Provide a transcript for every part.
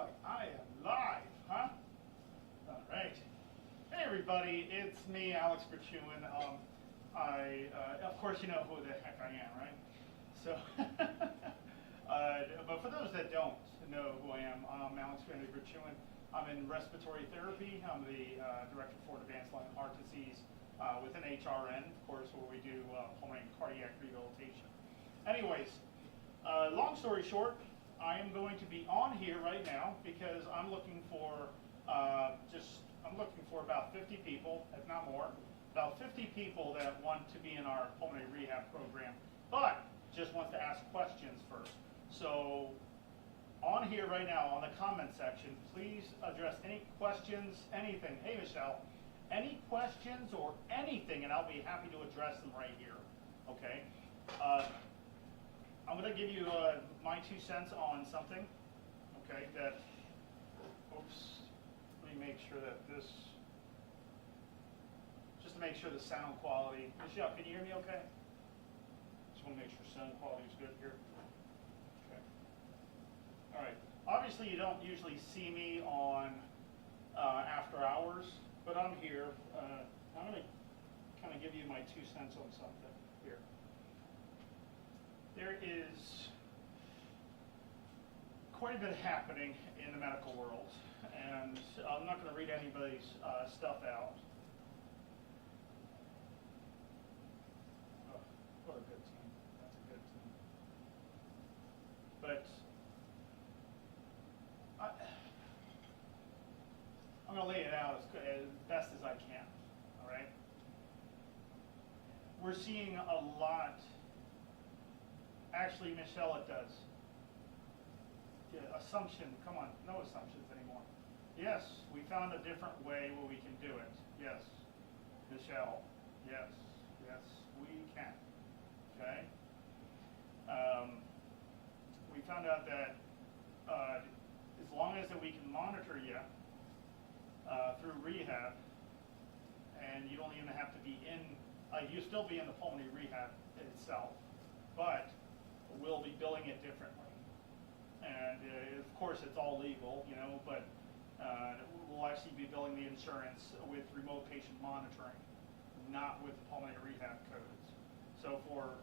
like I am live, huh? All right. Hey, everybody, it's me, Alex Berchuin. Of course, you know who the heck I am, right? So, but for those that don't know who I am, I'm Alex Berchuin. I'm in respiratory therapy. I'm the director for advanced lung and heart disease within HRN, of course, where we do pulmonary and cardiac rehabilitation. Anyways, long story short, I am going to be on here right now because I'm looking for about 50 people, if not more, about 50 people that want to be in our pulmonary rehab program, but just wants to ask questions first. So on here right now, on the comment section, please address any questions, anything. Hey, Michelle, any questions or anything, and I'll be happy to address them right here, okay? I'm going to give you my 2 cents on something, okay, that, oops, let me make sure that this, just to make sure the sound quality, Michelle, can you hear me okay? Just want to make sure sound quality is good here. Okay. All right. Obviously, you don't usually see me on after hours, but I'm here. I'm going to kind of give you my 2 cents on something here. There is quite a bit happening in the medical world, and I'm not going to read anybody's stuff out. Oh, what a good team. That's a good team. But I'm going to lay it out as best as I can, all right? We're seeing a lot. Actually, Michelle, it does. Yeah, assumption, come on, no assumptions anymore. Yes, we found a different way where we can do it. Yes, Michelle, yes, we can, okay? We found out that as long as that we can monitor you through rehab, and you don't even have to be in, you still be in the pulmonary rehab itself, but we'll be billing it differently. And of course, it's all legal, you know, but we'll actually be billing the insurance with remote patient monitoring, not with the pulmonary rehab codes. So for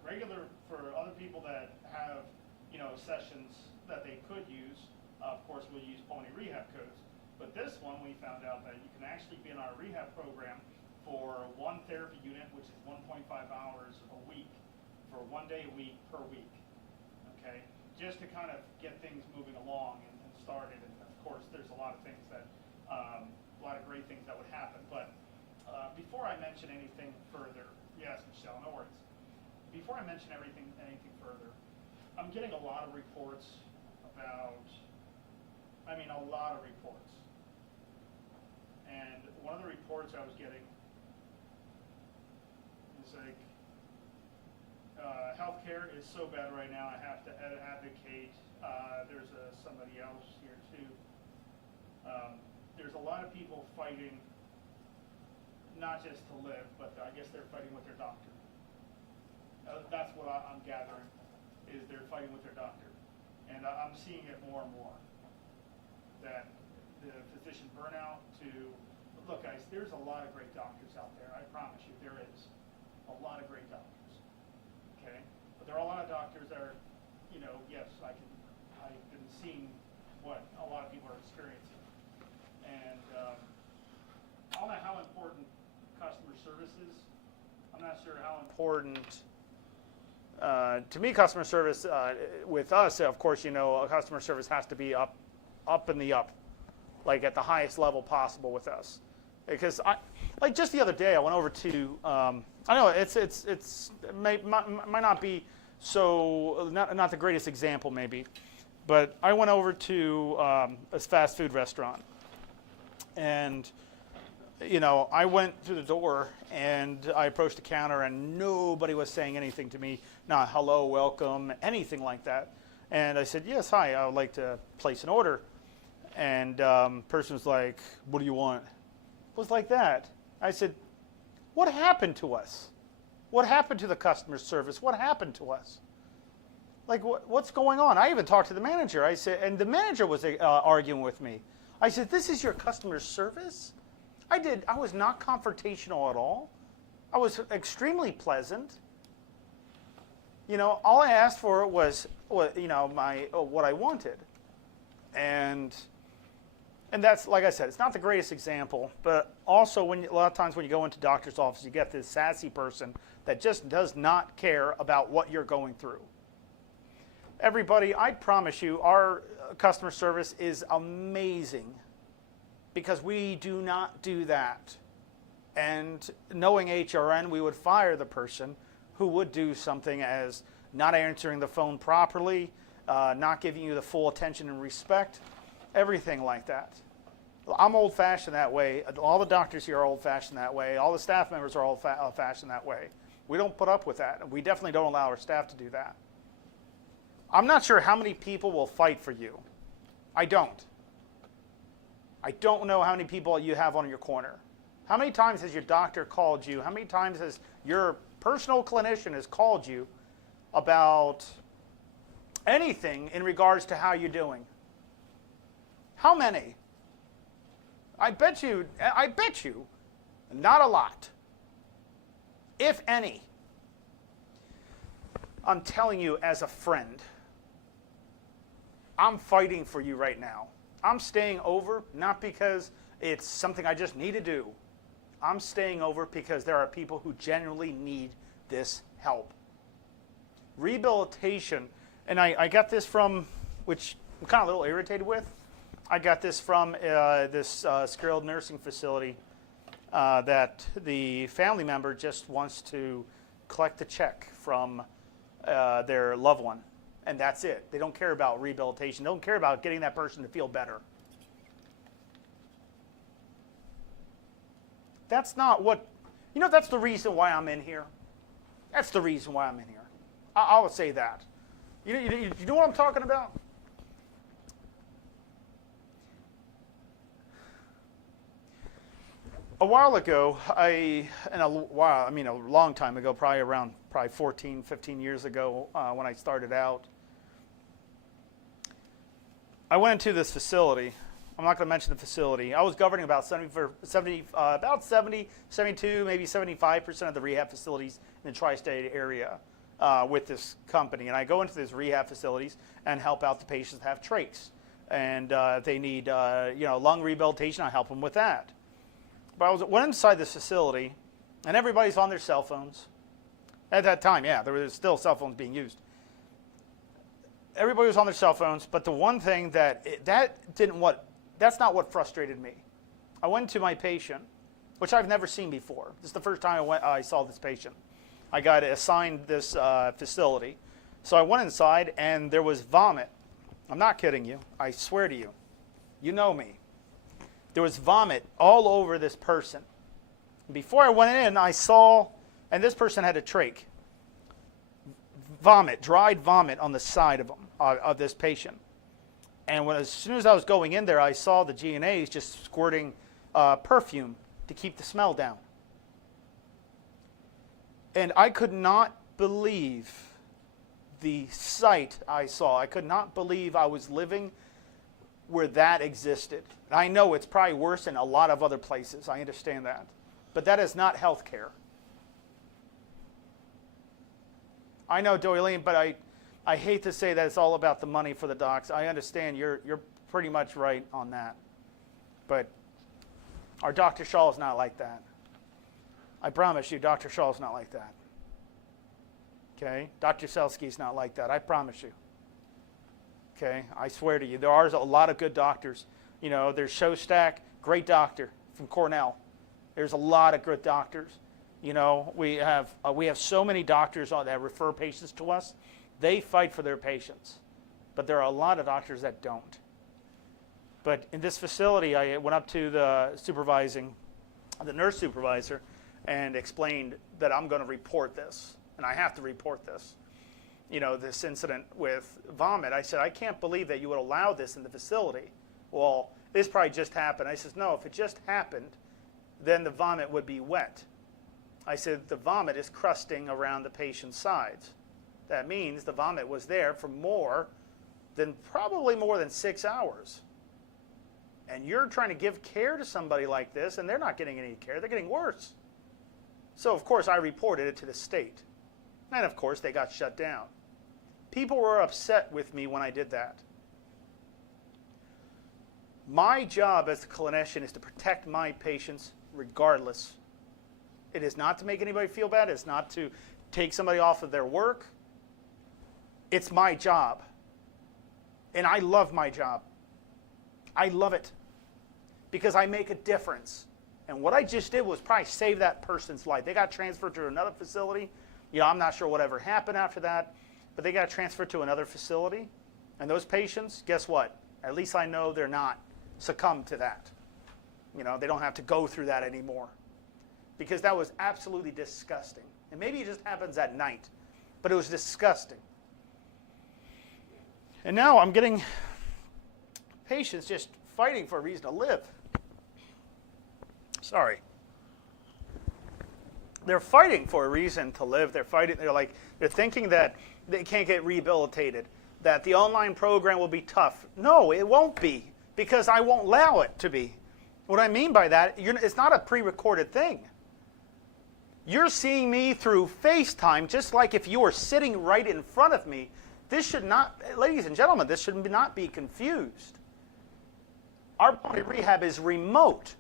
other people that have, you know, sessions that they could use, of course, we'll use pulmonary rehab codes. But this one, we found out that you can actually be in our rehab program for one therapy unit, which is 1.5 hours a week, for 1 day a week per week. Okay, just to kind of get things moving along and started. And of course, there's a lot of things that, a lot of great things that would happen. But before I mention anything further, yes, Michelle, no worries. Before I mention anything further, I'm getting a lot of reports about, a lot of reports. And one of the reports I was getting is like, healthcare is so bad right now, I have to advocate. There's somebody else here too. There's a lot of people fighting, not just to live, but I guess they're fighting with their doctor. That's what I'm gathering, is they're fighting with their doctor. And I'm seeing it more and more, that the physician burnout to, look guys, there's a lot of great doctors out there, I promise you, there is a lot of great doctors, okay? But there are a lot of doctors that are, you know, yes, I've been seeing what a lot of people are experiencing. And I don't know how important customer service is. I'm not sure how important, to me, customer service with us, of course, you know, customer service has to be up in the up, like at the highest level possible with us. Because like just the other day, I went over to, I know it might not be so, not the greatest example maybe, but I went over to a fast food restaurant, and you know, I went through the door and I approached the counter and nobody was saying anything to me, not hello, welcome, anything like that. And I said, yes, hi, I would like to place an order. And person was like, what do you want? It was like that. I said, what happened to us? What happened to the customer service? What happened to us? Like, what's going on? I even talked to the manager. I said, and the manager was arguing with me. I said, this is your customer service? I was not confrontational at all. I was extremely pleasant. You know, all I asked for was, you know, what I wanted. And that's, like I said, it's not the greatest example, but also a lot of times when you go into doctor's office, you get this sassy person that just does not care about what you're going through. Everybody, I promise you, our customer service is amazing because we do not do that. And knowing HRN, we would fire the person who would do something as not answering the phone properly, not giving you the full attention and respect, everything like that. I'm old-fashioned that way. All the doctors here are old-fashioned that way. All the staff members are old-fashioned that way. We don't put up with that. We definitely don't allow our staff to do that. I'm not sure how many people will fight for you. I don't. I don't know how many people you have on your corner. How many times has your doctor called you? How many times has your personal clinician has called you about anything in regards to how you're doing? How many? I bet you, not a lot, if any. I'm telling you as a friend, I'm fighting for you right now. I'm staying over, not because it's something I just need to do. I'm staying over because there are people who genuinely need this help. Rehabilitation, and I got this from, which I'm kind of a little irritated with. I got this from this skilled nursing facility that the family member just wants to collect a check from their loved one, and that's it. They don't care about rehabilitation. They don't care about getting that person to feel better. That's not what, you know, that's the reason why I'm in here. That's the reason why I'm in here. I will say that. You know what I'm talking about? A while ago, a long time ago, probably 14, 15 years ago, when I started out, I went into this facility. I'm not going to mention the facility. I was governing about 72, maybe 75% of the rehab facilities in the tri-state area with this company. And I go into these rehab facilities and help out the patients that have trachs. And if they need lung rehabilitation, I help them with that. But I went inside this facility, and everybody's on their cell phones. At that time, yeah, there were still cell phones being used. Everybody was on their cell phones, but the one thing that's not what frustrated me. I went to my patient, which I've never seen before. This is the first time I saw this patient. I got assigned this facility. So I went inside, and there was vomit. I'm not kidding you. I swear to you. You know me. There was vomit all over this person. Before I went in, I saw, and this person had a trach. Vomit, dried vomit on the side of this patient. And as soon as I was going in there, I saw the GNAs just squirting perfume to keep the smell down. And I could not believe the sight I saw. I could not believe I was living where that existed. I know it's probably worse in a lot of other places. I understand that. But that is not health care. I know, Doylene, but I hate to say that it's all about the money for the docs. I understand you're pretty much right on that. But our Dr. Shaw is not like that. I promise you, Dr. Shaw is not like that. Okay? Dr. Selsky's not like that. I promise you. Okay? I swear to you. There are a lot of good doctors. You know, there's Shostak, great doctor from Cornell. There's a lot of good doctors. You know, we have so many doctors that refer patients to us. They fight for their patients. But there are a lot of doctors that don't. But in this facility, I went up to the nurse supervisor, and explained that I'm going to report this, and I have to report this. You know, this incident with vomit. I said, I can't believe that you would allow this in the facility. Well, this probably just happened. I said, no, if it just happened, then the vomit would be wet. I said, the vomit is crusting around the patient's sides. That means the vomit was there for probably more than 6 hours. And you're trying to give care to somebody like this, and they're not getting any care. They're getting worse. So, of course, I reported it to the state. And, of course, they got shut down. People were upset with me when I did that. My job as a clinician is to protect my patients regardless. It is not to make anybody feel bad. It's not to take somebody off of their work. It's my job. And I love my job. I love it because I make a difference. And what I just did was probably save that person's life. They got transferred to another facility. I'm not sure whatever happened after that, but they got transferred to another facility. And those patients, guess what? At least I know they're not succumbed to that. They don't have to go through that anymore because that was absolutely disgusting. And maybe it just happens at night, but it was disgusting. And now I'm getting patients just fighting for a reason to live. Sorry. They're fighting for a reason to live. They're thinking that they can't get rehabilitated, that the online program will be tough. No, it won't be, because I won't allow it to be. What I mean by that, it's not a pre-recorded thing. You're seeing me through FaceTime, just like if you were sitting right in front of me. This should not, ladies and gentlemen, this should not be confused. Our pulmonary rehab is remote.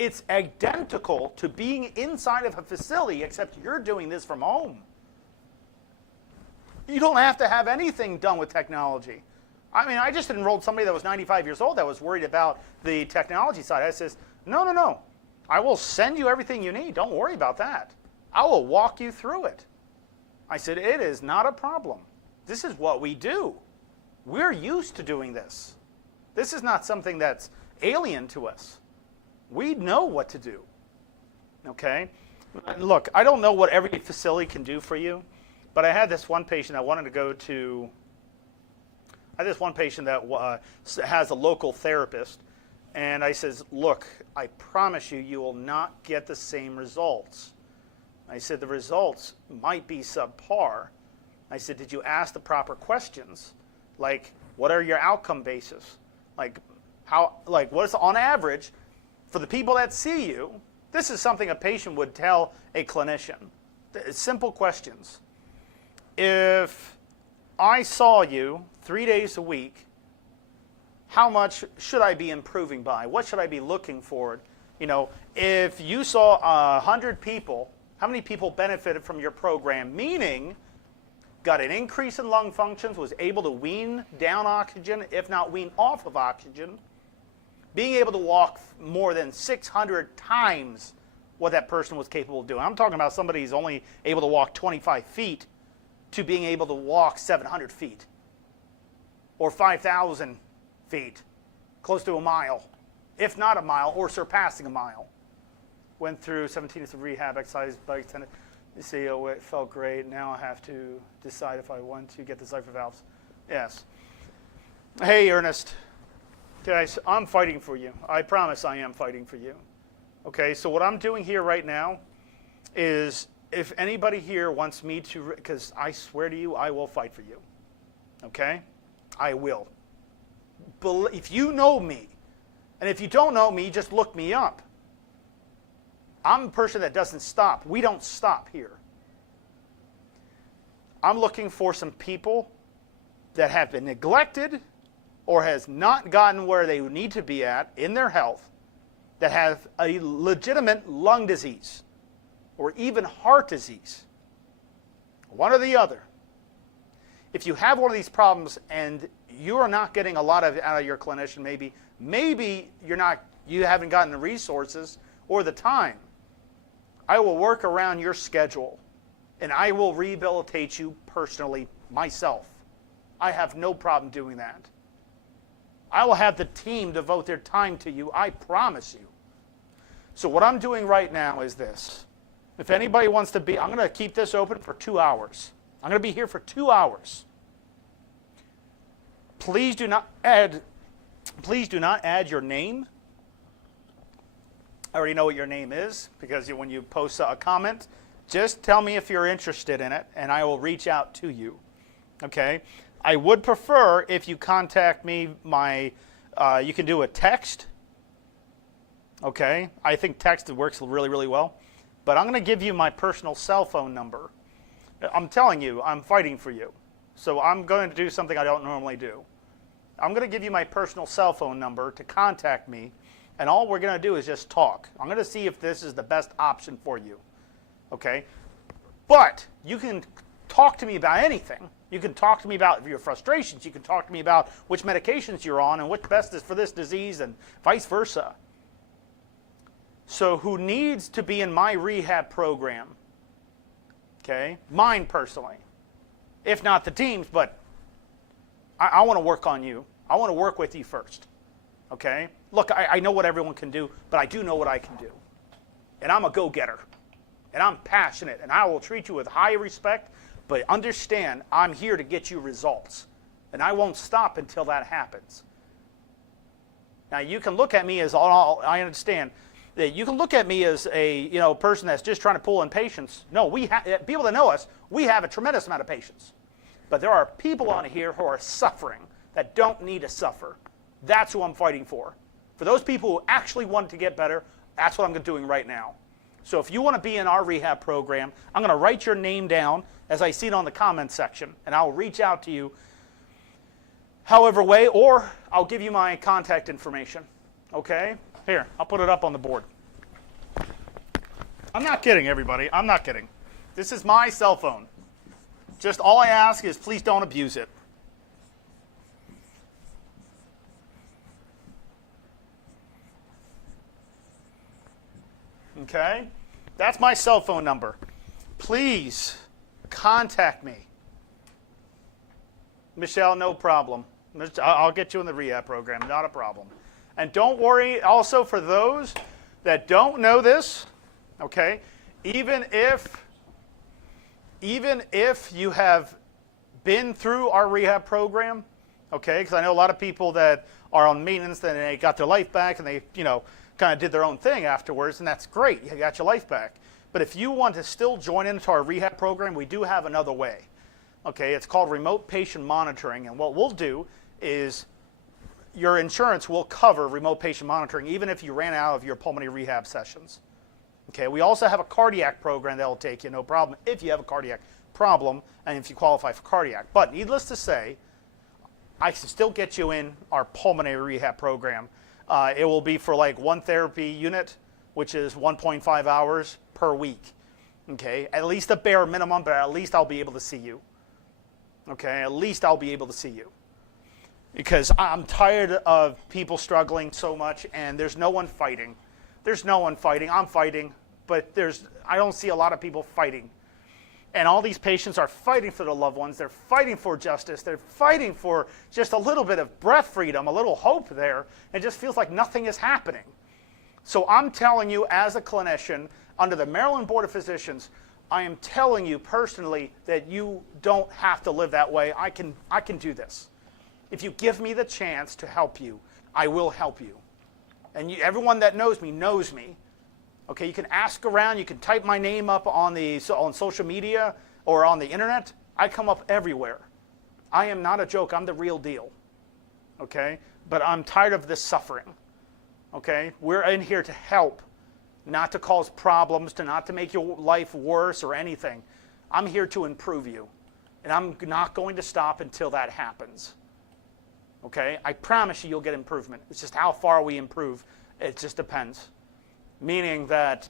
It's identical to being inside of a facility, except you're doing this from home. You don't have to have anything done with technology. I just enrolled somebody that was 95 years old that was worried about the technology side. I says, no. I will send you everything you need. Don't worry about that. I will walk you through it. I said, it is not a problem. This is what we do. We're used to doing this. This is not something that's alien to us. We know what to do. Okay? Look, I don't know what every facility can do for you, but I had this one patient that wanted to go to, I had this one patient that has a local therapist, and I says, look, I promise you will not get the same results. I said, the results might be subpar. I said, did you ask the proper questions? Like, what are your outcome bases? What's on average, for the people that see you, this is something a patient would tell a clinician. Simple questions. If I saw you 3 days a week, how much should I be improving by? What should I be looking for? If you saw 100 people, how many people benefited from your program? Meaning, got an increase in lung functions, was able to wean down oxygen, if not wean off of oxygen, being able to walk more than 600 times what that person was capable of doing. I'm talking about somebody who's only able to walk 25 feet to being able to walk 700 feet or 5,000 feet, close to a mile, if not a mile, or surpassing a mile. Went through 17 years of rehab, exercise, bike, tennis. You see, it felt great. Now I have to decide if I want to get the cipher valves. Yes. Hey, Ernest. Guys, I'm fighting for you. I promise I am fighting for you. Okay, so what I'm doing here right now is, if anybody here wants me to, because I swear to you, I will fight for you. Okay? I will. If you know me, and if you don't know me, just look me up. I'm a person that doesn't stop. We don't stop here. I'm looking for some people that have been neglected or has not gotten where they need to be at in their health, that have a legitimate lung disease or even heart disease, one or the other. If you have one of these problems and you are not getting a lot out of your clinician, maybe you haven't gotten the resources or the time, I will work around your schedule, and I will rehabilitate you personally myself. I have no problem doing that. I will have the team devote their time to you, I promise you. So what I'm doing right now is this. If anybody wants to be, I'm going to keep this open for 2 hours. I'm going to be here for 2 hours. Please do not add your name. I already know what your name is, because when you post a comment, Just tell me if you're interested in it, and I will reach out to you. Okay? I would prefer if you contact me, you can do a text. Okay? I think text works really, really well. But I'm going to give you my personal cell phone number. I'm telling you, I'm fighting for you. So I'm going to do something I don't normally do. I'm going to give you my personal cell phone number to contact me, and all we're going to do is just talk. I'm going to see if this is the best option for you. Okay? But you can talk to me about anything. You can talk to me about your frustrations. You can talk to me about which medications you're on and what's best is for this disease and vice versa. So who needs to be in my rehab program? Okay? Mine personally. If not the team's, but I want to work on you. I want to work with you first. Okay? Look, I know what everyone can do, but I do know what I can do. And I'm a go-getter. And I'm passionate. And I will treat you with high respect, but understand I'm here to get you results. And I won't stop until that happens. Now, you can look at me as all, I understand that you can look at me as a person that's just trying to pull in patients. No, people that know us, we have a tremendous amount of patience. But there are people on here who are suffering that don't need to suffer. That's who I'm fighting for. For those people who actually want to get better, that's what I'm doing right now. So if you want to be in our rehab program, I'm going to write your name down as I see it on the comment section, and I'll reach out to you however way, or I'll give you my contact information. Okay? Here, I'll put it up on the board. I'm not kidding, everybody. I'm not kidding. This is my cell phone. Just all I ask is please don't abuse it. Okay? That's my cell phone number. Please contact me. Michelle, no problem. I'll get you in the rehab program, not a problem. And don't worry, also for those that don't know this, okay, even if you have been through our rehab program, okay, because I know a lot of people that are on maintenance and they got their life back and they, kind of did their own thing afterwards, and that's great. You got your life back. But if you want to still join into our rehab program, we do have another way. Okay, it's called remote patient monitoring, and what we'll do is your insurance will cover remote patient monitoring even if you ran out of your pulmonary rehab sessions. Okay, we also have a cardiac program that will take you, no problem, if you have a cardiac problem and if you qualify for cardiac. But needless to say, I can still get you in our pulmonary rehab program. It will be for like one therapy unit, which is 1.5 hours per week. Okay, at least a bare minimum, but at least I'll be able to see you. Okay, at least I'll be able to see you. Because I'm tired of people struggling so much and there's no one fighting. There's no one fighting. I'm fighting, but I don't see a lot of people fighting. And all these patients are fighting for their loved ones. They're fighting for justice. They're fighting for just a little bit of breath freedom, a little hope there. It just feels like nothing is happening. So I'm telling you as a clinician, under the Maryland Board of Physicians, I am telling you personally that you don't have to live that way. I can do this. If you give me the chance to help you, I will help you. And everyone that knows me knows me. Okay, you can ask around, you can type my name up on social media or on the internet. I come up everywhere. I am not a joke, I'm the real deal. Okay? But I'm tired of this suffering. Okay? We're in here to help, not to cause problems, not to make your life worse or anything. I'm here to improve you. And I'm not going to stop until that happens. Okay? I promise you'll get improvement. It's just how far we improve. It just depends. Meaning that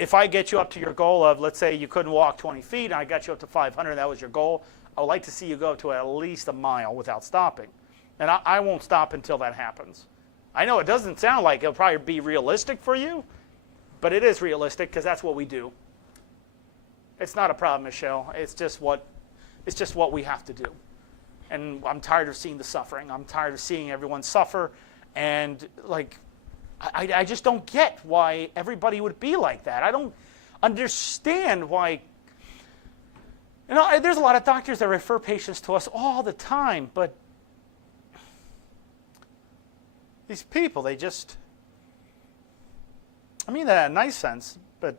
if I get you up to your goal of, let's say you couldn't walk 20 feet and I got you up to 500, that was your goal, I would like to see you go to at least a mile without stopping. And I won't stop until that happens. I know it doesn't sound like it'll probably be realistic for you, but it is realistic because that's what we do. It's not a problem, Michelle. It's just what we have to do. And I'm tired of seeing the suffering. I'm tired of seeing everyone suffer. And I just don't get why everybody would be like that. I don't understand why. There's a lot of doctors that refer patients to us all the time, but these people, I mean that in a nice sense, but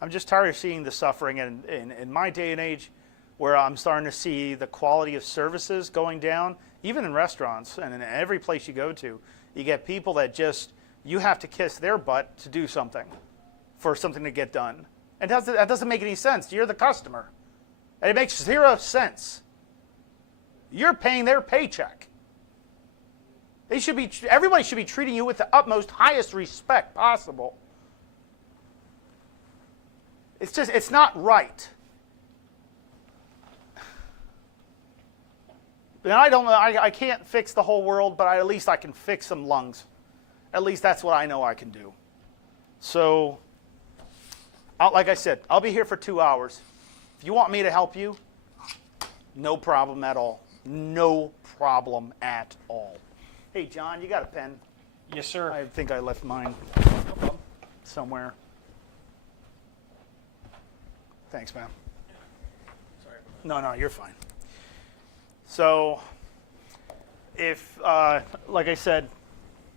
I'm just tired of seeing the suffering. And in my day and age, where I'm starting to see the quality of services going down, even in restaurants and in every place you go to, you get people that just, you have to kiss their butt to do something, for something to get done. And that doesn't make any sense. You're the customer. And it makes 0 sense. You're paying their paycheck. Everybody should be treating you with the utmost, highest respect possible. It's not right. And I don't know, I can't fix the whole world, but at least I can fix some lungs. At least that's what I know I can do. So, like I said, I'll be here for 2 hours. If you want me to help you, no problem at all. No problem at all. Hey, John, you got a pen? Yes, sir. I think I left mine somewhere. Thanks, man. Sorry. No, you're fine. So, if, like I said,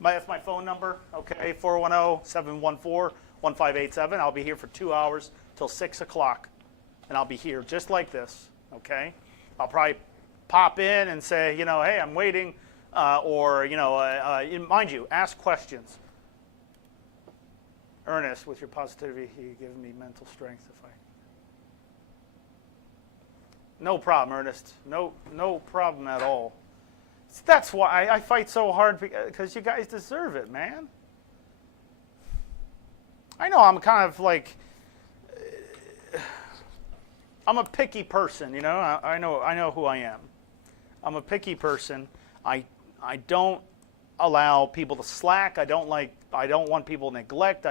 that's my phone number, okay, 410-714-1587. I'll be here for 2 hours till 6 o'clock, and I'll be here just like this, okay? I'll probably pop in and say, hey, I'm waiting, or, mind you, ask questions. Ernest, with your positivity, you give me mental strength if I... No problem, Ernest. No problem at all. That's why I fight so hard, because you guys deserve it, man. I know I'm kind of like, I'm a picky person, I know who I am. I'm a picky person. I don't allow people to slack. I don't want people to neglect.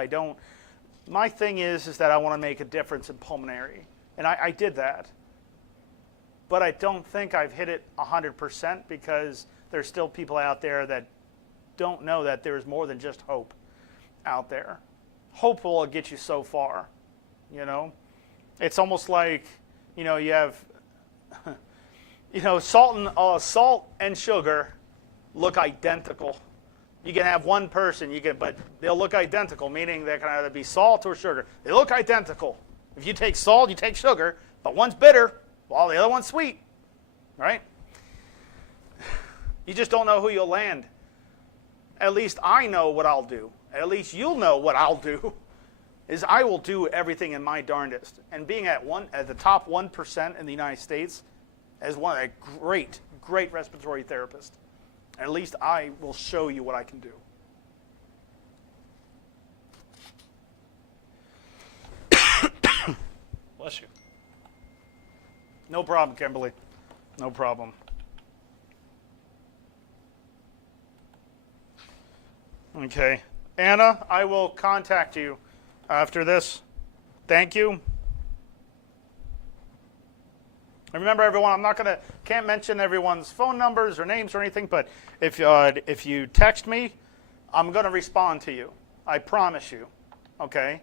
My thing is that I want to make a difference in pulmonary. And I did that. But I don't think I've hit it 100%, because there's still people out there that don't know that there's more than just hope out there. Hope will get you so far, It's almost like, you have, salt and sugar look identical. You can have one person, but they'll look identical, meaning they can either be salt or sugar. They look identical. If you take salt, you take sugar, but one's bitter, while the other one's sweet, right? You just don't know who you'll land. At least I know what I'll do. At least you'll know what I'll do. Is I will do everything in my darndest. And being at the top 1% in the United States as one of the great respiratory therapists, at least I will show you what I can do. Bless you. No problem, Kimberly. No problem. Okay. Anna, I will contact you after this. Thank you. And remember, everyone, can't mention everyone's phone numbers or names or anything, but if you text me, I'm going to respond to you. I promise you. Okay?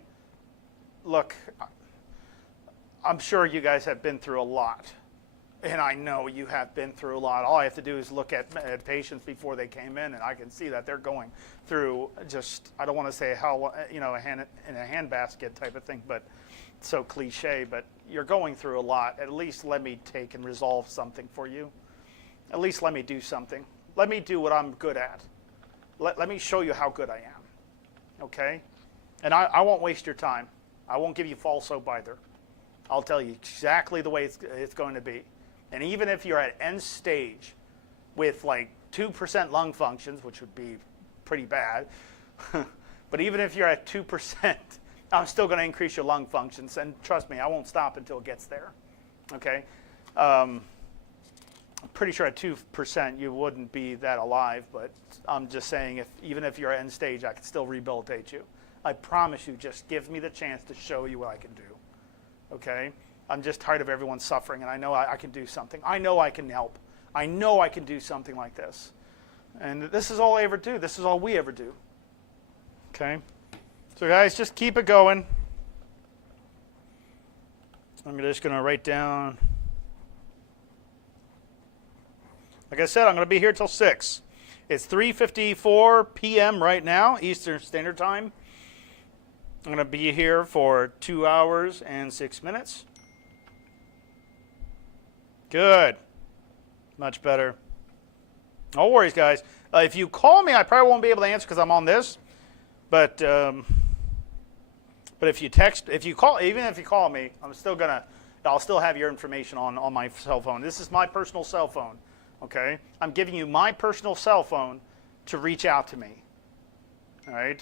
Look, I'm sure you guys have been through a lot, and I know you have been through a lot. All I have to do is look at patients before they came in, and I can see that they're going through just, I don't want to say how, in a handbasket type of thing, but so cliche, but you're going through a lot. At least let me take and resolve something for you. At least let me do something. Let me do what I'm good at. Let me show you how good I am, okay? And I won't waste your time. I won't give you false hope either. I'll tell you exactly the way it's going to be. And even if you're at end stage with like 2% lung functions, which would be pretty bad, but even if you're at 2%, I'm still going to increase your lung functions. And trust me, I won't stop until it gets there. Okay? I'm pretty sure at 2% you wouldn't be that alive, but I'm just saying even if you're at end stage, I can still rehabilitate you. I promise you, just give me the chance to show you what I can do. Okay? I'm just tired of everyone suffering, and I know I can do something. I know I can help. I know I can do something like this. And this is all I ever do. This is all we ever do. Okay? So guys, just keep it going. I'm just going to write down. Like I said, I'm going to be here till 6. It's 3:54 p.m. right now, Eastern Standard Time. I'm going to be here for 2 hours and 6 minutes. Good. Much better. No worries, guys. If you call me, I probably won't be able to answer because I'm on this. But if you text, if you call, even if you call me, I'll still have your information on my cell phone. This is my personal cell phone. Okay? I'm giving you my personal cell phone to reach out to me. All right?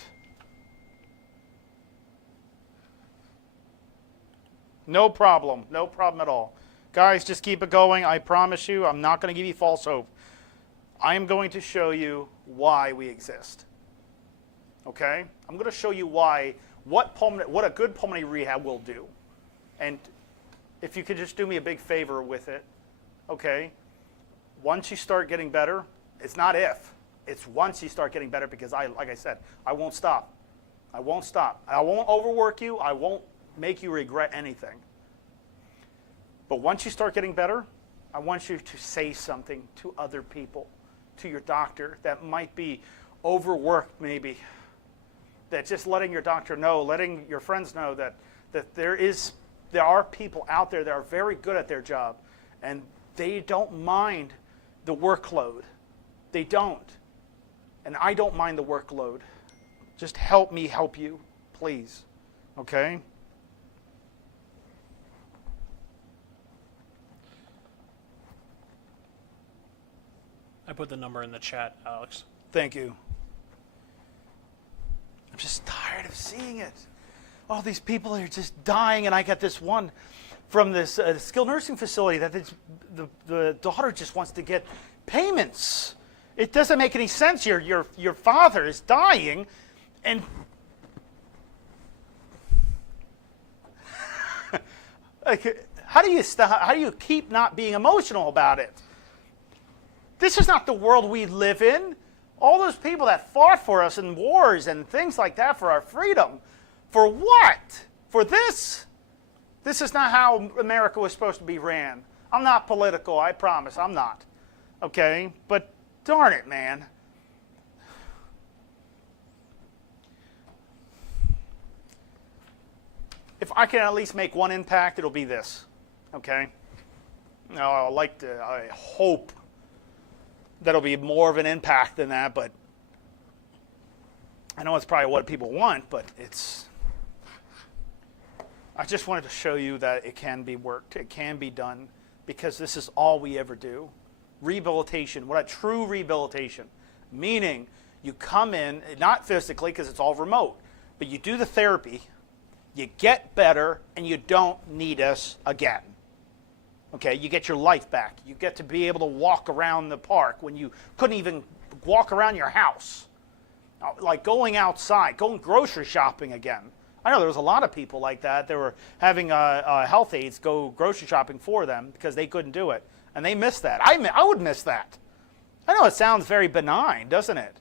No problem. No problem at all. Guys, just keep it going. I promise you, I'm not going to give you false hope. I am going to show you why we exist. Okay? I'm going to show you what a good pulmonary rehab will do. And if you could just do me a big favor with it, okay? Once you start getting better, it's not if. It's once you start getting better because like I said, I won't stop. I won't stop. I won't overwork you. I won't make you regret anything. But once you start getting better, I want you to say something to other people, to your doctor that might be overworked maybe, that just letting your doctor know, letting your friends know that there are people out there that are very good at their job and they don't mind the workload. They don't. And I don't mind the workload. Just help me help you, please. Okay? I put the number in the chat, Alex. Thank you. I'm just tired of seeing it. All these people are just dying, and I got this one from this skilled nursing facility that the daughter just wants to get payments. It doesn't make any sense. Your father is dying, and like, how do you keep not being emotional about it? This is not the world we live in. All those people that fought for us in wars and things like that for our freedom. For what? For this? This is not how America was supposed to be ran. I'm not political, I promise. I'm not. Okay? But darn it, man. If I can at least make one impact, it'll be this. Okay? Now, I hope that'll be more of an impact than that, but I know it's probably what people want, but I just wanted to show you that it can be worked, it can be done, because this is all we ever do. Rehabilitation, what a true rehabilitation, meaning you come in, not physically because it's all remote, but you do the therapy, you get better, and you don't need us again. Okay, you get your life back. You get to be able to walk around the park when you couldn't even walk around your house. Like going outside, going grocery shopping again. I know there was a lot of people like that. They were having health aides go grocery shopping for them because they couldn't do it. And they missed that. I would miss that. I know it sounds very benign, doesn't it?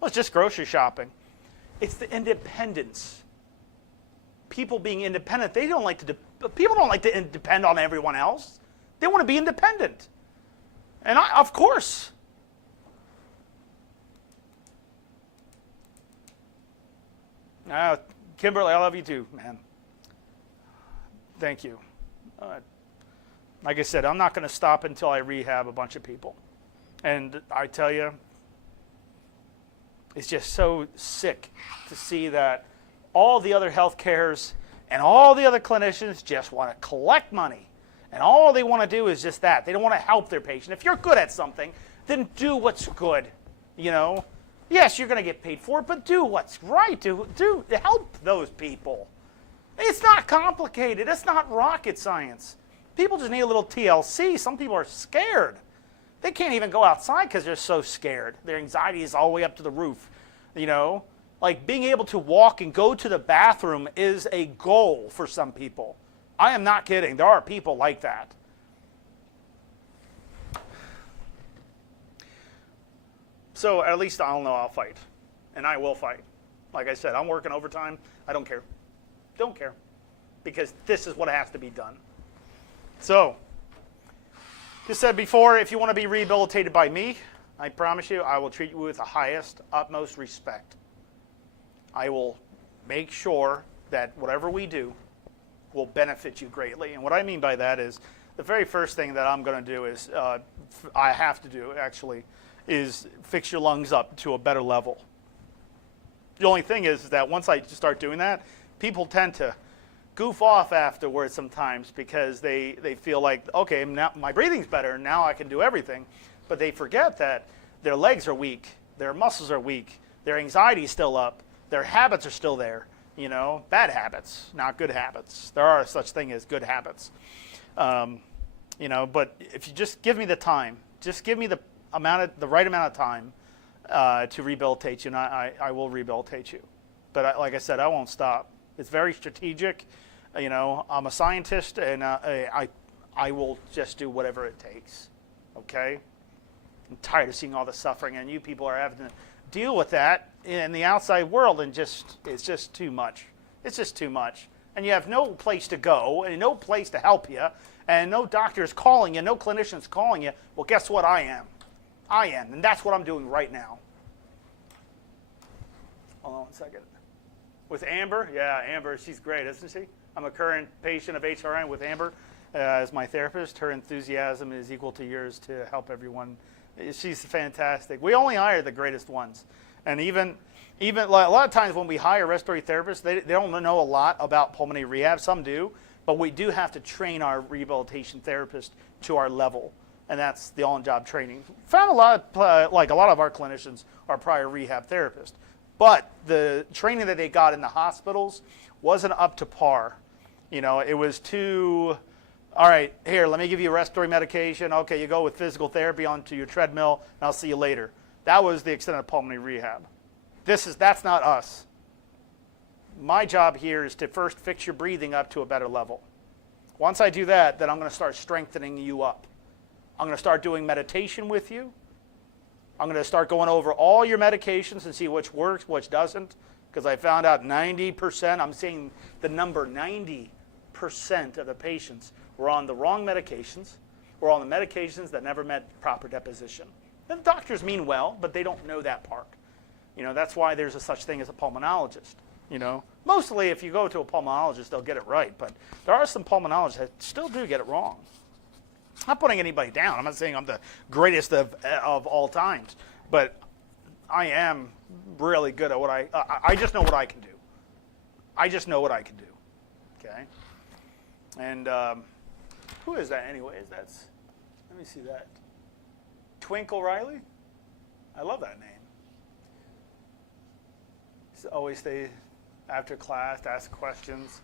Well, it's just grocery shopping. It's the independence. People being independent, people don't like to depend on everyone else. They want to be independent. And of course. Kimberly, I love you too, man. Thank you. Like I said, I'm not going to stop until I rehab a bunch of people. And I tell you, it's just so sick to see that all the other health cares and all the other clinicians just want to collect money. And all they want to do is just that. They don't want to help their patient. If you're good at something, then do what's good, you know. Yes, you're going to get paid for it, but do what's right. Do help those people. It's not complicated. It's not rocket science. People just need a little TLC. Some people are scared. They can't even go outside because they're so scared. Their anxiety is all the way up to the roof, you know. Like being able to walk and go to the bathroom is a goal for some people. I am not kidding. There are people like that. So at least I'll know I'll fight. And I will fight. Like I said, I'm working overtime. I don't care. Don't care. Because this is what has to be done. So, just said before, if you want to be rehabilitated by me, I promise you I will treat you with the highest, utmost respect. I will make sure that whatever we do will benefit you greatly. And what I mean by that is the very first thing that I'm going to do is, I have to do actually, is fix your lungs up to a better level. The only thing is that once I start doing that, people tend to goof off afterwards sometimes because they feel like, okay, now my breathing's better, now I can do everything. But they forget that their legs are weak, their muscles are weak, their anxiety's still up, their habits are still there. You know, bad habits, not good habits. There are such thing as good habits. You know, but if you just give me the time, just give me the right amount of time to rehabilitate you, and I will rehabilitate you. But like I said, I won't stop. It's very strategic. You know, I'm a scientist, and I will just do whatever it takes. Okay? I'm tired of seeing all the suffering, and you people are having to deal with that in the outside world, and it's just too much. It's just too much. And you have no place to go, and no place to help you, and no doctors calling you, no clinicians calling you. Well, guess what? I am, and that's what I'm doing right now. Hold on 1 second. With Amber, yeah, Amber, she's great, isn't she? I'm a current patient of HRN with Amber as my therapist. Her enthusiasm is equal to yours to help everyone. She's fantastic. We only hire the greatest ones. And even a lot of times when we hire respiratory therapists, they don't know a lot about pulmonary rehab. Some do, but we do have to train our rehabilitation therapists to our level, and that's the on-job training. Found a lot of our clinicians are prior rehab therapists, but the training that they got in the hospitals wasn't up to par. You know, it was too, all right, here, let me give you respiratory medication. Okay, you go with physical therapy onto your treadmill, and I'll see you later. That was the extent of pulmonary rehab. That's not us. My job here is to first fix your breathing up to a better level. Once I do that, then I'm going to start strengthening you up. I'm going to start doing meditation with you. I'm going to start going over all your medications and see which works, which doesn't, because I found out 90%, I'm seeing the number 90% of the patients were on the wrong medications, or on the medications that never met proper deposition. And the doctors mean well, but they don't know that part. You know, that's why there's a such thing as a pulmonologist. You know, mostly if you go to a pulmonologist, they'll get it right, but there are some pulmonologists that still do get it wrong. I'm not putting anybody down. I'm not saying I'm the greatest of all times, but I am really good at what I just know what I can do. I just know what I can do. Okay? And who is that anyways? Let me see that. Twinkle Riley? I love that name. Always stay after class to ask questions,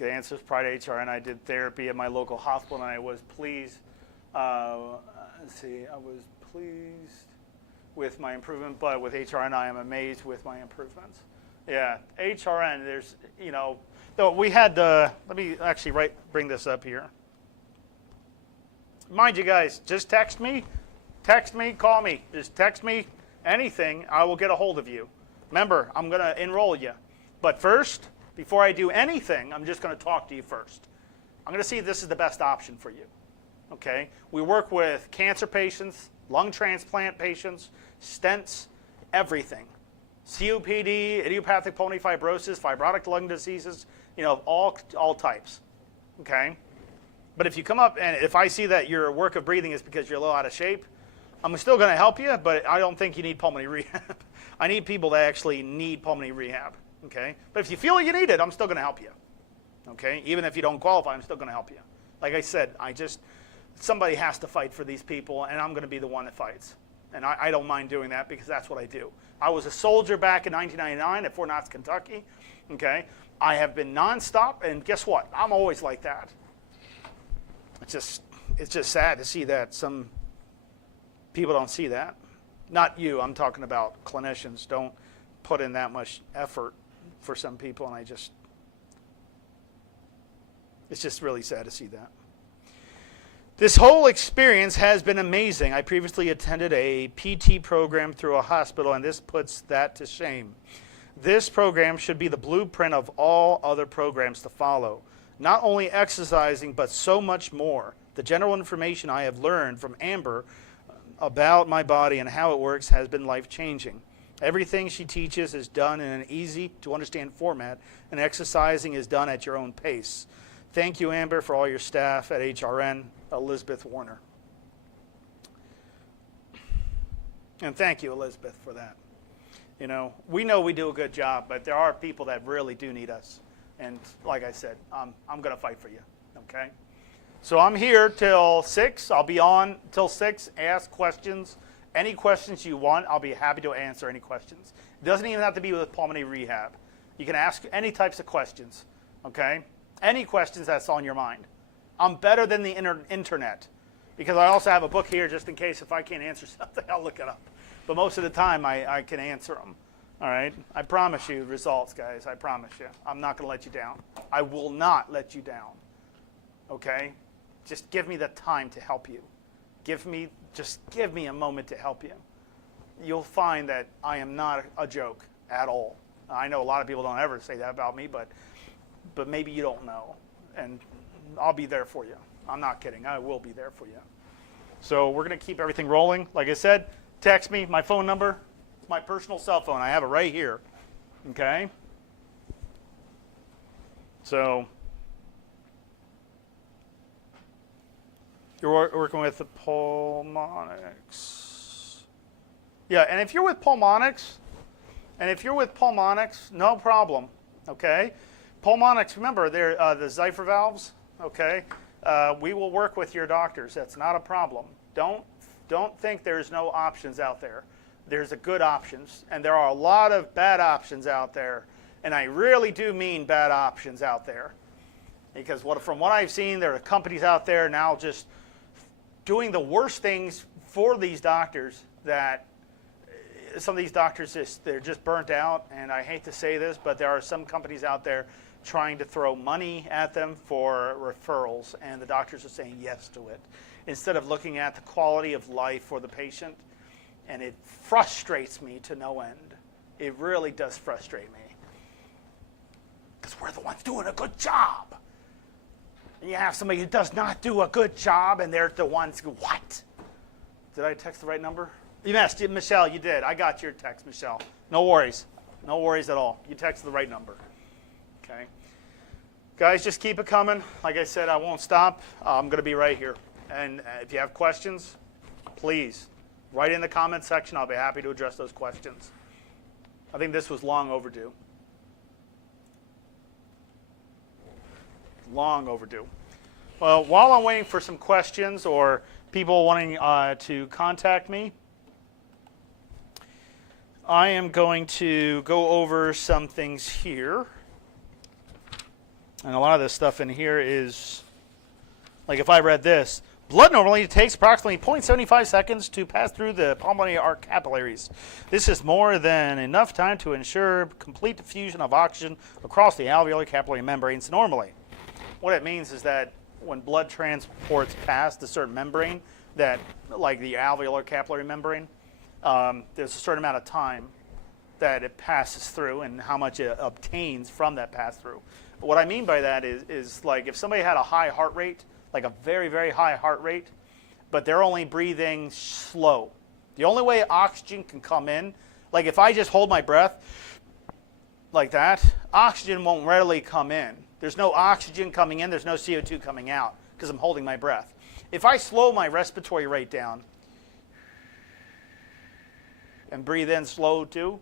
get answers prior to HRN. I did therapy at my local hospital, and I was pleased. Let's see, I was pleased with my improvement, but with HRN, I am amazed with my improvements. Yeah, HRN, there's, you know, though we had the, let me actually bring this up here. Mind you guys, just text me, call me, just text me, anything, I will get a hold of you. Remember, I'm going to enroll you. But first, before I do anything, I'm just going to talk to you first. I'm going to see if this is the best option for you. Okay? We work with cancer patients, lung transplant patients, stents, everything. COPD, idiopathic pulmonary fibrosis, fibrotic lung diseases, you know, all types. Okay? But if you come up and if I see that your work of breathing is because you're a little out of shape, I'm still going to help you, but I don't think you need pulmonary rehab. I need people that actually need pulmonary rehab, okay? But if you feel you need it, I'm still going to help you, okay? Even if you don't qualify, I'm still going to help you. Like I said, somebody has to fight for these people, and I'm going to be the one that fights. And I don't mind doing that because that's what I do. I was a soldier back in 1999 at Fort Knox, Kentucky, okay? I have been nonstop, and guess what? I'm always like that. It's just sad to see that some people don't see that. Not you, I'm talking about clinicians don't put in that much effort for some people, and it's just really sad to see that. This whole experience has been amazing. I previously attended a PT program through a hospital, and this puts that to shame. This program should be the blueprint of all other programs to follow. Not only exercising, but so much more. The general information I have learned from Amber about my body and how it works has been life-changing. Everything she teaches is done in an easy-to-understand format, and exercising is done at your own pace. Thank you, Amber, for all your staff at HRN, Elizabeth Warner. And thank you, Elizabeth, for that. You know we do a good job, but there are people that really do need us. And like I said, I'm going to fight for you, okay? So I'm here till 6. I'll be on till 6. Ask questions. Any questions you want, I'll be happy to answer any questions. It doesn't even have to be with pulmonary rehab. You can ask any types of questions, okay? Any questions that's on your mind. I'm better than the internet because I also have a book here just in case if I can't answer something, I'll look it up. But most of the time, I can answer them, all right? I promise you results, guys. I promise you. I'm not going to let you down. I will not let you down, okay? Just give me the time to help you. Just give me a moment to help you. You'll find that I am not a joke at all. I know a lot of people don't ever say that about me, but maybe you don't know. And I'll be there for you. I'm not kidding. I will be there for you. So we're going to keep everything rolling. Like I said, text me. My phone number, my personal cell phone. I have it right here. Okay? So you're working with the pulmonics. Yeah, and if you're with pulmonics, no problem, okay? Pulmonics, remember, they're the Zephyr valves, okay? We will work with your doctors. That's not a problem. Don't think there's no options out there. There's a good options, and there are a lot of bad options out there, and I really do mean bad options out there. Because from what I've seen, there are companies out there now just doing the worst things for these doctors that some of these doctors, they're just burnt out. And I hate to say this, but there are some companies out there trying to throw money at them for referrals. And the doctors are saying yes to it instead of looking at the quality of life for the patient. And it frustrates me to no end. It really does frustrate me. Because we're the ones doing a good job. And you have somebody who does not do a good job, and they're the ones who, what? Did I text the right number? Yes, Michelle, you did. I got your text, Michelle. No worries. No worries at all. You texted the right number. Okay. Guys, just keep it coming. Like I said, I won't stop. I'm going to be right here. And if you have questions, please write in the comment section. I'll be happy to address those questions. I think this was long overdue. Long overdue. Well, while I'm waiting for some questions or people wanting to contact me, I am going to go over some things here. And a lot of this stuff in here is, like if I read this, blood normally takes approximately 0.75 seconds to pass through the pulmonary arch capillaries. This is more than enough time to ensure complete diffusion of oxygen across the alveolar capillary membranes normally. What it means is that when blood transports past a certain membrane, that like the alveolar capillary membrane, there's a certain amount of time that it passes through and how much it obtains from that pass through. But what I mean by that is like if somebody had a high heart rate, like a very, very high heart rate, but they're only breathing slow. The only way oxygen can come in, like if I just hold my breath like that, oxygen won't readily come in. There's no oxygen coming in, there's no CO2 coming out because I'm holding my breath. If I slow my respiratory rate down and breathe in slow too,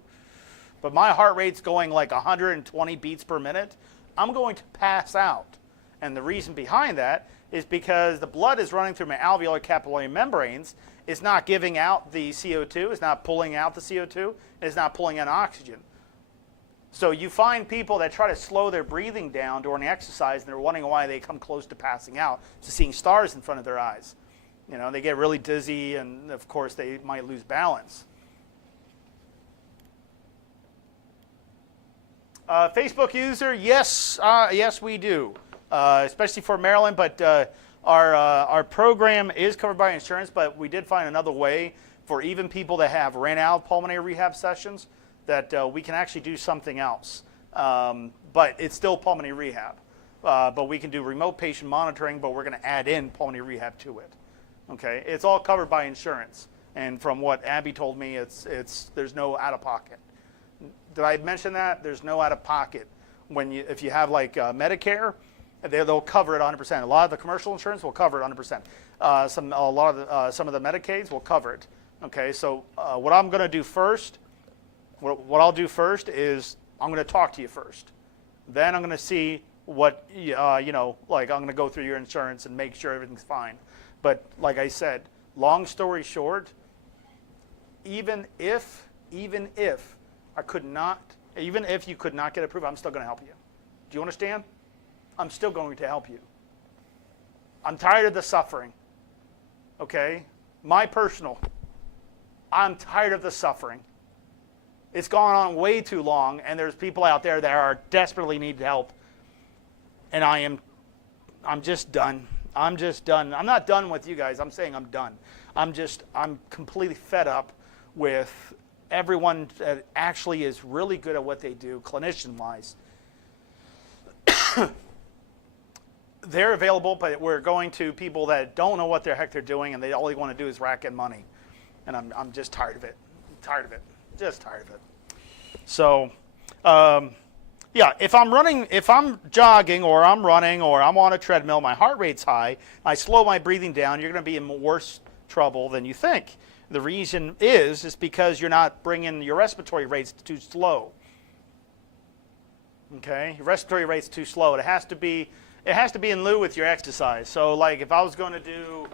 but my heart rate's going like 120 beats per minute, I'm going to pass out. And the reason behind that is because the blood is running through my alveolar capillary membranes. It's not giving out the CO2, it's not pulling out the CO2, it's not pulling in oxygen. So you find people that try to slow their breathing down during exercise, and they're wondering why they come close to passing out, to seeing stars in front of their eyes. You know, they get really dizzy, and of course they might lose balance. Facebook user, yes, yes we do, especially for Maryland. But our program is covered by insurance, but we did find another way for even people that have ran out pulmonary rehab sessions that we can actually do something else. But it's still pulmonary rehab. But we can do remote patient monitoring, but we're going to add in pulmonary rehab to it. Okay, it's all covered by insurance. And from what Abby told me, there's no out-of-pocket. Did I mention that? There's no out-of-pocket. If you have like Medicare, they'll cover it 100%. A lot of the commercial insurance will cover it 100%. Some of the Medicaids will cover it. Okay, so what I'm going to do first, what I'll do first is I'm going to talk to you first. Then I'm going to see what I'm going to go through your insurance and make sure everything's fine. But like I said, long story short, even if you could not get approved, I'm still going to help you. Do you understand? I'm still going to help you. I'm tired of the suffering. Okay? I'm tired of the suffering. It's gone on way too long, and there's people out there that are desperately need help. And I'm just done. I'm just done. I'm not done with you guys. I'm saying I'm done. I'm completely fed up with everyone that actually is really good at what they do, clinician-wise. They're available, but we're going to people that don't know what the heck they're doing, and all they want to do is rack in money. And I'm just tired of it. Just tired of it. So, if I'm jogging or I'm running or I'm on a treadmill, my heart rate's high, I slow my breathing down, you're going to be in worse trouble than you think. The reason is because you're not bringing your respiratory rates too slow. Okay, your respiratory rate's too slow. It has to be in lieu with your exercise. So, like, if I was going to do,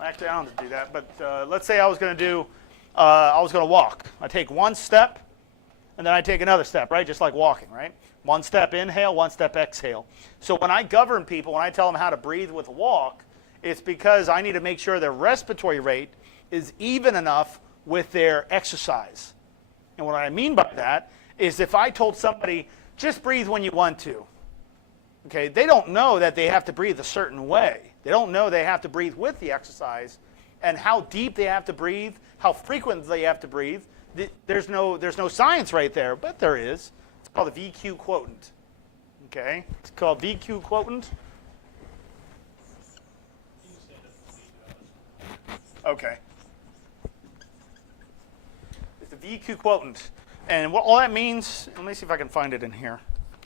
actually, I don't have to do that. But let's say I was going to walk. I take one step, and then I take another step, right? Just like walking, right? One step inhale, one step exhale. So when I govern people, when I tell them how to breathe with a walk, it's because I need to make sure their respiratory rate is even enough with their exercise. And what I mean by that is if I told somebody, just breathe when you want to, okay, they don't know that they have to breathe a certain way. They don't know they have to breathe with the exercise and how deep they have to breathe, how frequent they have to breathe. There's no science right there, but there is. It's called the VQ quotient. Okay? It's called VQ quotient. Okay. It's the VQ quotient. And what all that means, let me see if I can find it in here.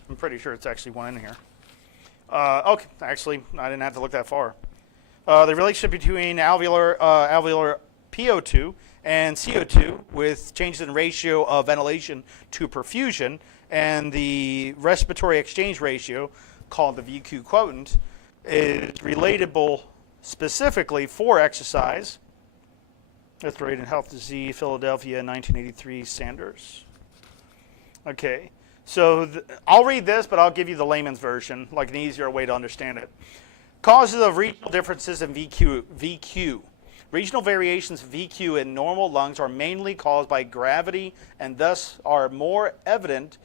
I'm pretty sure it's actually one in here. Okay, actually, I didn't have to look that far. The relationship between alveolar PO2 and CO2 with changes in ratio of ventilation to perfusion and the respiratory exchange ratio, called the VQ quotient, is relatable specifically for exercise. That's the Rate and Health Disease, Philadelphia, 1983 Sanders. Okay, so I'll read this, but I'll give you the layman's version, like an easier way to understand it. Causes of regional differences in VQ. Regional variations of VQ in normal lungs are mainly caused by gravity and thus are more evident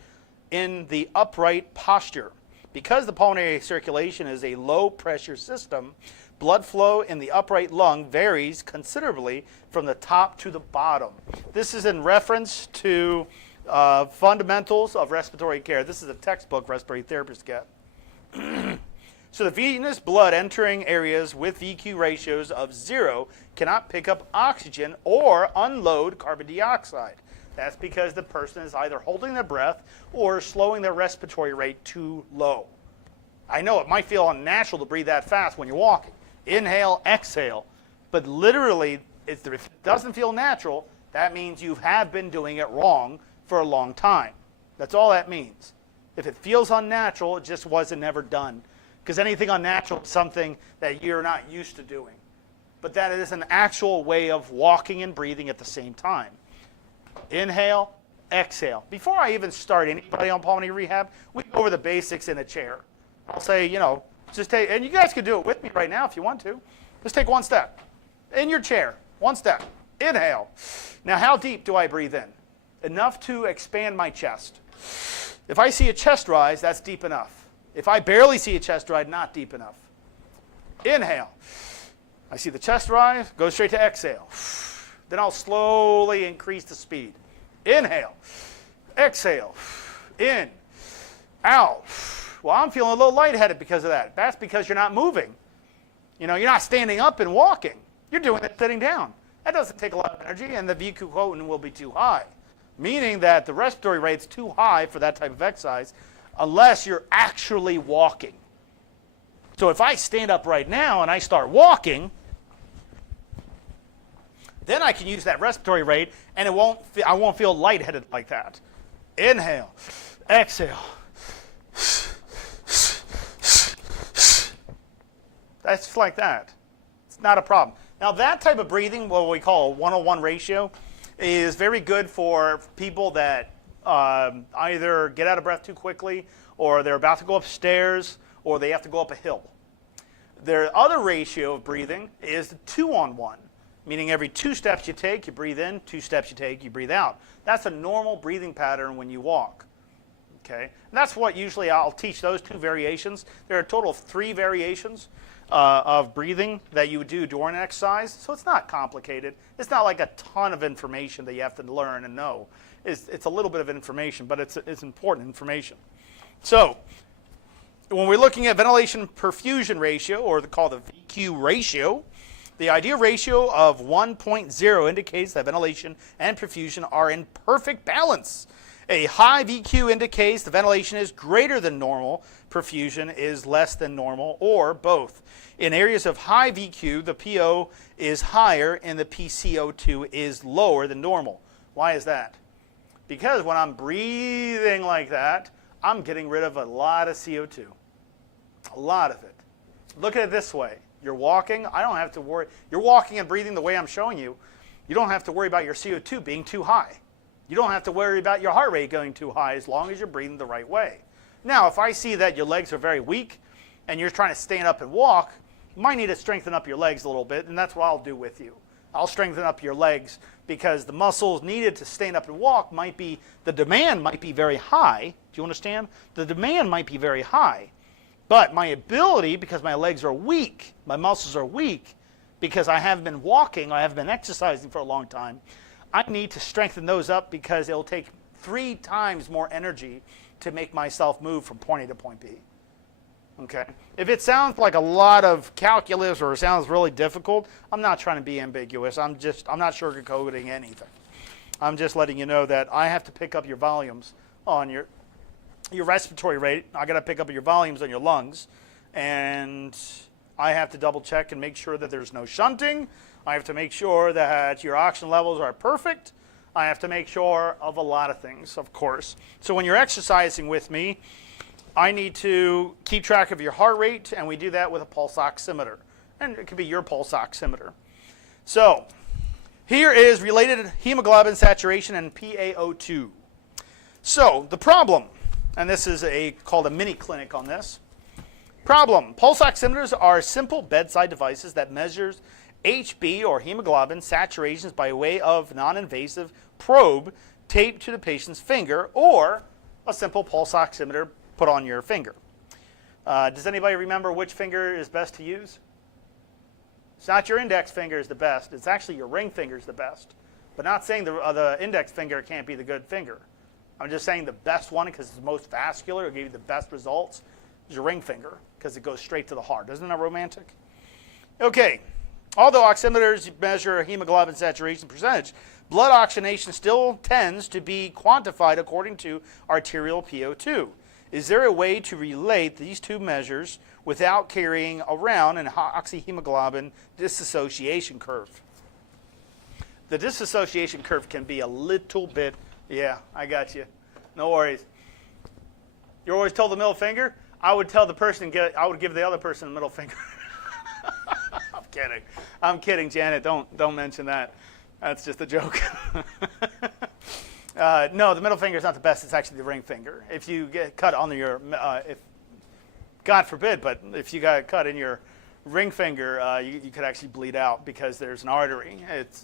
in the upright posture. Because the pulmonary circulation is a low pressure system, blood flow in the upright lung varies considerably from the top to the bottom. This is in reference to fundamentals of respiratory care. This is a textbook respiratory therapists get. So the venous blood entering areas with VQ ratios of 0 cannot pick up oxygen or unload carbon dioxide. That's because the person is either holding their breath or slowing their respiratory rate too low. I know it might feel unnatural to breathe that fast when you're walking. Inhale, exhale. But literally, if it doesn't feel natural, that means you have been doing it wrong for a long time. That's all that means. If it feels unnatural, it just wasn't ever done. Because anything unnatural is something that you're not used to doing. But that is an actual way of walking and breathing at the same time. Inhale, exhale. Before I even start anybody on pulmonary rehab, we go over the basics in a chair. I'll say, just take, and you guys can do it with me right now if you want to. Just take one step. In your chair, one step. Inhale. Now, how deep do I breathe in? Enough to expand my chest. If I see a chest rise, that's deep enough. If I barely see a chest rise, not deep enough. Inhale. I see the chest rise, go straight to exhale. Then I'll slowly increase the speed. Inhale. Exhale. In. Out. Well, I'm feeling a little lightheaded because of that. That's because you're not moving. You're not standing up and walking. You're doing it sitting down. That doesn't take a lot of energy, and the VQ quotient will be too high, meaning that the respiratory rate's too high for that type of exercise unless you're actually walking. So if I stand up right now and I start walking, then I can use that respiratory rate, and I won't feel lightheaded like that. Inhale, exhale. That's just like that. It's not a problem. Now that type of breathing, what we call a 1:1 ratio, is very good for people that either get out of breath too quickly, or they're about to go upstairs, or they have to go up a hill. Their other ratio of breathing is the 2:1, meaning every 2 steps you take, you breathe in, 2 steps you take, you breathe out. That's a normal breathing pattern when you walk. Okay? And that's what usually I'll teach those 2 variations. There are a total of 3 variations of breathing that you would do during an exercise. So it's not complicated. It's not like a ton of information that you have to learn and know. It's a little bit of information, but it's important information. So when we're looking at ventilation perfusion ratio, or called the VQ ratio, the ideal ratio of 1.0 indicates that ventilation and perfusion are in perfect balance. A high VQ indicates the ventilation is greater than normal, perfusion is less than normal, or both. In areas of high VQ, the PO is higher and the PCO2 is lower than normal. Why is that? Because when I'm breathing like that, I'm getting rid of a lot of CO2. A lot of it. Look at it this way. You're walking, I don't have to worry. You're walking and breathing the way I'm showing you. You don't have to worry about your CO2 being too high. You don't have to worry about your heart rate going too high as long as you're breathing the right way. Now, if I see that your legs are very weak and you're trying to stand up and walk, you might need to strengthen up your legs a little bit, and that's what I'll do with you. I'll strengthen up your legs because the muscles needed to stand up and walk the demand might be very high. Do you understand? The demand might be very high. But my ability, because my legs are weak, my muscles are weak, because I haven't been walking, I haven't been exercising for a long time, I need to strengthen those up because it'll take 3 times more energy to make myself move from point A to point B. Okay? If it sounds like a lot of calculus or it sounds really difficult, I'm not trying to be ambiguous. I'm not sugarcoating anything. I'm just letting you know that I have to pick up your volumes on your respiratory rate. I got to pick up your volumes on your lungs, and I have to double check and make sure that there's no shunting. I have to make sure that your oxygen levels are perfect. I have to make sure of a lot of things, of course. So when you're exercising with me, I need to keep track of your heart rate, and we do that with a pulse oximeter. And it could be your pulse oximeter. So here is related hemoglobin saturation and PaO2. So the problem, and this is called a mini clinic on this. Problem, pulse oximeters are simple bedside devices that measures HB or hemoglobin saturations by way of non-invasive probe taped to the patient's finger, or a simple pulse oximeter put on your finger. Does anybody remember which finger is best to use? It's not your index finger is the best. It's actually your ring finger is the best. But not saying the index finger can't be the good finger. I'm just saying the best one, because it's the most vascular, it'll give you the best results, is your ring finger, because it goes straight to the heart. Isn't that romantic? Okay. Although oximeters measure hemoglobin saturation percentage, blood oxygenation still tends to be quantified according to arterial PO2. Is there a way to relate these 2 measures without carrying around an oxyhemoglobin dissociation curve? The dissociation curve can be a little bit, yeah, I got you. No worries. You're always told the middle finger? I would tell the person, I would give the other person the middle finger. I'm kidding, Janet. Don't mention that. That's just a joke. No, the middle finger is not the best. It's actually the ring finger. If you get cut on your, God forbid, but if you got cut in your ring finger, you could actually bleed out because there's an artery.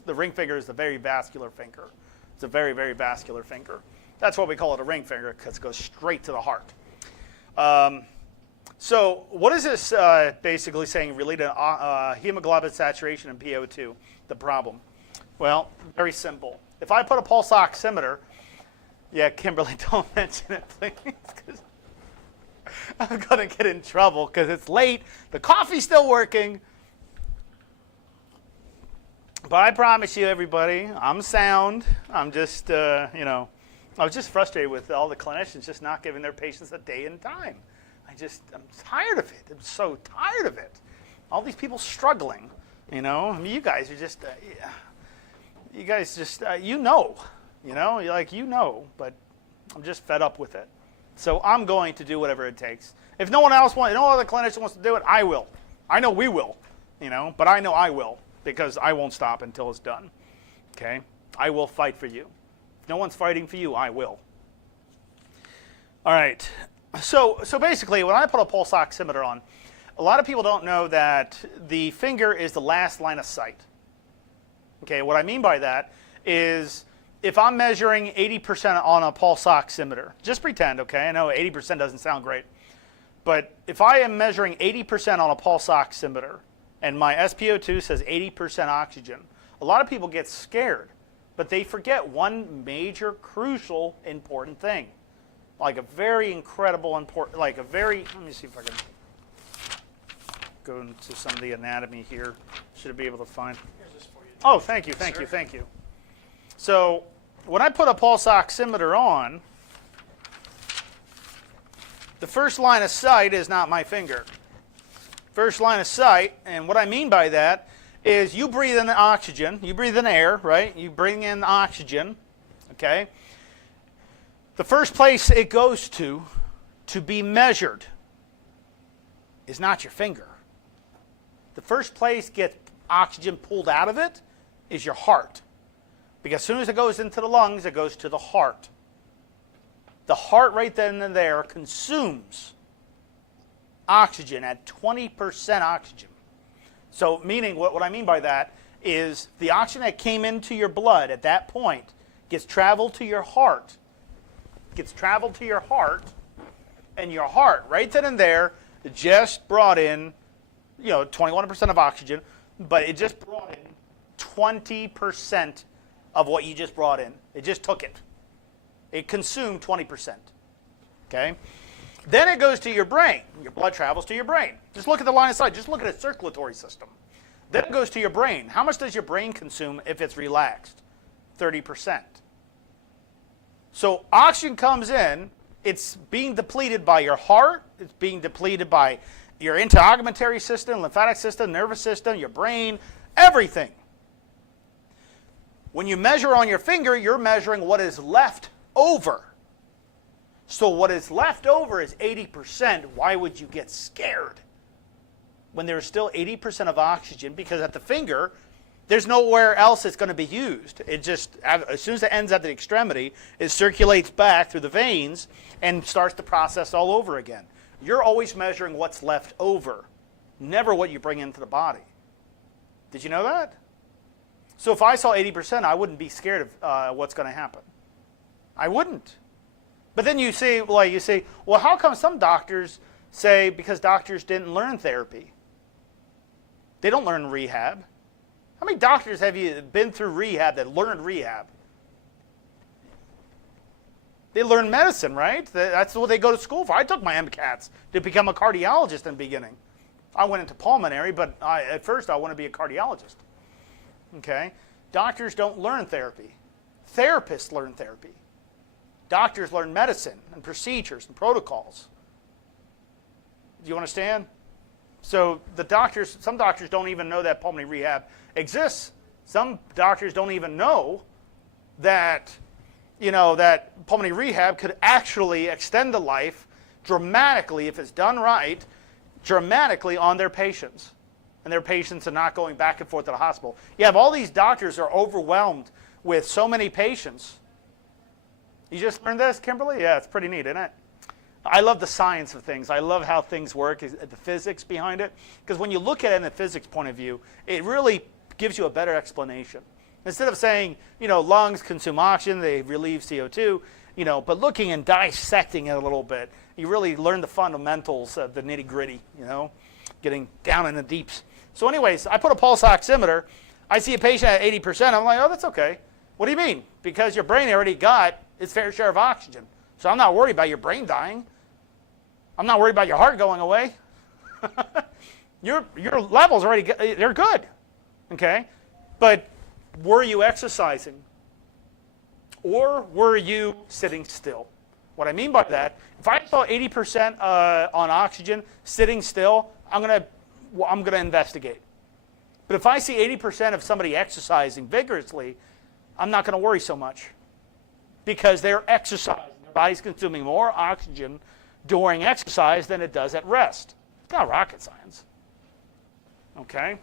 The ring finger is a very vascular finger. It's a very, very vascular finger. That's why we call it a ring finger, because it goes straight to the heart. So what is this basically saying related to hemoglobin saturation and PO2, the problem? Well, very simple. If I put a pulse oximeter, yeah, Kimberly, don't mention it, please, because I'm going to get in trouble because it's late. The coffee's still working. But I promise you, everybody, I'm sound. I'm just, I was just frustrated with all the clinicians just not giving their patients a day and time. I'm tired of it. I'm so tired of it. All these people struggling, I mean, you guys are just, you guys just, but I'm just fed up with it. So I'm going to do whatever it takes. If no other clinician wants to do it, I will. I know we will, but I know I will, because I won't stop until it's done. Okay? I will fight for you. If no one's fighting for you, I will. All right. So basically, when I put a pulse oximeter on, a lot of people don't know that the finger is the last line of sight. Okay, what I mean by that is if I'm measuring 80% on a pulse oximeter, just pretend, okay? I know 80% doesn't sound great. But if I am measuring 80% on a pulse oximeter and my SpO2 says 80% oxygen, a lot of people get scared, but they forget one major, crucial, important thing. Like a very incredible, important, let me see if I can go into some of the anatomy here. Should be able to find. Here's this for you. Oh, thank you. So when I put a pulse oximeter on, the first line of sight is not my finger. First line of sight, and what I mean by that is you breathe in the oxygen, you breathe in air, right? You bring in the oxygen, okay? The first place it goes to be measured is not your finger. The first place gets oxygen pulled out of it is your heart. Because as soon as it goes into the lungs, it goes to the heart. The heart right then and there consumes oxygen at 20% oxygen. So meaning what I mean by that is the oxygen that came into your blood at that point gets traveled to your heart. And your heart right then and there just brought in 21% of oxygen, but it just brought in 20% of what you just brought in. It just took it. It consumed 20%. Okay? Then it goes to your brain. Your blood travels to your brain. Just look at the line of sight. Just look at the circulatory system. Then it goes to your brain. How much does your brain consume if it's relaxed? 30%. So oxygen comes in. It's being depleted by your heart. It's being depleted by your integumentary system, lymphatic system, nervous system, your brain, everything. When you measure on your finger, you're measuring what is left over. So what is left over is 80%. Why would you get scared when there's still 80% of oxygen? Because at the finger, there's nowhere else it's going to be used. It just, as soon as it ends at the extremity, it circulates back through the veins and starts the process all over again. You're always measuring what's left over, never what you bring into the body. Did you know that? So if I saw 80%, I wouldn't be scared of what's going to happen. I wouldn't. But then you say, well, how come some doctors say because doctors didn't learn therapy? They don't learn rehab. How many doctors have you been through rehab that learned rehab? They learn medicine, right? That's what they go to school for. I took my MCATs to become a cardiologist in the beginning. I went into pulmonary, but at first I want to be a cardiologist. Okay? Doctors don't learn therapy. Therapists learn therapy. Doctors learn medicine and procedures and protocols. Do you understand? So some doctors don't even know that pulmonary rehab exists. Some doctors don't even know that, that pulmonary rehab could actually extend the life dramatically, if it's done right, dramatically on their patients. And their patients are not going back and forth to the hospital. You have all these doctors are overwhelmed with so many patients. You just learned this, Kimberly? Yeah, it's pretty neat, isn't it? I love the science of things. I love how things work, the physics behind it. Because when you look at it in the physics point of view, it really gives you a better explanation. Instead of saying, lungs consume oxygen, they relieve CO2, but looking and dissecting it a little bit, you really learn the fundamentals of the nitty-gritty, getting down in the deeps. So anyways, I put a pulse oximeter. I see a patient at 80%. I'm like, oh, that's okay. What do you mean? Because your brain already got its fair share of oxygen. So I'm not worried about your brain dying. I'm not worried about your heart going away. Your levels already, they're good. Okay? But were you exercising? Or were you sitting still? What I mean by that, if I saw 80% on oxygen sitting still, I'm gonna investigate. But if I see 80% of somebody exercising vigorously, I'm not going to worry so much because they're exercising. Their body's consuming more oxygen during exercise than it does at rest. It's not rocket science. Okay?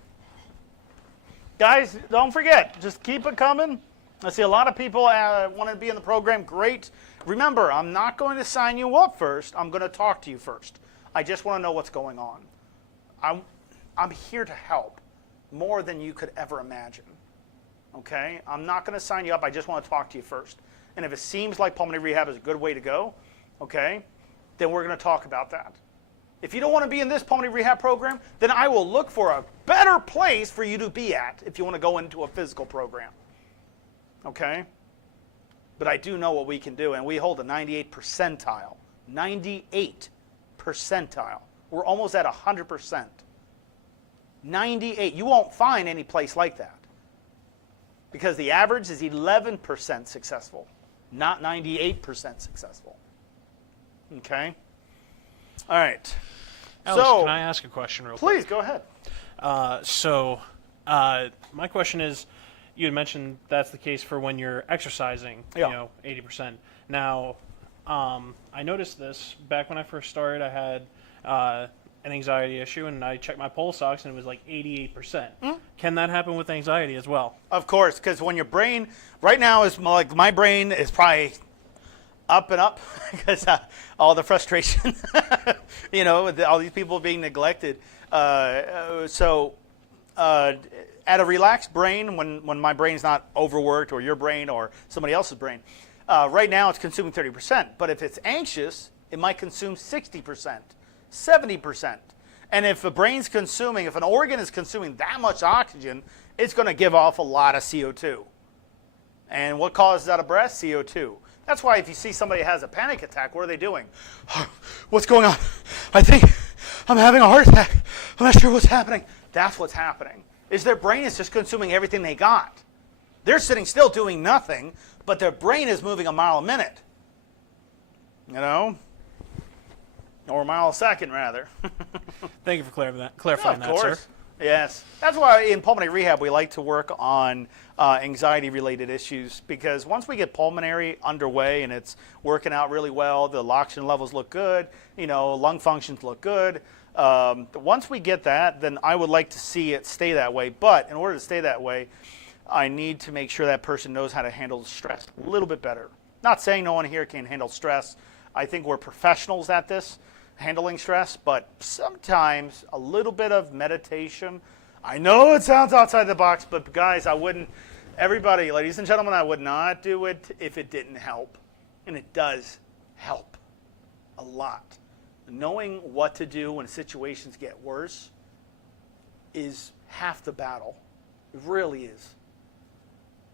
Guys, don't forget, just keep it coming. I see a lot of people want to be in the program. Great. Remember, I'm not going to sign you up first. I'm going to talk to you first. I just want to know what's going on. I'm here to help more than you could ever imagine. Okay? I'm not going to sign you up. I just want to talk to you first. And if it seems like pulmonary rehab is a good way to go, okay, then we're going to talk about that. If you don't want to be in this pulmonary rehab program, then I will look for a better place for you to be at if you want to go into a physical program. Okay? But I do know what we can do, and we hold a 98 percentile. 98 percentile. We're almost at 100%. 98. You won't find any place like that. Because the average is 11% successful, not 98% successful. Okay? All right. Alex, so, can I ask a question real quick? Please, go ahead. My question is, you had mentioned that's the case for when you're exercising, Yeah. 80%. Now, I noticed this back when I first started. I had an anxiety issue, and I checked my pulse ox, and it was like 88%. Can that happen with anxiety as well? Of course, because when your brain, right now, is like my brain is probably up and up because all the frustration, all these people being neglected. At a relaxed brain, when my brain's not overworked, or your brain, or somebody else's brain, right now it's consuming 30%. But if it's anxious, it might consume 60%, 70%. And if the brain's consuming, if an organ is consuming that much oxygen, it's going to give off a lot of CO2. And what causes out of breath? CO2. That's why if you see somebody has a panic attack, what are they doing? What's going on? I think I'm having a heart attack. I'm not sure what's happening. That's what's happening. Is their brain is just consuming everything they got. They're sitting still doing nothing, but their brain is moving a mile a minute. Or a mile a second, rather. Thank you for clarifying that, of course. sir. Yes. That's why in pulmonary rehab we like to work on anxiety-related issues, because once we get pulmonary underway and it's working out really well, the oxygen levels look good, lung functions look good. Once we get that, then I would like to see it stay that way. But in order to stay that way, I need to make sure that person knows how to handle stress a little bit better. Not saying no one here can handle stress. I think we're professionals at this, handling stress, but sometimes a little bit of meditation. I know it sounds outside the box, but guys, everybody, ladies and gentlemen, I would not do it if it didn't help. And it does help a lot. Knowing what to do when situations get worse is half the battle. It really is.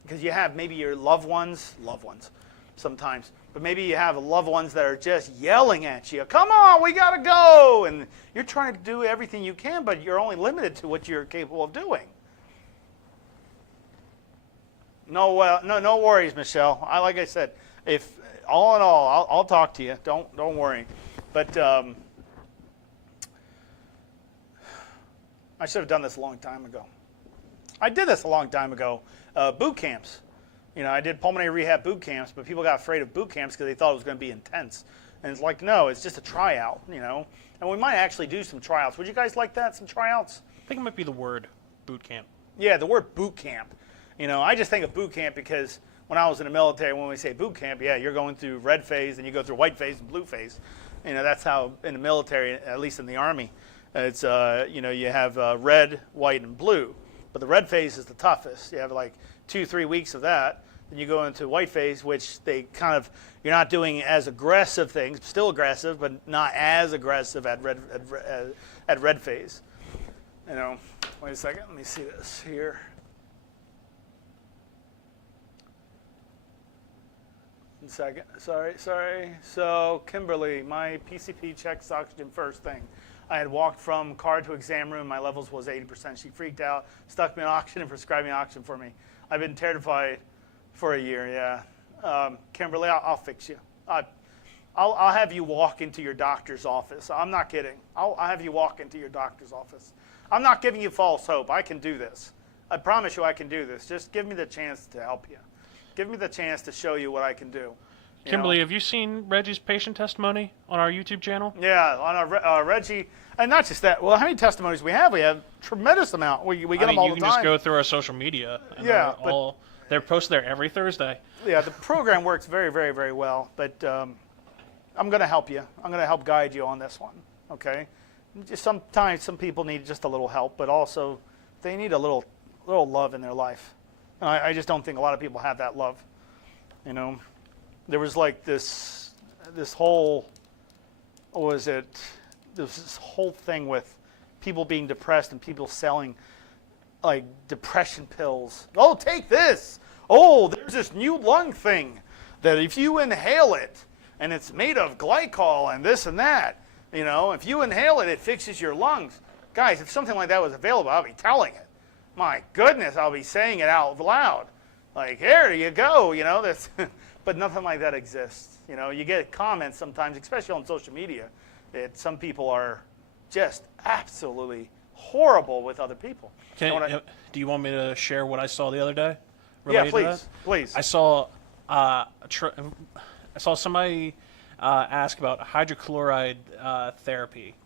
Because you have maybe your loved ones sometimes, but maybe you have loved ones that are just yelling at you, come on, we gotta go, and you're trying to do everything you can, but you're only limited to what you're capable of doing. No worries, Michelle. Like I said, if all in all, I'll talk to you. Don't worry. But I should have done this a long time ago. I did this a long time ago. Boot camps. I did pulmonary rehab boot camps, but people got afraid of boot camps because they thought it was going to be intense. And it's like, no, it's just a tryout, And we might actually do some tryouts. Would you guys like that, some tryouts? I think it might be the word boot camp. Yeah, the word boot camp. I just think of boot camp because when I was in the military, when we say boot camp, yeah, you're going through red phase, and you go through white phase and blue phase. That's how in the military, at least in the Army, it's, you have red, white, and blue. But the red phase is the toughest. You have like 2-3 weeks of that. Then you go into white phase, which you're not doing as aggressive things, still aggressive, but not as aggressive at red phase. Wait a second, let me see this here. One second, sorry. So Kimberly, my PCP checks oxygen first thing. I had walked from car to exam room. My levels was 80%. She freaked out, stuck me on oxygen, and prescribed me oxygen for me. I've been terrified for a year, yeah. Kimberly, I'll fix you. I'll have you walk into your doctor's office. I'm not kidding. I'll have you walk into your doctor's office. I'm not giving you false hope. I can do this. I promise you I can do this. Just give me the chance to help you. Give me the chance to show you what I can do. Kimberly, have you seen Reggie's patient testimony on our YouTube channel? Yeah, on our Reggie, and not just that. Well, how many testimonies we have? We have a tremendous amount. We get them all the time. You can just go through our social media. And yeah, they're posted there every Thursday. Yeah, the program works very, very, very well. But I'm going to help you. I'm going to help guide you on this one. Okay. Just sometimes some people need just a little help, but also they need a little love in their life. And I just don't think a lot of people have that love. You know. There was like this whole, what was it? There was this whole thing with people being depressed and people selling like depression pills. Oh, take this. Oh, there's this new lung thing that if you inhale it, and it's made of glycol and this and that, you know, if you inhale it, it fixes your lungs. Guys, if something like that was available, I'll be telling it. My goodness, I'll be saying it out loud. Like, here you go, you know, that's... But nothing like that exists. You know, you get comments sometimes, especially on social media, that some people are just absolutely horrible with other people. Do you want me to share what I saw the other day? Yeah, please. I saw somebody ask about hydrochloride therapy,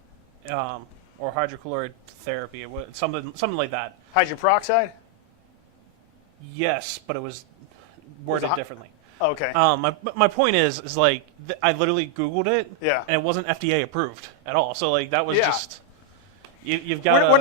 or hydrochloride therapy, something like that. Hydroperoxide? Yes, but it was worded differently. Okay. My point is like I literally Googled it. Yeah. And it wasn't FDA approved at all. So like that was just you've got. We're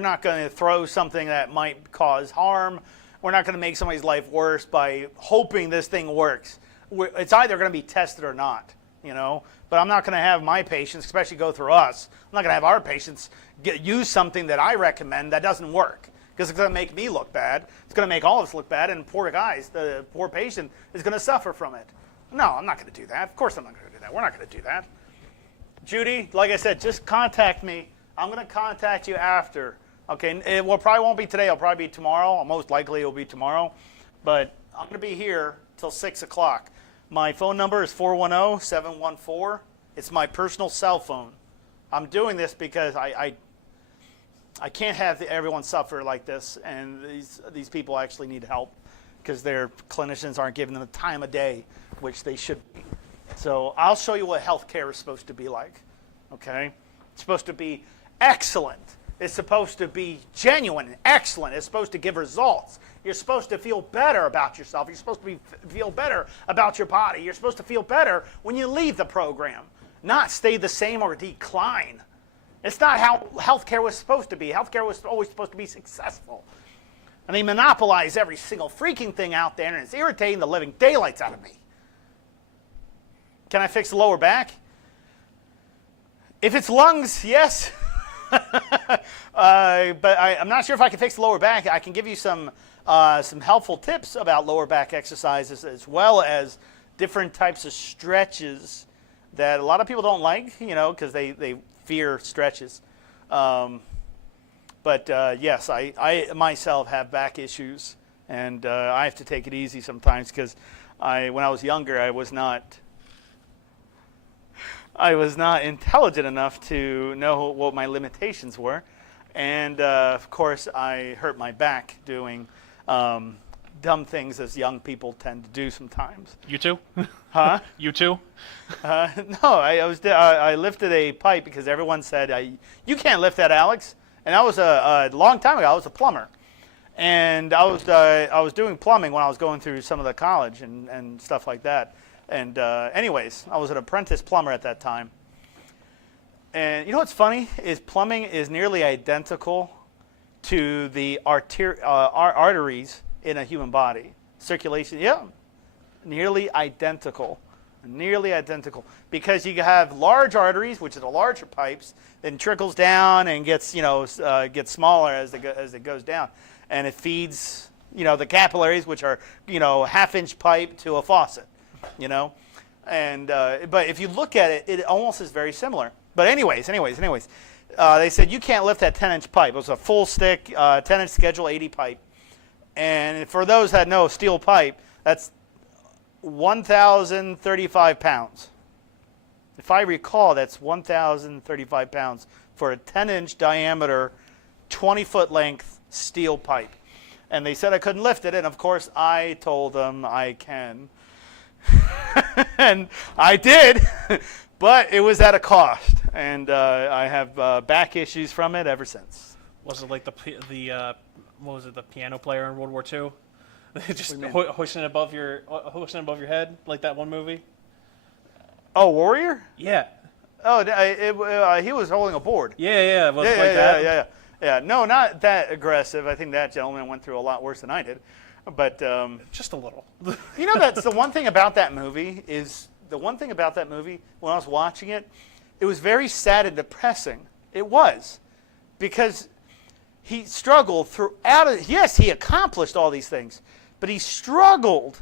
not gonna throw something that might cause harm. We're not gonna make somebody's life worse by hoping this thing works. It's either gonna be tested or not. You know. But I'm not gonna have my patients, especially go through us. I'm not gonna have our patients use something that I recommend that doesn't work. Because it's going to make me look bad. It's going to make all of us look bad, and poor guys, the poor patient, is going to suffer from it. No, I'm not going to do that. Of course I'm not going to do that. We're not going to do that. Judy, like I said, just contact me. I'm going to contact you after. Okay, it probably won't be today. It'll probably be tomorrow. Most likely it will be tomorrow. But I'm going to be here till 6 o'clock. My phone number is 410-714. It's my personal cell phone. I'm doing this because I can't have everyone suffer like this, and these people actually need help because their clinicians aren't giving them the time of day, which they should be. So I'll show you what healthcare is supposed to be like, okay? It's supposed to be excellent. It's supposed to be genuine and excellent. It's supposed to give results. You're supposed to feel better about yourself. You're supposed to feel better about your body. You're supposed to feel better when you leave the program, not stay the same or decline. It's not how healthcare was supposed to be. Healthcare was always supposed to be successful. And they monopolize every single freaking thing out there, and it's irritating the living daylights out of me. Can I fix the lower back? If it's lungs, yes. But I'm not sure if I can fix the lower back. I can give you some helpful tips about lower back exercises, as well as different types of stretches that a lot of people don't like, you know, because they fear stretches. But yes, I myself have back issues, and I have to take it easy sometimes because when I was younger, I was not intelligent enough to know what my limitations were. And of course, I hurt my back doing dumb things as young people tend to do sometimes. You too? Huh? You too? No, I lifted a pipe because everyone said, you can't lift that, Alex. And that was a long time ago. I was a plumber. And I was doing plumbing when I was going through some of the college and stuff like that. And anyways, I was an apprentice plumber at that time. And you know what's funny is plumbing is nearly identical to the arteries in a human body. Circulation, yeah, nearly identical. Nearly identical. Because you have large arteries, which are the larger pipes, then trickles down and gets smaller as it goes down. And it feeds, the capillaries, which are, half-inch pipe to a faucet, And but if you look at it, it almost is very similar. But anyways, they said you can't lift that 10-inch pipe. It was a full stick, 10-inch Schedule 80 pipe. And for those that know steel pipe, that's 1,035 pounds. If I recall, that's 1,035 pounds for a 10-inch diameter, 20-foot length steel pipe. And they said I couldn't lift it, and of course I told them I can. And I did, but it was at a cost. And I have back issues from it ever since. Was it like the what was it, the piano player in World War II? Just hoisting it above your head, like that one movie? Oh, Warrior? Yeah. Oh, he was holding a board. Yeah. Was it like that? Yeah. No, not that aggressive. I think that gentleman went through a lot worse than I did. But just a little. You know, that's the one thing about that movie when I was watching it, it was very sad and depressing. It was. Because he struggled throughout. Yes, he accomplished all these things, but he struggled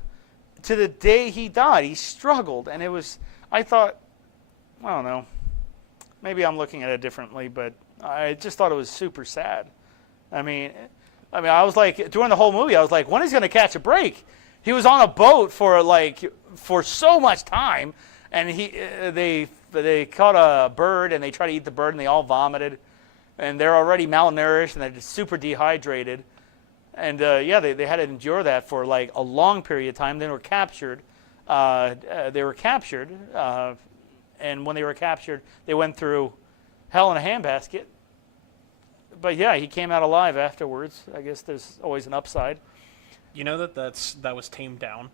to the day he died. He struggled, and it was, I thought, I don't know, maybe I'm looking at it differently, but I just thought it was super sad. I mean, I was like, during the whole movie, I was like, when is he going to catch a break? He was on a boat for so much time, and they caught a bird, and they tried to eat the bird, and they all vomited, and they're already malnourished, and they're super dehydrated, and they had to endure that for like a long period of time. They were captured. And when they were captured, they went through hell in a handbasket. But yeah, he came out alive afterwards. I guess there's always an upside. You know that was tamed down.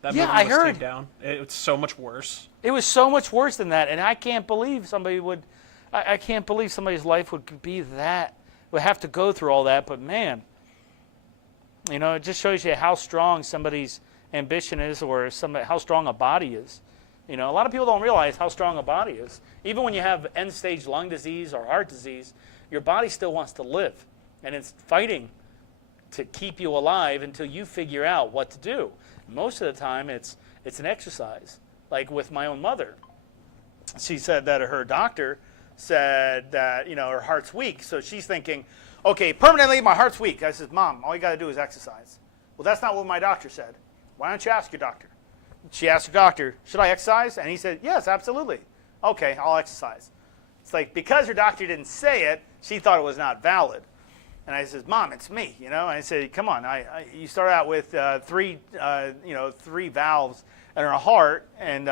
That Yeah, movie I was heard. tamed down. It's so much worse. It was so much worse than that, and I can't believe somebody would. I can't believe somebody's life would be that. Would have to go through all that. But man, you know, it just shows you how strong somebody's ambition is, or how strong a body is. You know, a lot of people don't realize how strong a body is. Even when you have end-stage lung disease or heart disease, your body still wants to live, and it's fighting to keep you alive until you figure out what to do. Most of the time, it's an exercise. Like with my own mother, she said that her doctor said that, you know, her heart's weak, so she's thinking, okay, permanently my heart's weak. I said, Mom, all you got to do is exercise. Well, that's not what my doctor said. Why don't you ask your doctor? She asked her doctor, should I exercise? And he said, yes, absolutely. Okay, I'll exercise. It's like, because her doctor didn't say it, she thought it was not valid. And I said, Mom, it's me, you know. And I said, come on, you start out with three valves in her heart, and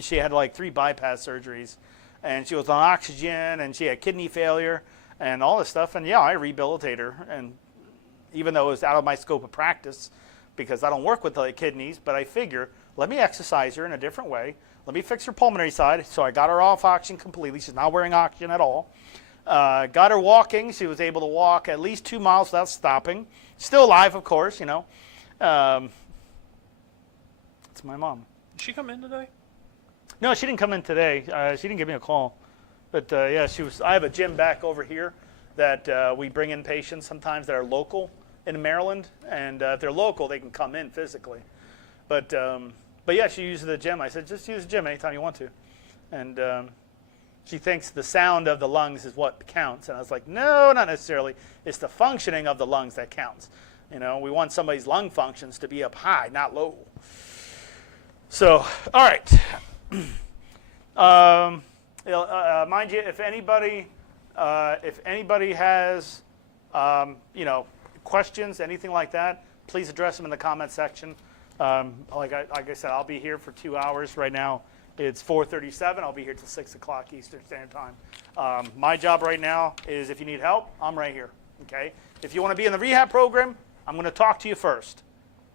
she had like 3 bypass surgeries, and she was on oxygen, and she had kidney failure, and all this stuff. And yeah, I rehabilitated her, and even though it was out of my scope of practice, because I don't work with the kidneys, but I figure, let me exercise her in a different way. Let me fix her pulmonary side. So I got her off oxygen completely. She's not wearing oxygen at all. Got her walking. She was able to walk at least 2 miles without stopping. Still alive, of course, you know. It's my mom. Did she come in today? No, she didn't come in today. She didn't give me a call. But yeah, I have a gym back over here that we bring in patients sometimes that are local in Maryland. And if they're local, they can come in physically. But yeah, she uses the gym. I said, just use the gym anytime you want to. And she thinks the sound of the lungs is what counts. And I was like, no, not necessarily. It's the functioning of the lungs that counts. You know, we want somebody's lung functions to be up high, not low. So, all right. Mind you, if anybody has, questions, anything like that, please address them in the comment section. Like I said, I'll be here for 2 hours right now. It's 4:37. I'll be here till 6 o'clock Eastern Standard Time. My job right now is, if you need help, I'm right here. Okay. If you want to be in the rehab program, I'm going to talk to you first.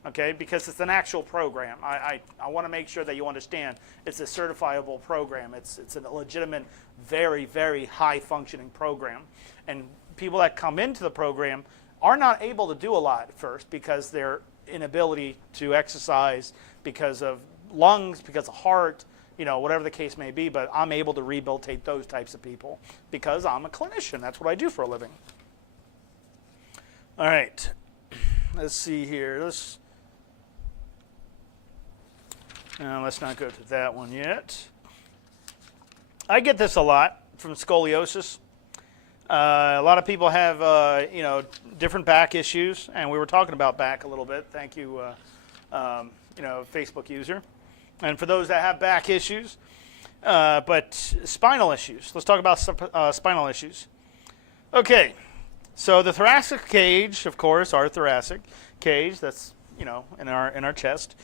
Okay, because it's an actual program. I want to make sure that you understand it's a certifiable program. It's a legitimate, very, very high functioning program. And people that come into the program are not able to do a lot at first because their inability to exercise, because of lungs, because of heart, whatever the case may be. But I'm able to rehabilitate those types of people because I'm a clinician. That's what I do for a living. All right, let's see here. Let's not go to that one yet. I get this a lot from scoliosis. A lot of people have, different back issues, and we were talking about back a little bit. Thank you, Facebook user. And for those that have back issues, but spinal issues. Let's talk about spinal issues. Okay, so the thoracic cage, of course, our thoracic cage, that's, in our chest,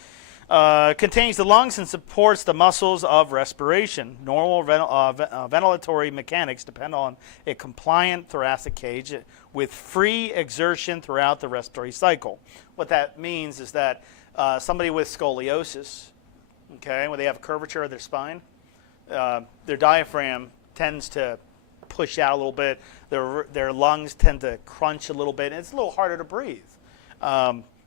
contains the lungs and supports the muscles of respiration. Normal ventilatory mechanics depend on a compliant thoracic cage with free exertion throughout the respiratory cycle. What that means is that somebody with scoliosis, okay, when they have curvature of their spine, their diaphragm tends to push out a little bit. Their lungs tend to crunch a little bit, and it's a little harder to breathe.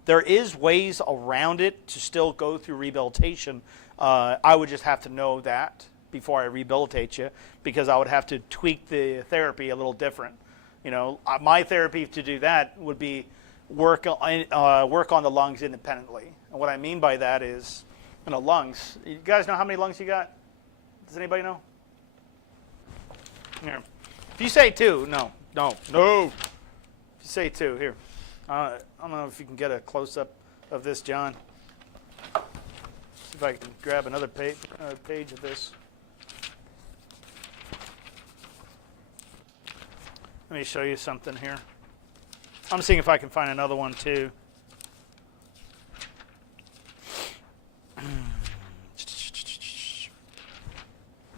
There is ways around it to still go through rehabilitation. I would just have to know that before I rehabilitate you, because I would have to tweak the therapy a little different. My therapy to do that would be work on the lungs independently. And what I mean by that is, lungs. You guys know how many lungs you got? Does anybody know? Here. If you say 2, no. If you say 2, here. I don't know if you can get a close-up of this, John. See if I can grab another page of this. Let me show you something here. I'm seeing if I can find another one, too.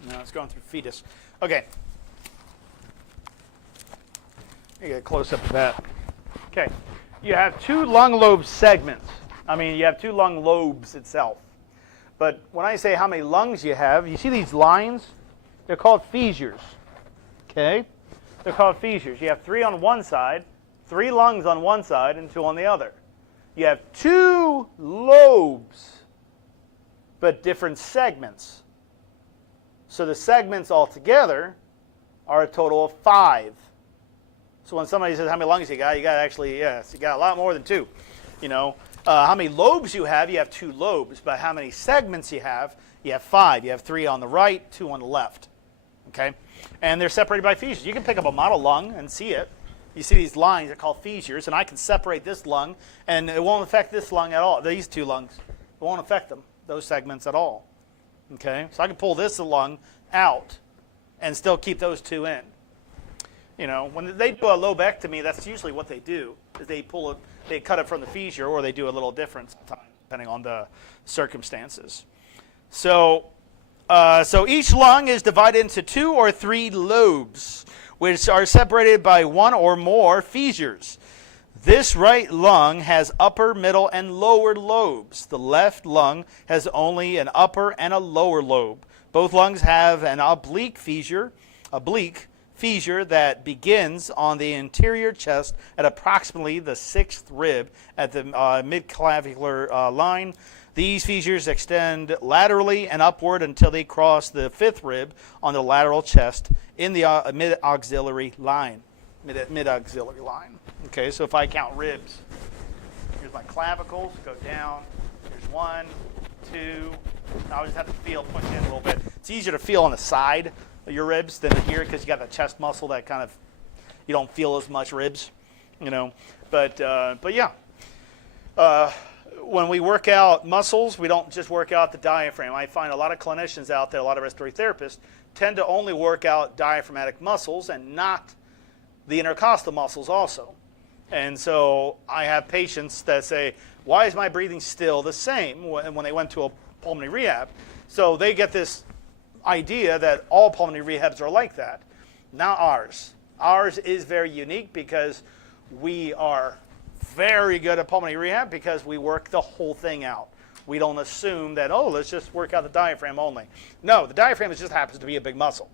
No, it's going through fetus. Okay. You get a close-up of that. Okay. You have 2 lung lobe segments. You have 2 lung lobes itself. But when I say how many lungs you have, you see these lines? They're called fissures. Okay? They're called fissures. You have 3 on one side, 3 lungs on one side, and 2 on the other. You have 2 lobes, but different segments. So the segments altogether are a total of 5. So when somebody says how many lungs you got actually, yes, you got a lot more than 2. How many lobes you have 2 lobes. But how many segments you have 5. You have 3 on the right, 2 on the left. Okay? And they're separated by fissures. You can pick up a model lung and see it. You see these lines, they're called fissures, and I can separate this lung, and it won't affect this lung at all. These 2 lungs, it won't affect them, those segments at all. Okay? So I can pull this lung out and still keep those 2 in. When they do a lobectomy, that's usually what they do. Is they cut it from the fissure, or they do a little different sometimes, depending on the circumstances. So each lung is divided into 2 or 3 lobes, which are separated by 1 or more fissures. This right lung has upper, middle, and lower lobes. The left lung has only an upper and a lower lobe. Both lungs have an oblique fissure that begins on the interior chest at approximately the 6th rib at the midclavicular line. These fissures extend laterally and upward until they cross the 5th rib on the lateral chest in the mid-axillary line. Mid-axillary line. Okay, so if I count ribs, here's my clavicles, go down. Here's 1, 2. Now I just have to push in a little bit. It's easier to feel on the side of your ribs than here, because you got the chest muscle that kind of, you don't feel as much ribs, But yeah. When we work out muscles, we don't just work out the diaphragm. I find a lot of clinicians out there, a lot of respiratory therapists, tend to only work out diaphragmatic muscles and not the intercostal muscles also. And so I have patients that say, why is my breathing still the same when they went to a pulmonary rehab? So they get this idea that all pulmonary rehabs are like that. Not ours. Ours is very unique because we are very good at pulmonary rehab because we work the whole thing out. We don't assume that, let's just work out the diaphragm only. No, the diaphragm just happens to be a big muscle.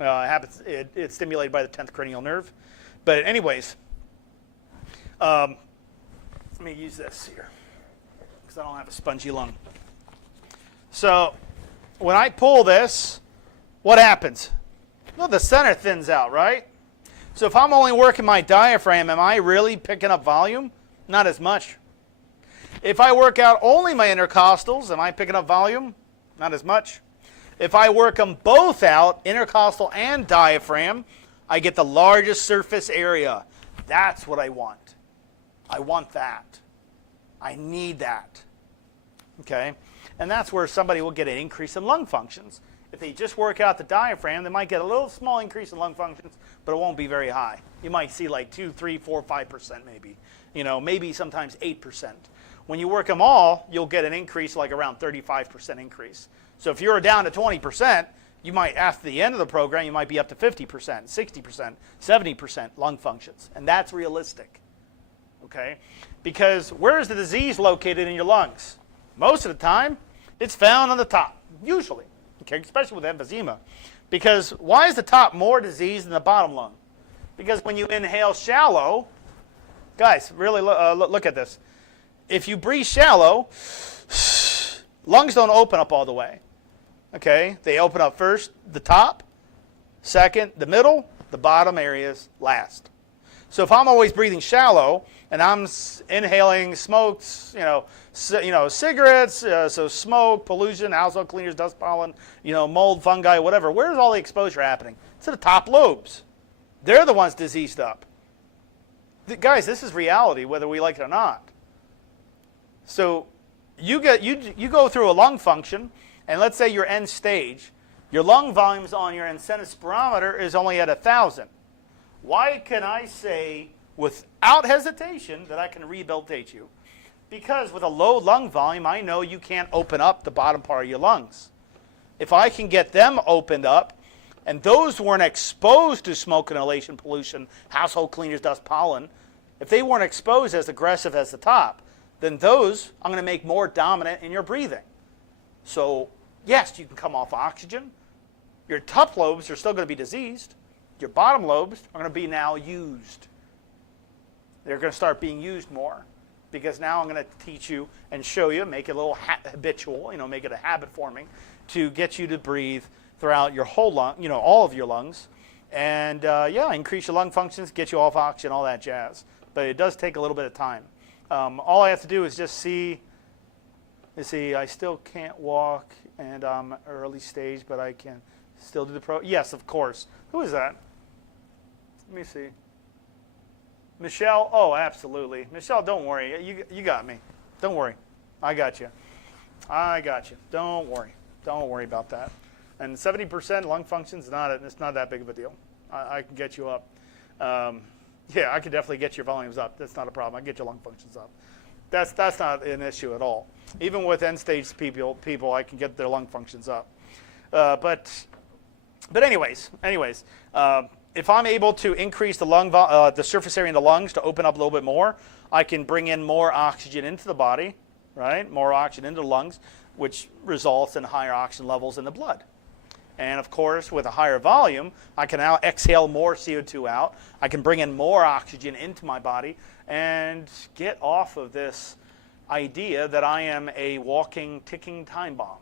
It's stimulated by the 10th cranial nerve. But anyways, let me use this here because I don't have a spongy lung. So when I pull this, what happens? Well, the center thins out, right? So if I'm only working my diaphragm, am I really picking up volume? Not as much. If I work out only my intercostals, am I picking up volume? Not as much. If I work them both out, intercostal and diaphragm, I get the largest surface area. That's what I want. I want that. I need that. Okay? And that's where somebody will get an increase in lung functions. If they just work out the diaphragm, they might get a little small increase in lung functions, but it won't be very high. You might see like 2, 3, 4, 5% maybe. Maybe sometimes 8%. When you work them all, you'll get an increase like around 35% increase. So if you're down to 20%, you might, after the end of the program, you might be up to 50%, 60%, 70% lung functions. And that's realistic. Okay? Because where is the disease located in your lungs? Most of the time, it's found on the top, usually. Okay? Especially with emphysema. Because why is the top more diseased than the bottom lung? Because when you inhale shallow, guys, really look at this. If you breathe shallow, lungs don't open up all the way. Okay? They open up first, the top, second, the middle, the bottom areas last. So if I'm always breathing shallow and I'm inhaling smokes, cigarettes, so smoke, pollution, household cleaners, dust, pollen, mold, fungi, whatever, where's all the exposure happening? It's to the top lobes. They're the ones diseased up. Guys, this is reality, whether we like it or not. So you go through a lung function, and let's say you're end stage. Your lung volumes on your incentive spirometer is only at 1,000. Why can I say without hesitation that I can rehabilitate you? Because with a low lung volume, I know you can't open up the bottom part of your lungs. If I can get them opened up, and those weren't exposed to smoke inhalation, pollution, household cleaners, dust, pollen, if they weren't exposed as aggressive as the top, then those I'm going to make more dominant in your breathing. So, yes, you can come off oxygen. Your top lobes are still going to be diseased. Your bottom lobes are going to be now used. They're going to start being used more because now I'm going to teach you and show you, make it a little habitual, make it a habit forming to get you to breathe throughout your whole lung, all of your lungs. And, increase your lung functions, get you off oxygen, all that jazz. But it does take a little bit of time. All I have to do is just see, I still can't walk, and I'm early stage, but I can still do the Yes, of course. Who is that? Let me see. Michelle? Oh, absolutely. Michelle, don't worry. You got me. Don't worry. I got you. Don't worry. Don't worry about that. And 70% lung function is it's not that big of a deal. I can get you up. I can definitely get your volumes up. That's not a problem. I can get your lung functions up. That's not an issue at all. Even with end-stage people, I can get their lung functions up. But anyways, if I'm able to increase the surface area in the lungs to open up a little bit more, I can bring in more oxygen into the body, right? More oxygen into the lungs, which results in higher oxygen levels in the blood. And of course, with a higher volume, I can now exhale more CO2 out. I can bring in more oxygen into my body and get off of this idea that I am a walking, ticking time bomb.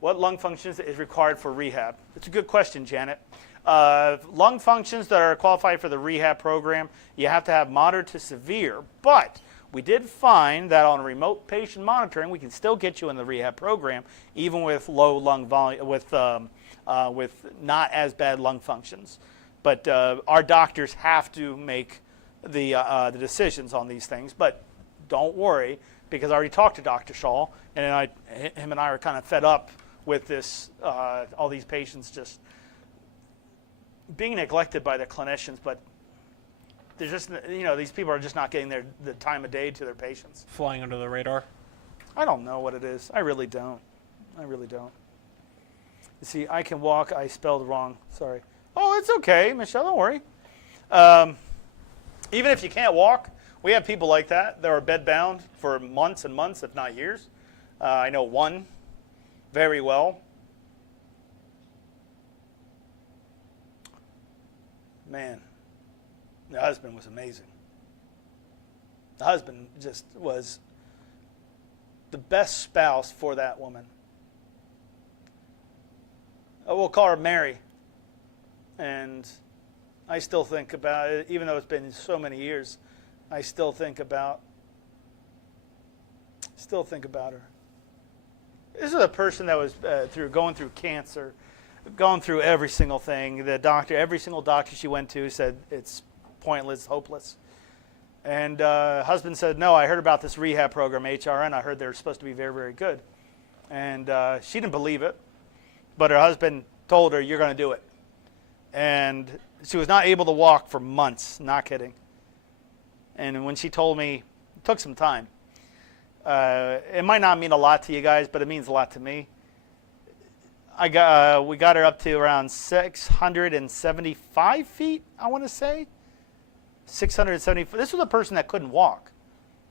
What lung functions is required for rehab? It's a good question, Janet. Lung functions that are qualified for the rehab program, you have to have moderate to severe, but we did find that on remote patient monitoring, we can still get you in the rehab program, even with low lung volume, with not as bad lung functions. But our doctors have to make the decisions on these things. But don't worry, because I already talked to Dr. Shaw, and him and I are kind of fed up with this. All these patients just being neglected by the clinicians, but there's just, these people are just not getting the time of day to their patients. Flying under the radar? I don't know what it is. I really don't. You see, I can walk. I spelled wrong. Sorry. Oh, it's okay, Michelle. Don't worry. Even if you can't walk, we have people like that. They are bedbound for months and months, if not years. I know one very well. Man. The husband was amazing. The husband just was the best spouse for that woman. We'll call her Mary. And I still think about it, even though it's been so many years, I still think about her. This is a person that was going through cancer, going through every single thing. The doctor, every single doctor she went to said it's pointless, hopeless. And husband said, no, I heard about this rehab program, HRN. I heard they're supposed to be very, very good. And she didn't believe it, but her husband told her, you're going to do it. And she was not able to walk for months, not kidding. And when she told me, it took some time. It might not mean a lot to you guys, but it means a lot to me. We got her up to around 675 feet, I want to say. 670. This was a person that couldn't walk.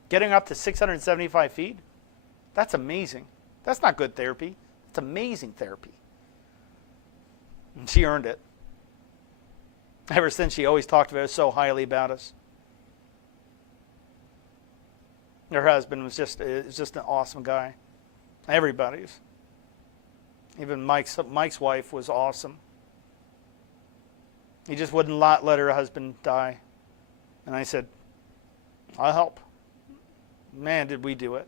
Getting up to 675 feet, that's amazing. That's not good therapy. It's amazing therapy. And she earned it. Ever since, she always talked about it so highly about us. Her husband was just an awesome guy. Everybody's. Even Mike's wife was awesome. He just wouldn't let her husband die. And I said, I'll help. Man, did we do it.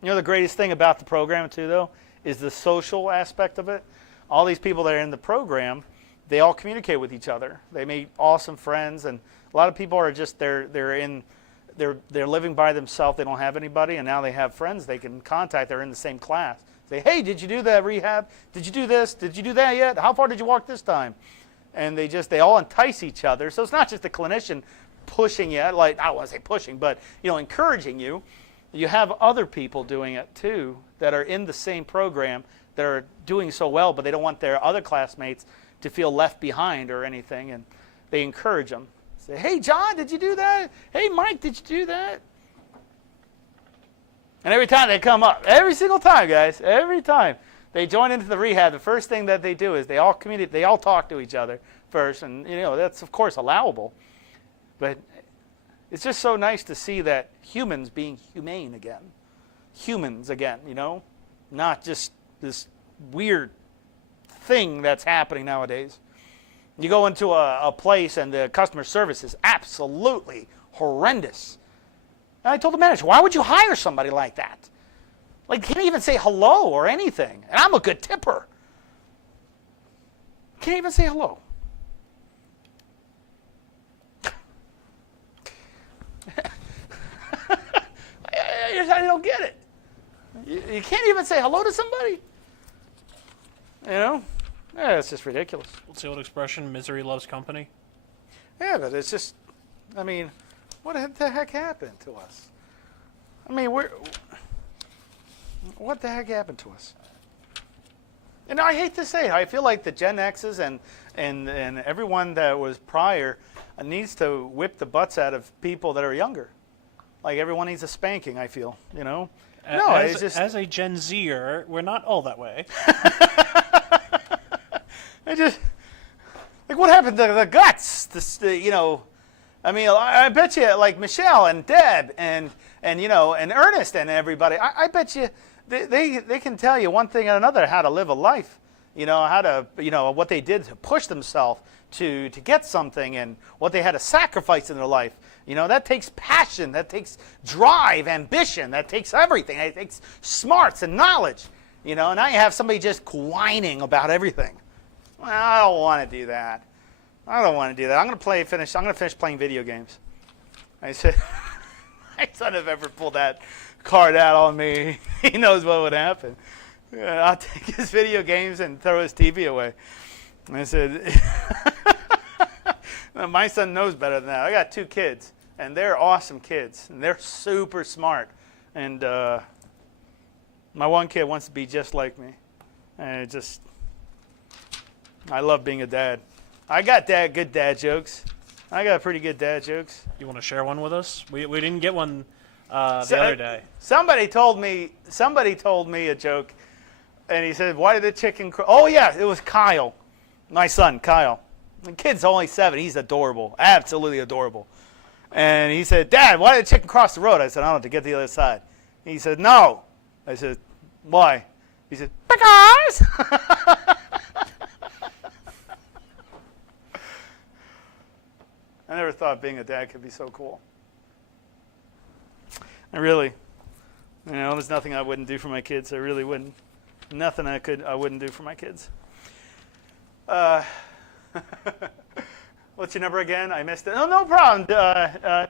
You know, the greatest thing about the program, too, though, is the social aspect of it. All these people that are in the program, they all communicate with each other. They make awesome friends, and a lot of people are just, they're living by themselves. They don't have anybody, and now they have friends they can contact. They're in the same class. Say, hey, did you do that rehab? Did you do this? Did you do that yet? How far did you walk this time? And they all entice each other. So it's not just the clinician pushing you, like, I don't want to say pushing, but, you know, encouraging you. You have other people doing it too that are in the same program that are doing so well, but they don't want their other classmates to feel left behind or anything, and they encourage them. Say, hey, John, did you do that? Hey, Mike, did you do that? And every time they come up, every single time, guys, every time they join into the rehab, the first thing that they do is they all communicate, they all talk to each other first, and you know that's of course allowable. But it's just so nice to see that humans being humane again. Humans again, you know, not just this weird thing that's happening nowadays. You go into a place and the customer service is absolutely horrendous. And I told the manager, why would you hire somebody like that? Like, can't even say hello or anything. And I'm a good tipper. Can't even say hello. I don't get it. You can't even say hello to somebody? You know? Yeah, it's just ridiculous. What's the old expression? Misery loves company. Yeah, but it's just, I mean, what the heck happened to us? I mean, what the heck happened to us? And I hate to say it, I feel like the Gen X's and everyone that was prior needs to whip the butts out of people that are younger. Like everyone needs a spanking, I feel, you know? No, it's just... As a Gen Zer, we're not all that way. I just... Like, what happened to the guts? You know... I mean, I bet you, like Michelle and Deb and you know, and Ernest and everybody, I bet you they can tell you one thing and another how to live a life. You know, how to, you know, what they did to push themselves to get something and what they had to sacrifice in their life. You know, that takes passion, that takes drive, ambition, that takes everything. It takes smarts and knowledge. You know, now you have somebody just whining about everything. Well, I don't want to do that. I don't want to do that. I'm going to finish playing video games. I said, my son have ever pulled that card out on me, he knows what would happen. I'll take his video games and throw his TV away. I said, my son knows better than that. I got 2 kids, and they're awesome kids, and they're super smart. And my one kid wants to be just like me. And I love being a dad. I got good dad jokes. I got pretty good dad jokes. You want to share one with us? We didn't get one the other day. Somebody told me a joke, and he said, "Why did the chicken cry?" Oh yeah, it was Kyle, my son, Kyle. The kid's only 7. He's adorable, absolutely adorable. And he said, "Dad, why did the chicken cross the road?" I said, "I don't know, to get to the other side." He said, "No." I said, "Why?" He said, "Because." I never thought being a dad could be so cool. You know, there's nothing I wouldn't do for my kids. I really wouldn't. Nothing I wouldn't do for my kids. What's your number again? I missed it. Oh, no problem.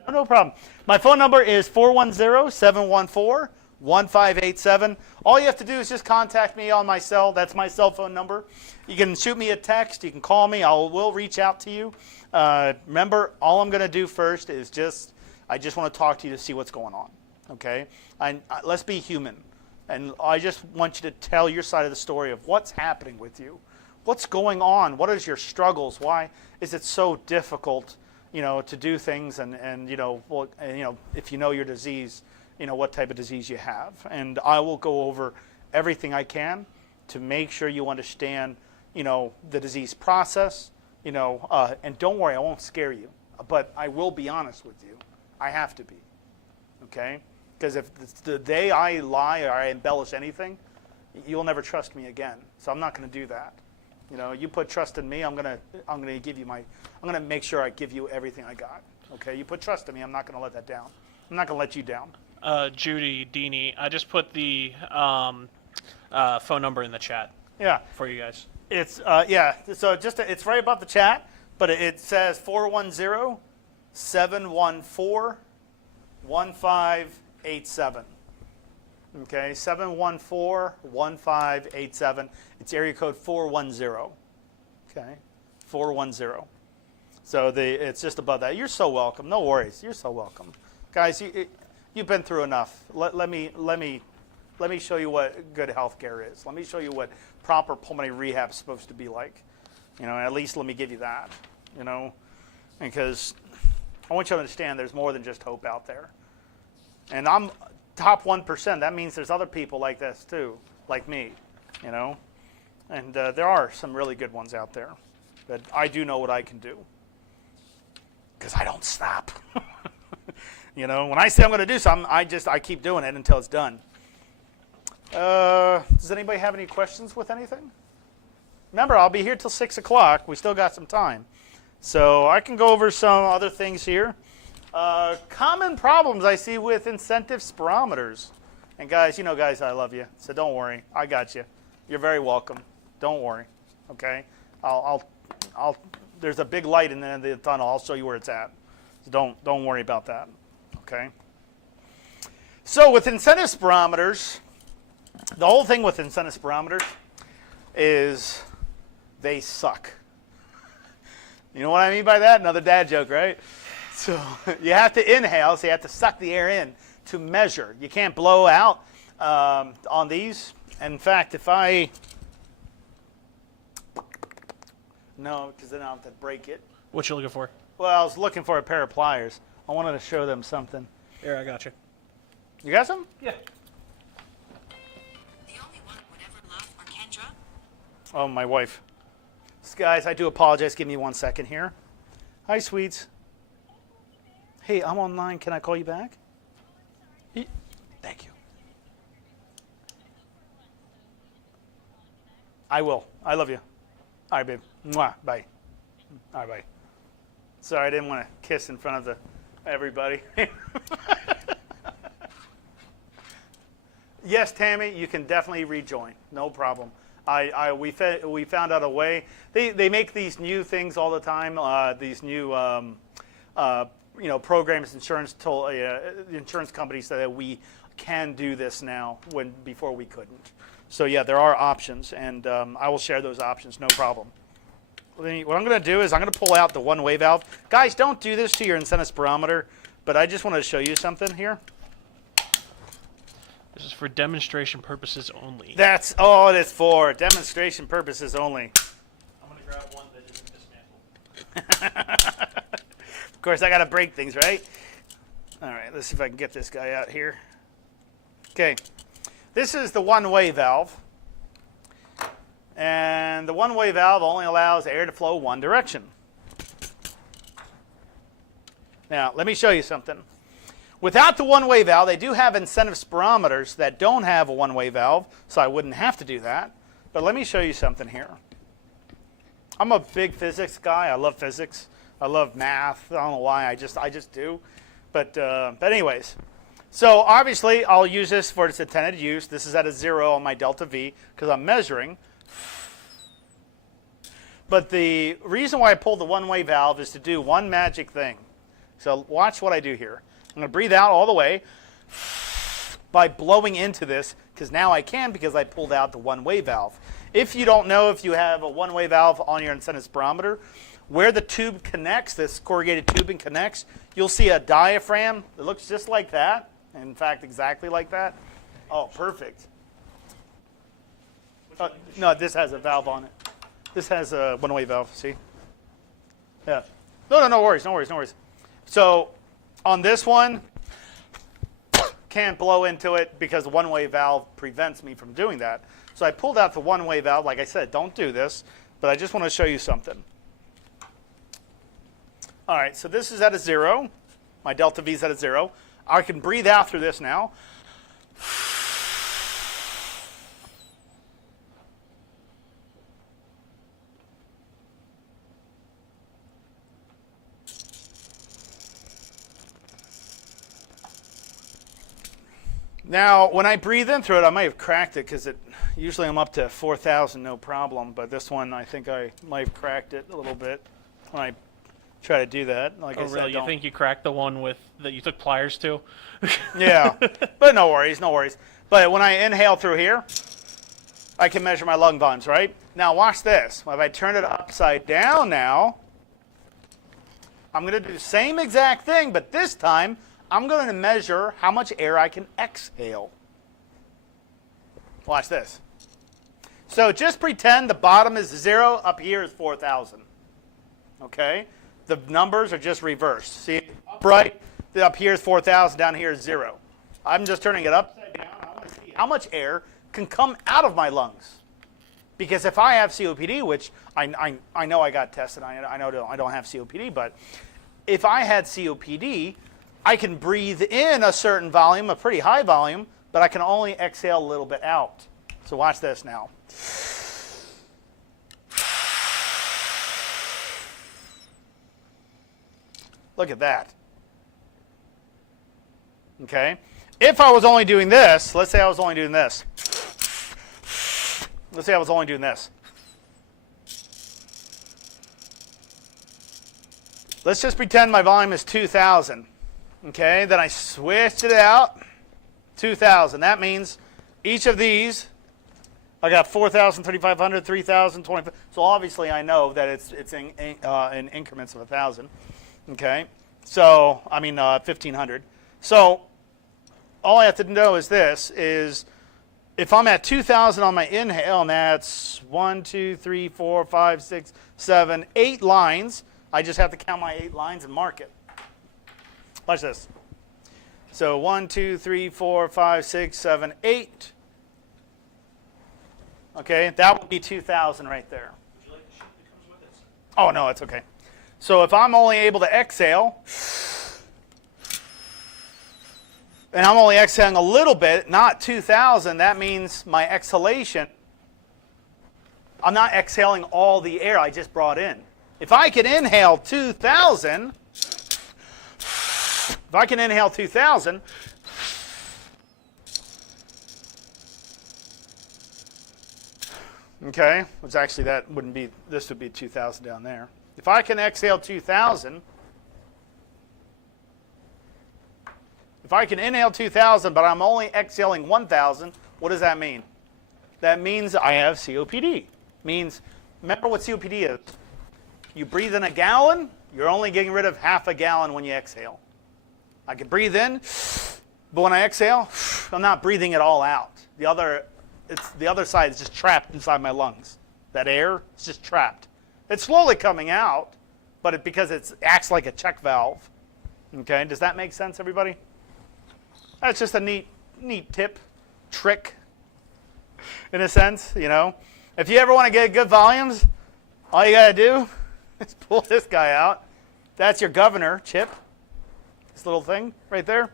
No problem. My phone number is 410-714-1587. All you have to do is just contact me on my cell. That's my cell phone number. You can shoot me a text. You can call me. We'll reach out to you. Remember, all I'm going to do first is I just want to talk to you to see what's going on. Okay? Let's be human. And I just want you to tell your side of the story of what's happening with you. What's going on? What is your struggles? Why is it so difficult, to do things? And if you know your disease, what type of disease you have. And I will go over everything I can to make sure you understand, the disease process. And don't worry, I won't scare you, but I will be honest with you. I have to be, okay? Because if the day I lie or I embellish anything, you'll never trust me again. So I'm not going to do that. You put trust in me. I'm gonna make sure I give you everything I got. Okay, you put trust in me. I'm not gonna let that down. I'm not gonna let you down. Judy, Deanie, I just put the phone number in the chat. Yeah. For you guys. It's yeah. So it's right above the chat, but it says 410-714-1587. Okay, 714-1587. It's area code 410. Okay, 410. So it's just above that. You're so welcome. No worries. You're so welcome, guys. You've been through enough. Let me show you what good healthcare is. Let me show you what proper pulmonary rehab is supposed to be like. At least let me give you that. Because I want you to understand there's more than just hope out there. And I'm top 1%. That means there's other people like this too, like me, And there are some really good ones out there. But I do know what I can do. Because I don't stop. When I say I'm going to do something, I keep doing it until it's done. Does anybody have any questions with anything? Remember, I'll be here till 6 o'clock. We still got some time. So I can go over some other things here. Common problems I see with incentive spirometers. And guys, I love you. So don't worry. I got you. You're very welcome. Don't worry. Okay? There's a big light in the end of the tunnel. I'll show you where it's at. So don't worry about that. Okay? So with incentive spirometers, the whole thing with incentive spirometers is they suck. You know what I mean by that? Another dad joke, right? So you have to inhale, so you have to suck the air in to measure. You can't blow out on these. In fact, no, because then I'll have to break it. What you looking for? Well, I was looking for a pair of pliers. I wanted to show them something. Here, I got you. You got some? Yeah. The only one would ever love or Kendra. Oh, my wife. Guys, I do apologize. Give me 1 second here. Hi, sweets. Hey, I'm online. Can I call you back? Thank you. I will. I love you. All right, babe. Mwah. Bye. All right, bye. Sorry, I didn't want to kiss in front of everybody. Yes, Tammy, you can definitely rejoin. No problem. We found out a way. They make these new things all the time. These new programs, insurance companies say that we can do this now when before we couldn't. So yeah, there are options, and I will share those options. No problem. What I'm going to do is I'm going to pull out the one-way valve. Guys, don't do this to your incentive spirometer, but I just want to show you something here. This is for demonstration purposes only. That's all it is for. Demonstration purposes only. I'm going to grab one that isn't dismantled. Of course, I got to break things, right? All right, let's see if I can get this guy out here. Okay. This is the one-way valve. And the one-way valve only allows air to flow one direction. Now, let me show you something. Without the one-way valve, they do have incentive spirometers that don't have a one-way valve, so I wouldn't have to do that. But let me show you something here. I'm a big physics guy. I love physics. I love math. I don't know why. I just do. But anyways, So obviously, I'll use this for its intended use. This is at a 0 on my delta V because I'm measuring. But the reason why I pulled the one-way valve is to do one magic thing. So watch what I do here. I'm going to breathe out all the way by blowing into this, because now I can because I pulled out the one-way valve. If you don't know if you have a one-way valve on your incentive spirometer, where the tube connects, this corrugated tubing connects, you'll see a diaphragm that looks just like that. In fact, exactly like that. Oh, perfect. No, this has a valve on it. This has a one-way valve, see? Yeah. No worries. So on this one, can't blow into it because the one-way valve prevents me from doing that. So I pulled out the one-way valve. Like I said, don't do this, but I just want to show you something. All right, so this is at a 0. My delta V is at a 0. I can breathe out through this now. Now, when I breathe in through it, I might have cracked it because usually I'm up to 4,000, no problem. But this one, I think I might have cracked it a little bit when I try to do that. Like I said, really? You think you cracked the one that you took pliers to? Yeah, but no worries. But when I inhale through here, I can measure my lung volumes, right? Now watch this. If I turn it upside down now, I'm going to do the same exact thing, but this time I'm going to measure how much air I can exhale. Watch this. So just pretend the bottom is 0, up here is 4,000. Okay? The numbers are just reversed. See, upright, up here is 4,000, down here is 0. I'm just turning it upside down. I want to see how much air can come out of my lungs. Because if I have COPD, which I know I got tested, I know I don't have COPD, but if I had COPD, I can breathe in a certain volume, a pretty high volume, but I can only exhale a little bit out. So watch this now. Look at that. Okay? If I was only doing this, let's say I was only doing this. Let's say I was only doing this. Let's just pretend my volume is 2,000. Okay, then I switched it out, 2,000. That means each of these, I got 4,000, 3,500, 3,000, 25. So obviously I know that it's in increments of 1,000. Okay, so, 1,500. So all I have to know is this, is if I'm at 2,000 on my inhale, and that's 1, 2, 3, 4, 5, 6, 7, 8 lines, I just have to count my 8 lines and mark it. Watch this. So 1, 2, 3, 4, 5, 6, 7, 8. Okay, that would be 2,000 right there. Would you like the sheet that comes with it? Oh, no, it's okay. So if I'm only able to exhale, and I'm only exhaling a little bit, not 2,000, that means my exhalation, I'm not exhaling all the air I just brought in. If I can inhale 2,000, okay, which actually that wouldn't be, this would be 2,000 down there. If I can exhale 2,000, if I can inhale 2,000, but I'm only exhaling 1,000, what does that mean? That means I have COPD. Means, remember what COPD is. You breathe in a gallon, you're only getting rid of half a gallon when you exhale. I can breathe in, but when I exhale, I'm not breathing it all out. The other side is just trapped inside my lungs. That air is just trapped. It's slowly coming out, but because it acts like a check valve. Okay, does that make sense, everybody? That's just a neat trick, in a sense, you know. If you ever want to get good volumes, all you got to do is pull this guy out. That's your governor, Chip. This little thing right there.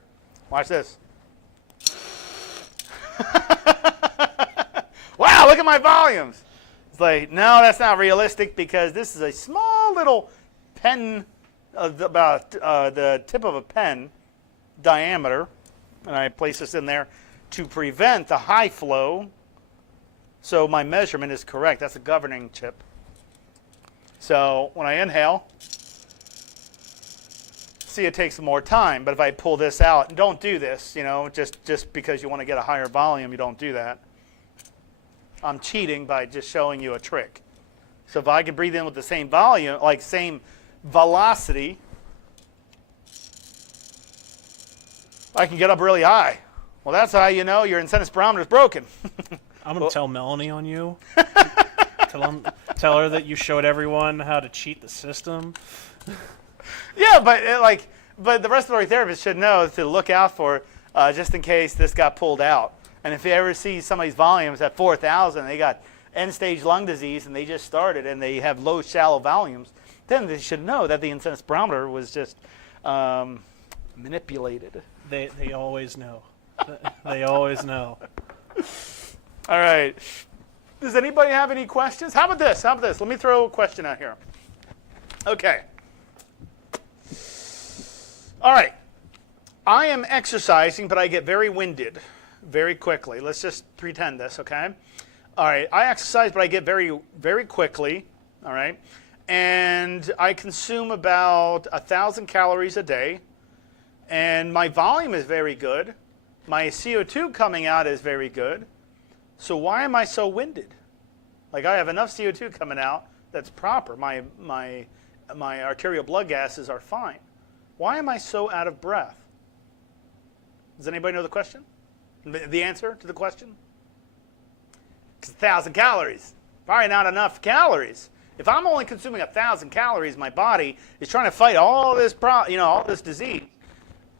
Watch this. Wow, look at my volumes. It's like, no, that's not realistic because this is a small little pen, about the tip of a pen diameter. And I place this in there to prevent the high flow, so my measurement is correct. That's a governing chip. So when I inhale, see, it takes more time. But if I pull this out, and don't do this, just because you want to get a higher volume, you don't do that. I'm cheating by just showing you a trick. So if I can breathe in with the same volume, like same velocity, I can get up really high. Well, that's how you know your incentive spirometer is broken. I'm going to tell Melanie on you. Tell her that you showed everyone how to cheat the system. Yeah, but the respiratory therapist should know to look out for just in case this got pulled out. And if you ever see somebody's volumes at 4,000, they got end-stage lung disease and they just started and they have low, shallow volumes, then they should know that the incentive spirometer was just manipulated. They always know. They always know. All right. Does anybody have any questions? How about this? Let me throw a question out here. Okay. All right. I am exercising, but I get very winded very quickly. Let's just pretend this, okay? All right. I exercise, but I get very, very quickly, all right? And I consume about 1,000 calories a day. And my volume is very good. My CO2 coming out is very good. So why am I so winded? Like, I have enough CO2 coming out that's proper. My arterial blood gases are fine. Why am I so out of breath? Does anybody know the question? The answer to the question? It's 1,000 calories. Probably not enough calories. If I'm only consuming 1,000 calories, my body is trying to fight all this all this disease.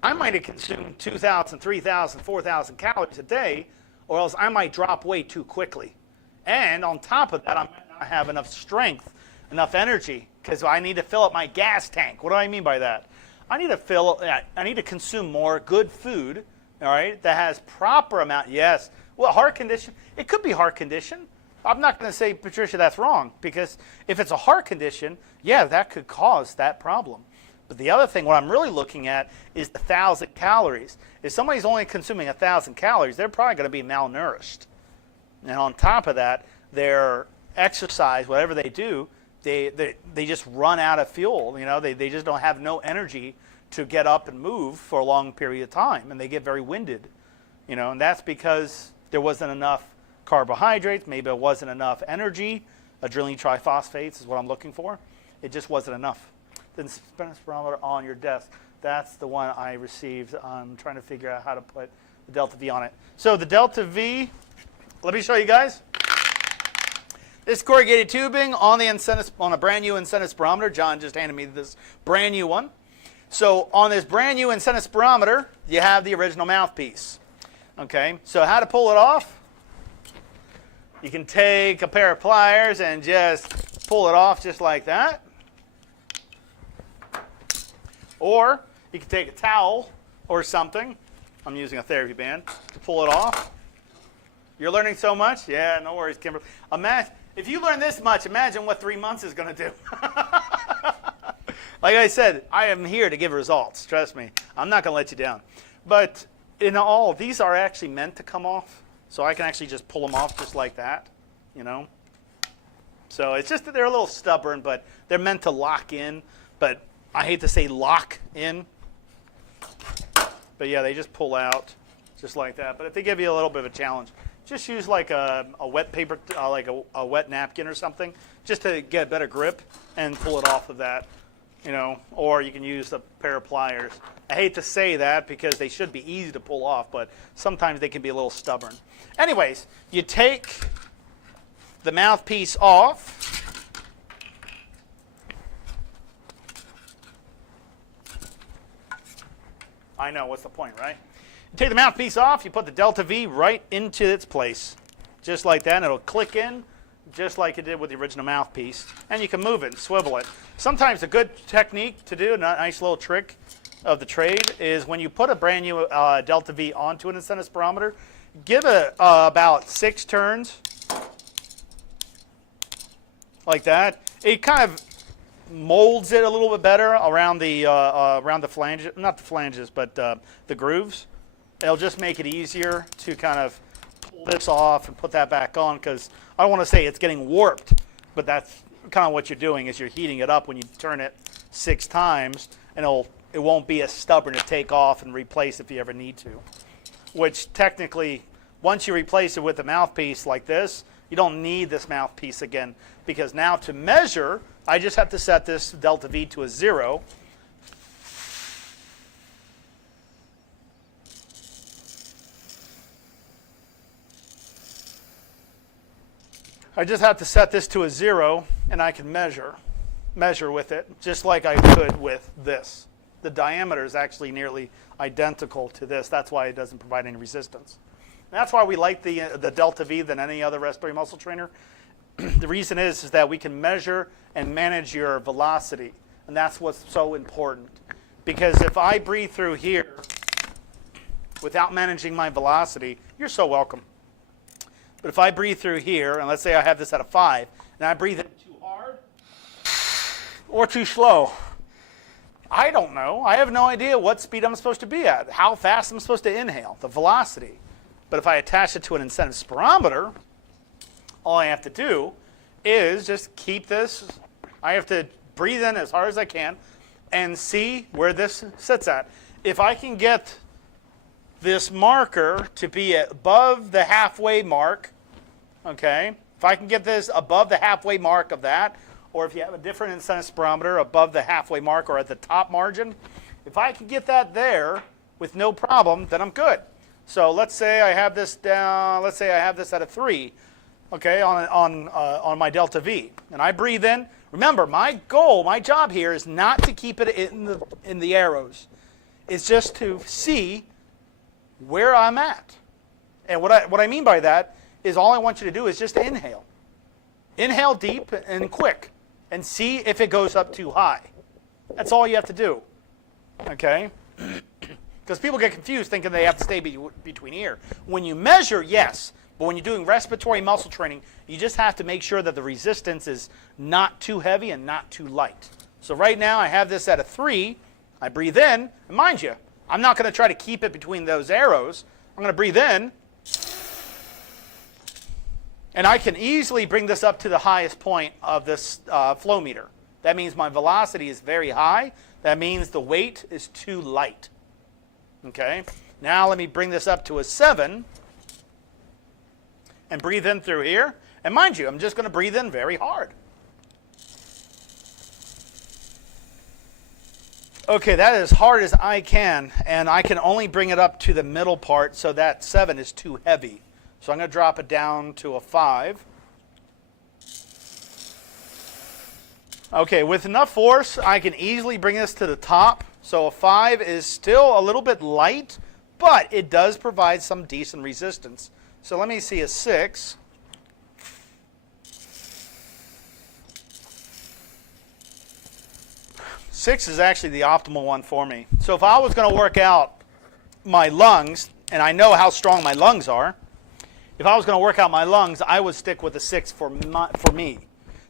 I might have consumed 2,000, 3,000, 4,000 calories a day, or else I might drop weight too quickly. And on top of that, I might not have enough strength, enough energy, because I need to fill up my gas tank. What do I mean by that? I need to consume more good food, all right, that has proper amount. Yes. Well, heart condition, it could be heart condition. I'm not going to say, Patricia, that's wrong, because if it's a heart condition, yeah, that could cause that problem. But the other thing, what I'm really looking at is the 1,000 calories. If somebody's only consuming 1,000 calories, they're probably going to be malnourished. And on top of that, their exercise, whatever they do, they just run out of fuel. They just don't have no energy to get up and move for a long period of time, and they get very winded. And that's because there wasn't enough carbohydrates, maybe it wasn't enough energy. Adrenaline triphosphates is what I'm looking for. It just wasn't enough. The incentive spirometer on your desk, that's the one I received. I'm trying to figure out how to put the delta V on it. So the delta V, let me show you guys. This corrugated tubing on a brand new incentive spirometer. John just handed me this brand new one. So on this brand new incentive spirometer, you have the original mouthpiece. Okay, so how to pull it off? You can take a pair of pliers and just pull it off just like that. Or you can take a towel or something. I'm using a therapy band to pull it off. You're learning so much? Yeah, no worries, Kimberly. Imagine, if you learn this much, imagine what 3 months is going to do. Like I said, I am here to give results. Trust me. I'm not going to let you down. But in all, these are actually meant to come off. So I can actually just pull them off just like that, So it's just that they're a little stubborn, but they're meant to lock in. But I hate to say lock in. But yeah, they just pull out just like that. But if they give you a little bit of a challenge, just use like a wet paper, like a wet napkin or something, just to get a better grip and pull it off of that, Or you can use a pair of pliers. I hate to say that because they should be easy to pull off, but sometimes they can be a little stubborn. Anyways, you take the mouthpiece off. I know, what's the point, right? You take the mouthpiece off, you put the delta V right into its place. Just like that, and it'll click in just like it did with the original mouthpiece. And you can move it and swivel it. Sometimes a good technique to do, a nice little trick of the trade, is when you put a brand new delta V onto an incentive spirometer, give it about 6 turns, like that. It kind of molds it a little bit better around the flanges, not the flanges, but the grooves. It'll just make it easier to kind of pull this off and put that back on, because I don't want to say it's getting warped, but that's kind of what you're doing is you're heating it up when you turn it 6 times, and it won't be as stubborn to take off and replace if you ever need to. Which technically, once you replace it with a mouthpiece like this, you don't need this mouthpiece again, because now to measure, I just have to set this delta V to a 0. I just have to set this to a 0, and I can measure with it, just like I could with this. The diameter is actually nearly identical to this. That's why it doesn't provide any resistance. And that's why we like the delta V than any other respiratory muscle trainer. The reason is that we can measure and manage your velocity, and that's what's so important. Because if I breathe through here without managing my velocity, you're so welcome. But if I breathe through here, and let's say I have this at a 5, and I breathe in too hard or too slow, I don't know. I have no idea what speed I'm supposed to be at, how fast I'm supposed to inhale, the velocity. But if I attach it to an incentive spirometer, all I have to do is just keep this. I have to breathe in as hard as I can and see where this sits at. If I can get this marker to be above the halfway mark, okay? If I can get this above the halfway mark of that, or if you have a different incentive spirometer above the halfway mark or at the top margin, if I can get that there with no problem, then I'm good. So let's say I have this down, let's say I have this at a 3, okay, on my delta V. And I breathe in. Remember, my goal, my job here is not to keep it in the arrows. It's just to see where I'm at. And what I mean by that is all I want you to do is just inhale. Inhale deep and quick and see if it goes up too high. That's all you have to do. Okay? Because people get confused thinking they have to stay between here. When you measure, yes. But when you're doing respiratory muscle training, you just have to make sure that the resistance is not too heavy and not too light. So right now I have this at a 3. I breathe in. And mind you, I'm not going to try to keep it between those arrows. I'm going to breathe in. And I can easily bring this up to the highest point of this flow meter. That means my velocity is very high. That means the weight is too light. Okay? Now let me bring this up to a 7. And breathe in through here. And mind you, I'm just going to breathe in very hard. Okay, that is as hard as I can. And I can only bring it up to the middle part, so that 7 is too heavy. So I'm going to drop it down to a 5. Okay, with enough force, I can easily bring this to the top. So a 5 is still a little bit light, but it does provide some decent resistance. So let me see a 6. Six is actually the optimal one for me. So if I was going to work out my lungs, and I know how strong my lungs are, if I was going to work out my lungs, I would stick with a 6 for me.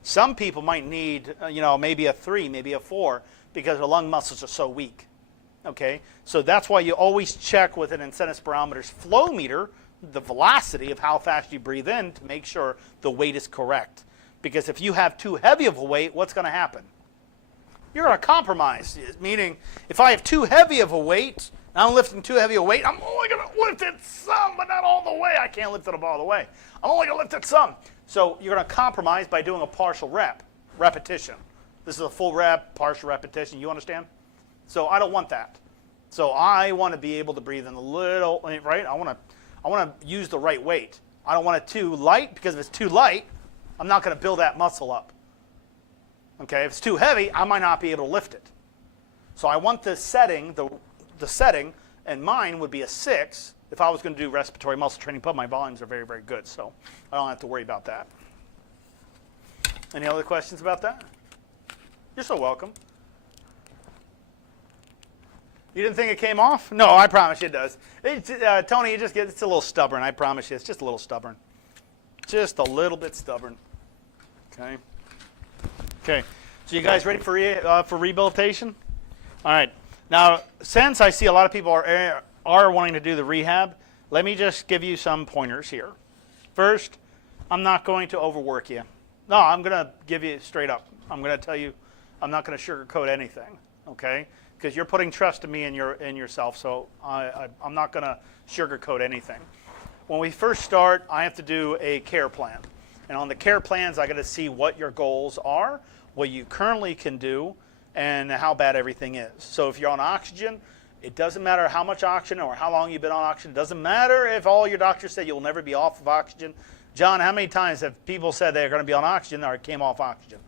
Some people might need, maybe a 3, maybe a 4, because the lung muscles are so weak. Okay, so that's why you always check with an incentive spirometer's flow meter the velocity of how fast you breathe in to make sure the weight is correct. Because if you have too heavy of a weight, what's going to happen? You're going to compromise. Meaning, if I have too heavy of a weight, and I'm lifting too heavy a weight, I'm only going to lift it some, but not all the way. I can't lift it all the way. I'm only going to lift it some. So you're going to compromise by doing a partial repetition. This is a full rep, partial repetition. You understand? So I don't want that. So I want to be able to breathe in a little, right? I want to use the right weight. I don't want it too light, because if it's too light, I'm not going to build that muscle up. Okay, if it's too heavy, I might not be able to lift it. So I want the setting, the setting, and mine would be a 6 if I was going to do respiratory muscle training, but my volumes are very, very good, so I don't have to worry about that. Any other questions about that? You're so welcome. You didn't think it came off? No, I promise you it does. Tony, it's a little stubborn. I promise you, it's just a little stubborn. Just a little bit stubborn. Okay. Okay. So you guys ready for rehabilitation? All right. Now, since I see a lot of people are are wanting to do the rehab, let me just give you some pointers here. First, I'm not going to overwork you. No, I'm going to give you straight up. I'm going to tell you, I'm not going to sugarcoat anything, okay? Because you're putting trust in me and yourself, so I'm not going to sugarcoat anything. When we first start, I have to do a care plan. And on the care plans, I got to see what your goals are, what you currently can do, and how bad everything is. So if you're on oxygen, it doesn't matter how much oxygen or how long you've been on oxygen. It doesn't matter if all your doctors said you'll never be off of oxygen. John, how many times have people said they're going to be on oxygen or came off oxygen?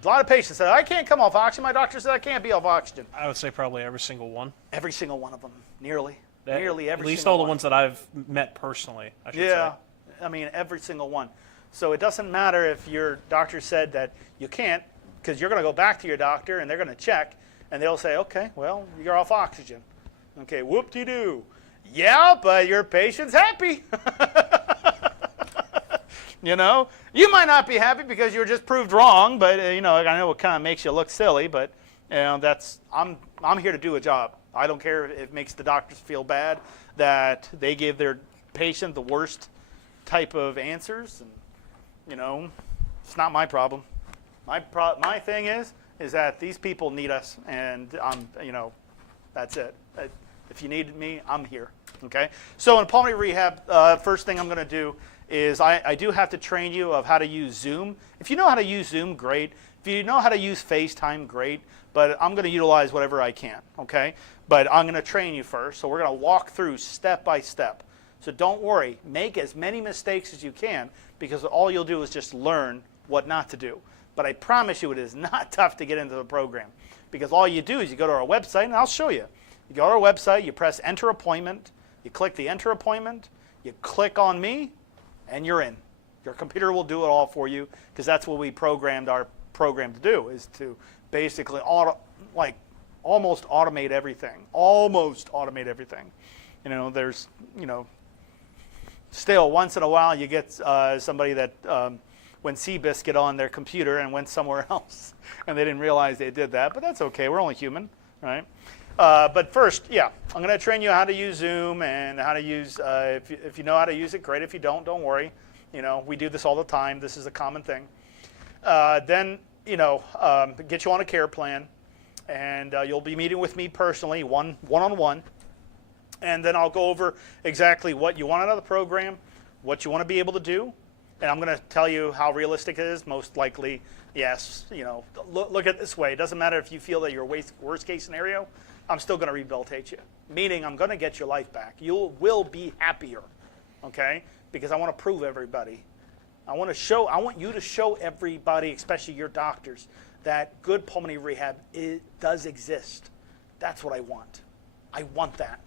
A lot of patients said, I can't come off oxygen. My doctor said I can't be off oxygen. I would say probably every single one. Every single one of them, nearly. Nearly every single one. At least all the ones that I've met personally, I should say. Yeah, I mean, every single one. So it doesn't matter if your doctor said that you can't, because you're going to go back to your doctor and they're going to check, and they'll say, okay, well, you're off oxygen. Okay, whoop-de-doo. Yeah, but your patient's happy. You know, you might not be happy because you were just proved wrong, but you know, I know it kind of makes you look silly, but you know, I'm here to do a job. I don't care if it makes the doctors feel bad that they give their patient the worst type of answers, and you know, it's not my problem. My thing is that these people need us, and you know, that's it. If you need me, I'm here. Okay. So in pulmonary rehab, first thing I'm going to do is I do have to train you of how to use Zoom. If you know how to use Zoom, great. If you know how to use FaceTime, great. But I'm going to utilize whatever I can, okay? But I'm going to train you first. So we're going to walk through step by step. So don't worry. Make as many mistakes as you can, because all you'll do is just learn what not to do. But I promise you it is not tough to get into the program, because all you do is you go to our website, and I'll show you. You go to our website, you press Enter Appointment, you click the Enter Appointment, you click on me, and you're in. Your computer will do it all for you, because that's what we programmed our program to do, is to basically almost automate everything. Almost automate everything. You know, there's, you know, still once in a while you get somebody that when Seabiscuit get on their computer and went somewhere else and they didn't realize they did that, but that's okay. We're only human, right? But first, yeah, I'm going to train you how to use Zoom and how to use, if you know how to use it, great. If you don't worry. You know, we do this all the time. This is a common thing. Then, you know, get you on a care plan, and you'll be meeting with me personally, one-on-one. And then I'll go over exactly what you want out of the program, what you want to be able to do, and I'm going to tell you how realistic it is. Most likely, yes. You know, look at it this way. It doesn't matter if you feel that your worst case scenario, I'm still going to rehabilitate you. Meaning I'm going to get your life back. You will be happier, okay? Because I want to prove everybody. I want you to show everybody, especially your doctors, that good pulmonary rehab does exist. That's what I want. I want that.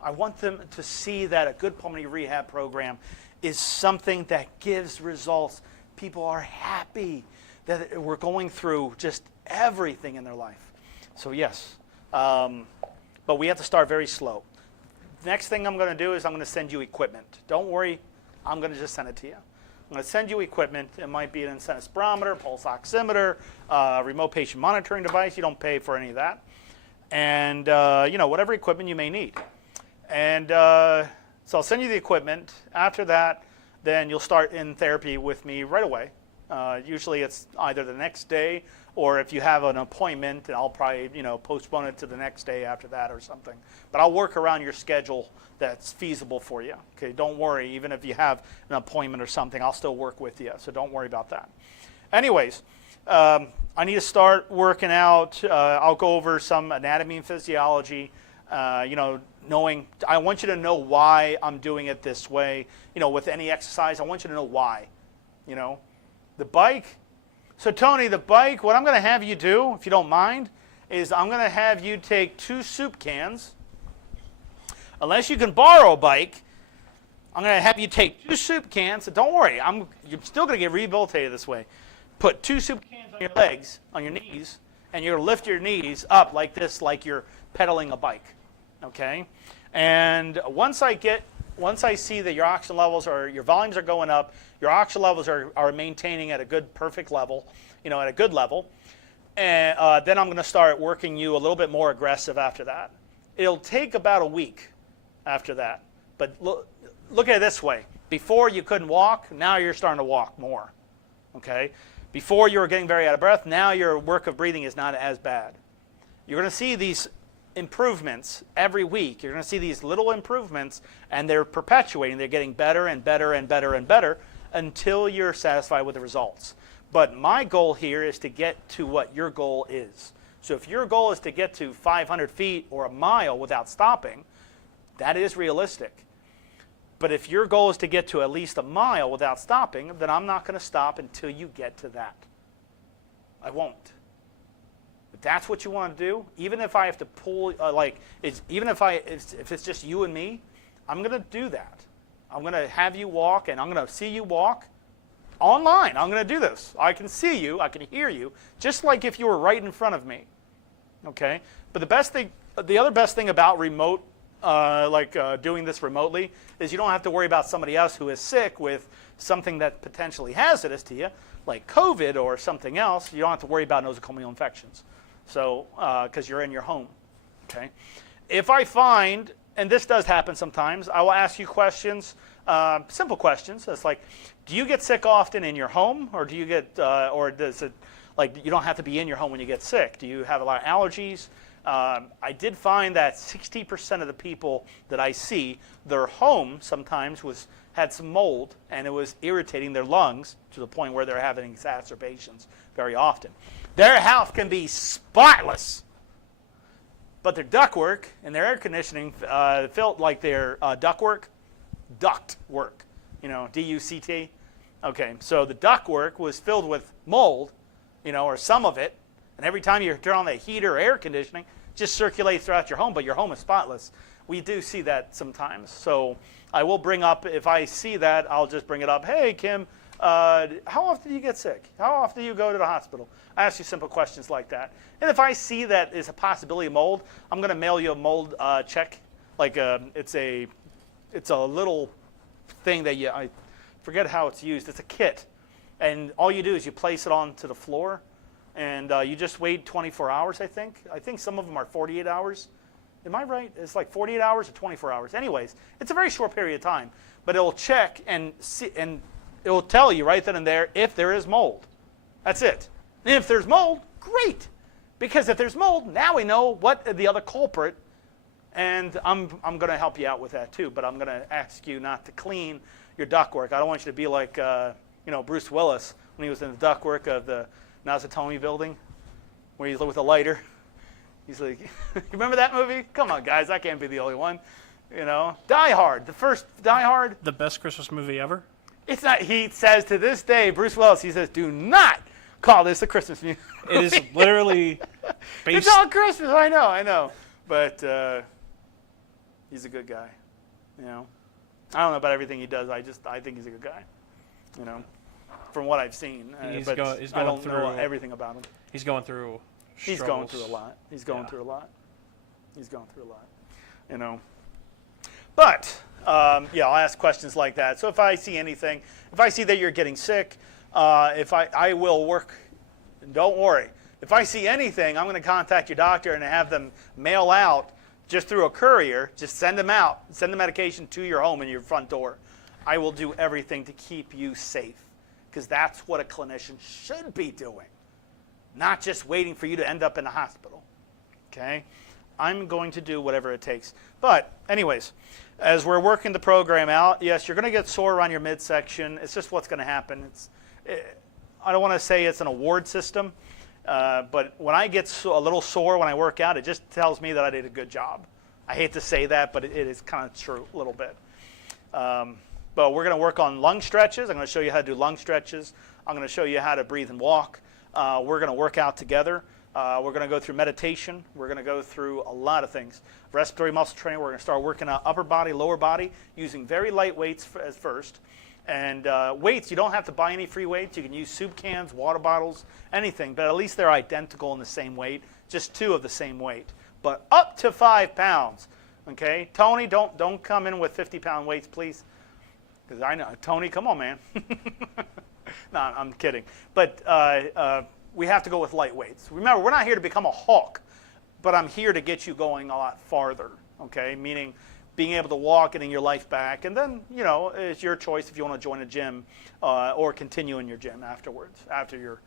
I want them to see that a good pulmonary rehab program is something that gives results. People are happy that we're going through just everything in their life. So yes, but we have to start very slow. Next thing I'm going to do is I'm going to send you equipment. Don't worry, I'm going to just send it to you. I'm going to send you equipment. It might be an incentive spirometer, pulse oximeter, remote patient monitoring device. You don't pay for any of that. And, you know, whatever equipment you may need. And so I'll send you the equipment. After that, then you'll start in therapy with me right away. Usually it's either the next day, or if you have an appointment, I'll probably, you know, postpone it to the next day after that or something. But I'll work around your schedule that's feasible for you. Okay, don't worry. Even if you have an appointment or something, I'll still work with you. So don't worry about that. Anyways, I need to start working out. I'll go over some anatomy and physiology. You know, I want you to know why I'm doing it this way. You know, with any exercise, I want you to know why. You know, the bike. So Tony, the bike, what I'm going to have you do, if you don't mind, is I'm going to have you take 2 soup cans. Unless you can borrow a bike, I'm going to have you take 2 soup cans. So don't worry, you're still going to get rehabilitated this way. Put 2 soup cans on your legs, on your knees, and you're going to lift your knees up like this, like you're pedaling a bike. Okay? And once I see that your oxygen levels your volumes are going up, your oxygen levels are maintaining at a good, perfect level, you know, at a good level, and then I'm going to start working you a little bit more aggressive after that. It'll take about a week after that. But look at it this way. Before you couldn't walk, now you're starting to walk more. Okay? Before you were getting very out of breath, now your work of breathing is not as bad. You're going to see these improvements every week. You're going to see these little improvements, and they're perpetuating. They're getting better and better and better and better until you're satisfied with the results. But my goal here is to get to what your goal is. So if your goal is to get to 500 feet or a mile without stopping, that is realistic. But if your goal is to get to at least a mile without stopping, then I'm not going to stop until you get to that. I won't. If that's what you want to do, even if I have to pull, if it's just you and me, I'm going to do that. I'm going to have you walk, and I'm going to see you walk online. I'm going to do this. I can see you. I can hear you, just like if you were right in front of me. Okay? But the other best thing about remote, doing this remotely, is you don't have to worry about somebody else who is sick with something that potentially hazardous to you, like COVID or something else. You don't have to worry about nosocomial infections. So, because you're in your home. Okay? If I find, and this does happen sometimes, I will ask you questions, simple questions. It's like, do you get sick often in your home, or do you get, or does it, like, you don't have to be in your home when you get sick? Do you have a lot of allergies? I did find that 60% of the people that I see, their home sometimes had some mold, and it was irritating their lungs to the point where they're having exacerbations very often. Their house can be spotless, but their ductwork and their air conditioning felt like their duct work, D-U-C-T. Okay, so the ductwork was filled with mold, or some of it, and every time you turn on the heater or air conditioning, it just circulates throughout your home, but your home is spotless. We do see that sometimes. So I will bring up, if I see that, I'll just bring it up. Hey, Kim, how often do you get sick? How often do you go to the hospital? I ask you simple questions like that. And if I see that is a possibility of mold, I'm going to mail you a mold check. It's a little thing that I forget how it's used. It's a kit. And all you do is you place it onto the floor, and you just wait 24 hours, I think. I think some of them are 48 hours. Am I right? It's like 48 hours or 24 hours. Anyways, it's a very short period of time. But it will check and it will tell you right then and there if there is mold. That's it. And if there's mold, great. Because if there's mold, now we know what the other culprit, and I'm going to help you out with that too. But I'm going to ask you not to clean your ductwork. I don't want you to be like Bruce Willis when he was in the ductwork of the Nozotomi building, where he's with a lighter. He's like, you remember that movie? Come on, guys, I can't be the only one. Die Hard, the first Die Hard. The best Christmas movie ever? It's not. He says to this day, Bruce Willis, he says, do not call this a Christmas movie. It is literally based. It's all Christmas. I know. But he's a good guy. I don't know about everything he does. I think he's a good guy. From what I've seen. He's but going I don't through know everything about him. He's going through. He's going through a lot. He's going through a lot. But I'll ask questions like that. So if I see anything, if I see that you're getting sick, I will work. Don't worry. If I see anything, I'm going to contact your doctor and have them mail out just through a courier. Just send them out. Send the medication to your home and your front door. I will do everything to keep you safe, because that's what a clinician should be doing, not just waiting for you to end up in the hospital. Okay? I'm going to do whatever it takes. But anyways, as we're working the program out, yes, you're going to get sore around your midsection. It's just what's going to happen. I don't want to say it's an award system, but when I get a little sore when I work out, it just tells me that I did a good job. I hate to say that, but it is kind of true a little bit. But we're going to work on lung stretches. I'm going to show you how to do lung stretches. I'm going to show you how to breathe and walk. We're going to work out together. We're going to go through meditation. We're going to go through a lot of things. Respiratory muscle training. We're going to start working out upper body, lower body, using very light weights as first. And weights, you don't have to buy any free weights. You can use soup cans, water bottles, anything. But at least they're identical in the same weight, just 2 of the same weight. But up to 5 pounds. Okay? Tony, don't come in with 50-pound weights, please. Because I know. Tony, come on, man. No, I'm kidding. But we have to go with light weights. Remember, we're not here to become a Hulk, but I'm here to get you going a lot farther, okay? Meaning being able to walk, getting your life back, and then, it's your choice if you want to join a gym or continue in your gym afterwards, after you're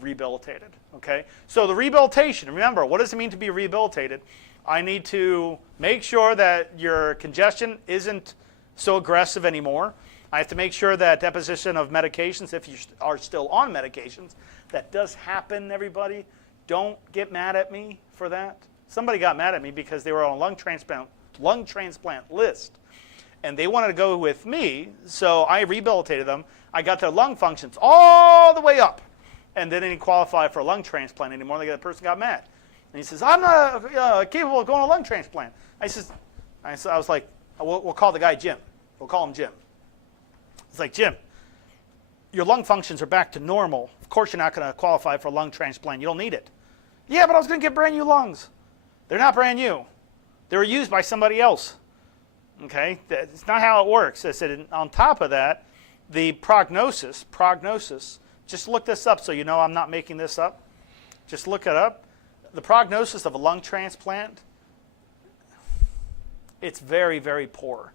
rehabilitated, okay? So the rehabilitation, remember, what does it mean to be rehabilitated? I need to make sure that your congestion isn't so aggressive anymore. I have to make sure that deposition of medications, if you are still on medications, that does happen, everybody. Don't get mad at me for that. Somebody got mad at me because they were on a lung transplant list, and they wanted to go with me, so I rehabilitated them. I got their lung functions all the way up, and they didn't qualify for a lung transplant anymore. The person got mad. And he says, I'm not capable of going to a lung transplant. I was like, we'll call the guy Jim. We'll call him Jim. It's like, Jim, your lung functions are back to normal. Of course you're not going to qualify for a lung transplant. You don't need it. Yeah, but I was going to get brand new lungs. They're not brand new. They were used by somebody else. Okay? That's not how it works. I said, on top of that, the prognosis, just look this up so you know I'm not making this up. Just look it up. The prognosis of a lung transplant, it's very, very poor.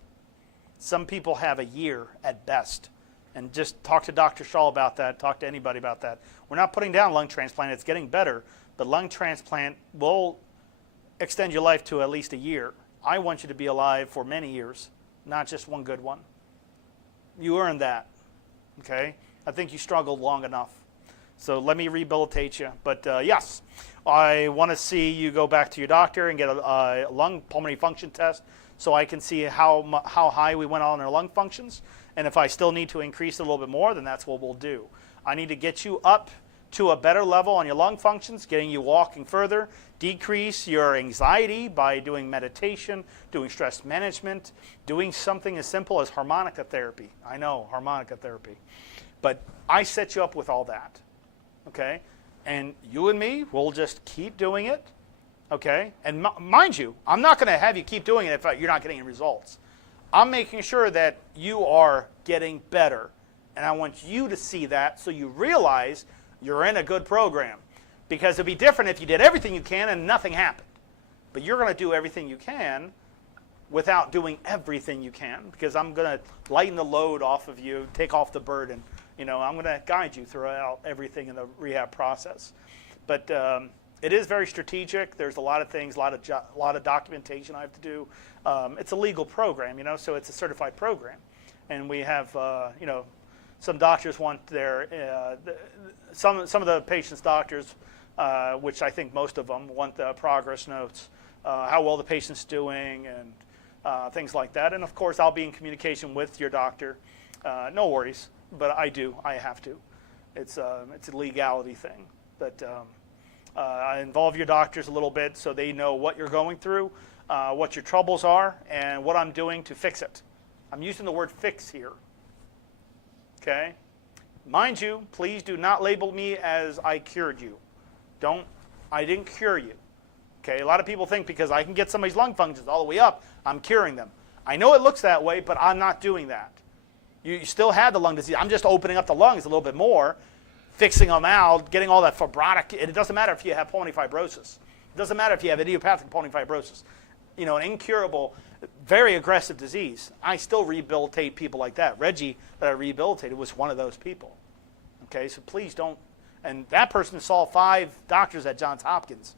Some people have a year at best. And just talk to Dr. Shaw about that. Talk to anybody about that. We're not putting down lung transplant. It's getting better. But lung transplant will extend your life to at least a year. I want you to be alive for many years, not just one good one. You earned that. Okay? I think you struggled long enough. So let me rehabilitate you. But yes, I want to see you go back to your doctor and get a lung pulmonary function test so I can see how high we went on our lung functions. And if I still need to increase it a little bit more, then that's what we'll do. I need to get you up to a better level on your lung functions, getting you walking further, decrease your anxiety by doing meditation, doing stress management, doing something as simple as harmonica therapy. I know, harmonica therapy. But I set you up with all that, okay? And you and me, we'll just keep doing it, okay? And mind you, I'm not going to have you keep doing it if you're not getting any results. I'm making sure that you are getting better. And I want you to see that so you realize you're in a good program. Because it'd be different if you did everything you can and nothing happened. But you're going to do everything you can without doing everything you can. Because I'm going to lighten the load off of you, take off the burden. I'm going to guide you throughout everything in the rehab process. But it is very strategic. There's a lot of things, a lot of documentation I have to do. It's a legal program, so it's a certified program. And we have, some doctors want their, some of the patients' doctors, which I think most of them want the progress notes, how well the patient's doing, and things like that. And of course, I'll be in communication with your doctor. No worries, but I have to. It's a legality thing. But I involve your doctors a little bit so they know what you're going through, what your troubles are, and what I'm doing to fix it. I'm using the word fix here. Okay? Mind you, please do not label me as I cured you. I didn't cure you. Okay? A lot of people think because I can get somebody's lung functions all the way up, I'm curing them. I know it looks that way, but I'm not doing that. You still have the lung disease. I'm just opening up the lungs a little bit more, fixing them out, getting all that fibrotic. It doesn't matter if you have pulmonary fibrosis. It doesn't matter if you have idiopathic pulmonary fibrosis. An incurable, very aggressive disease. I still rehabilitate people like that. Reggie, that I rehabilitated, was one of those people. Okay, so please don't. And that person saw 5 doctors at Johns Hopkins.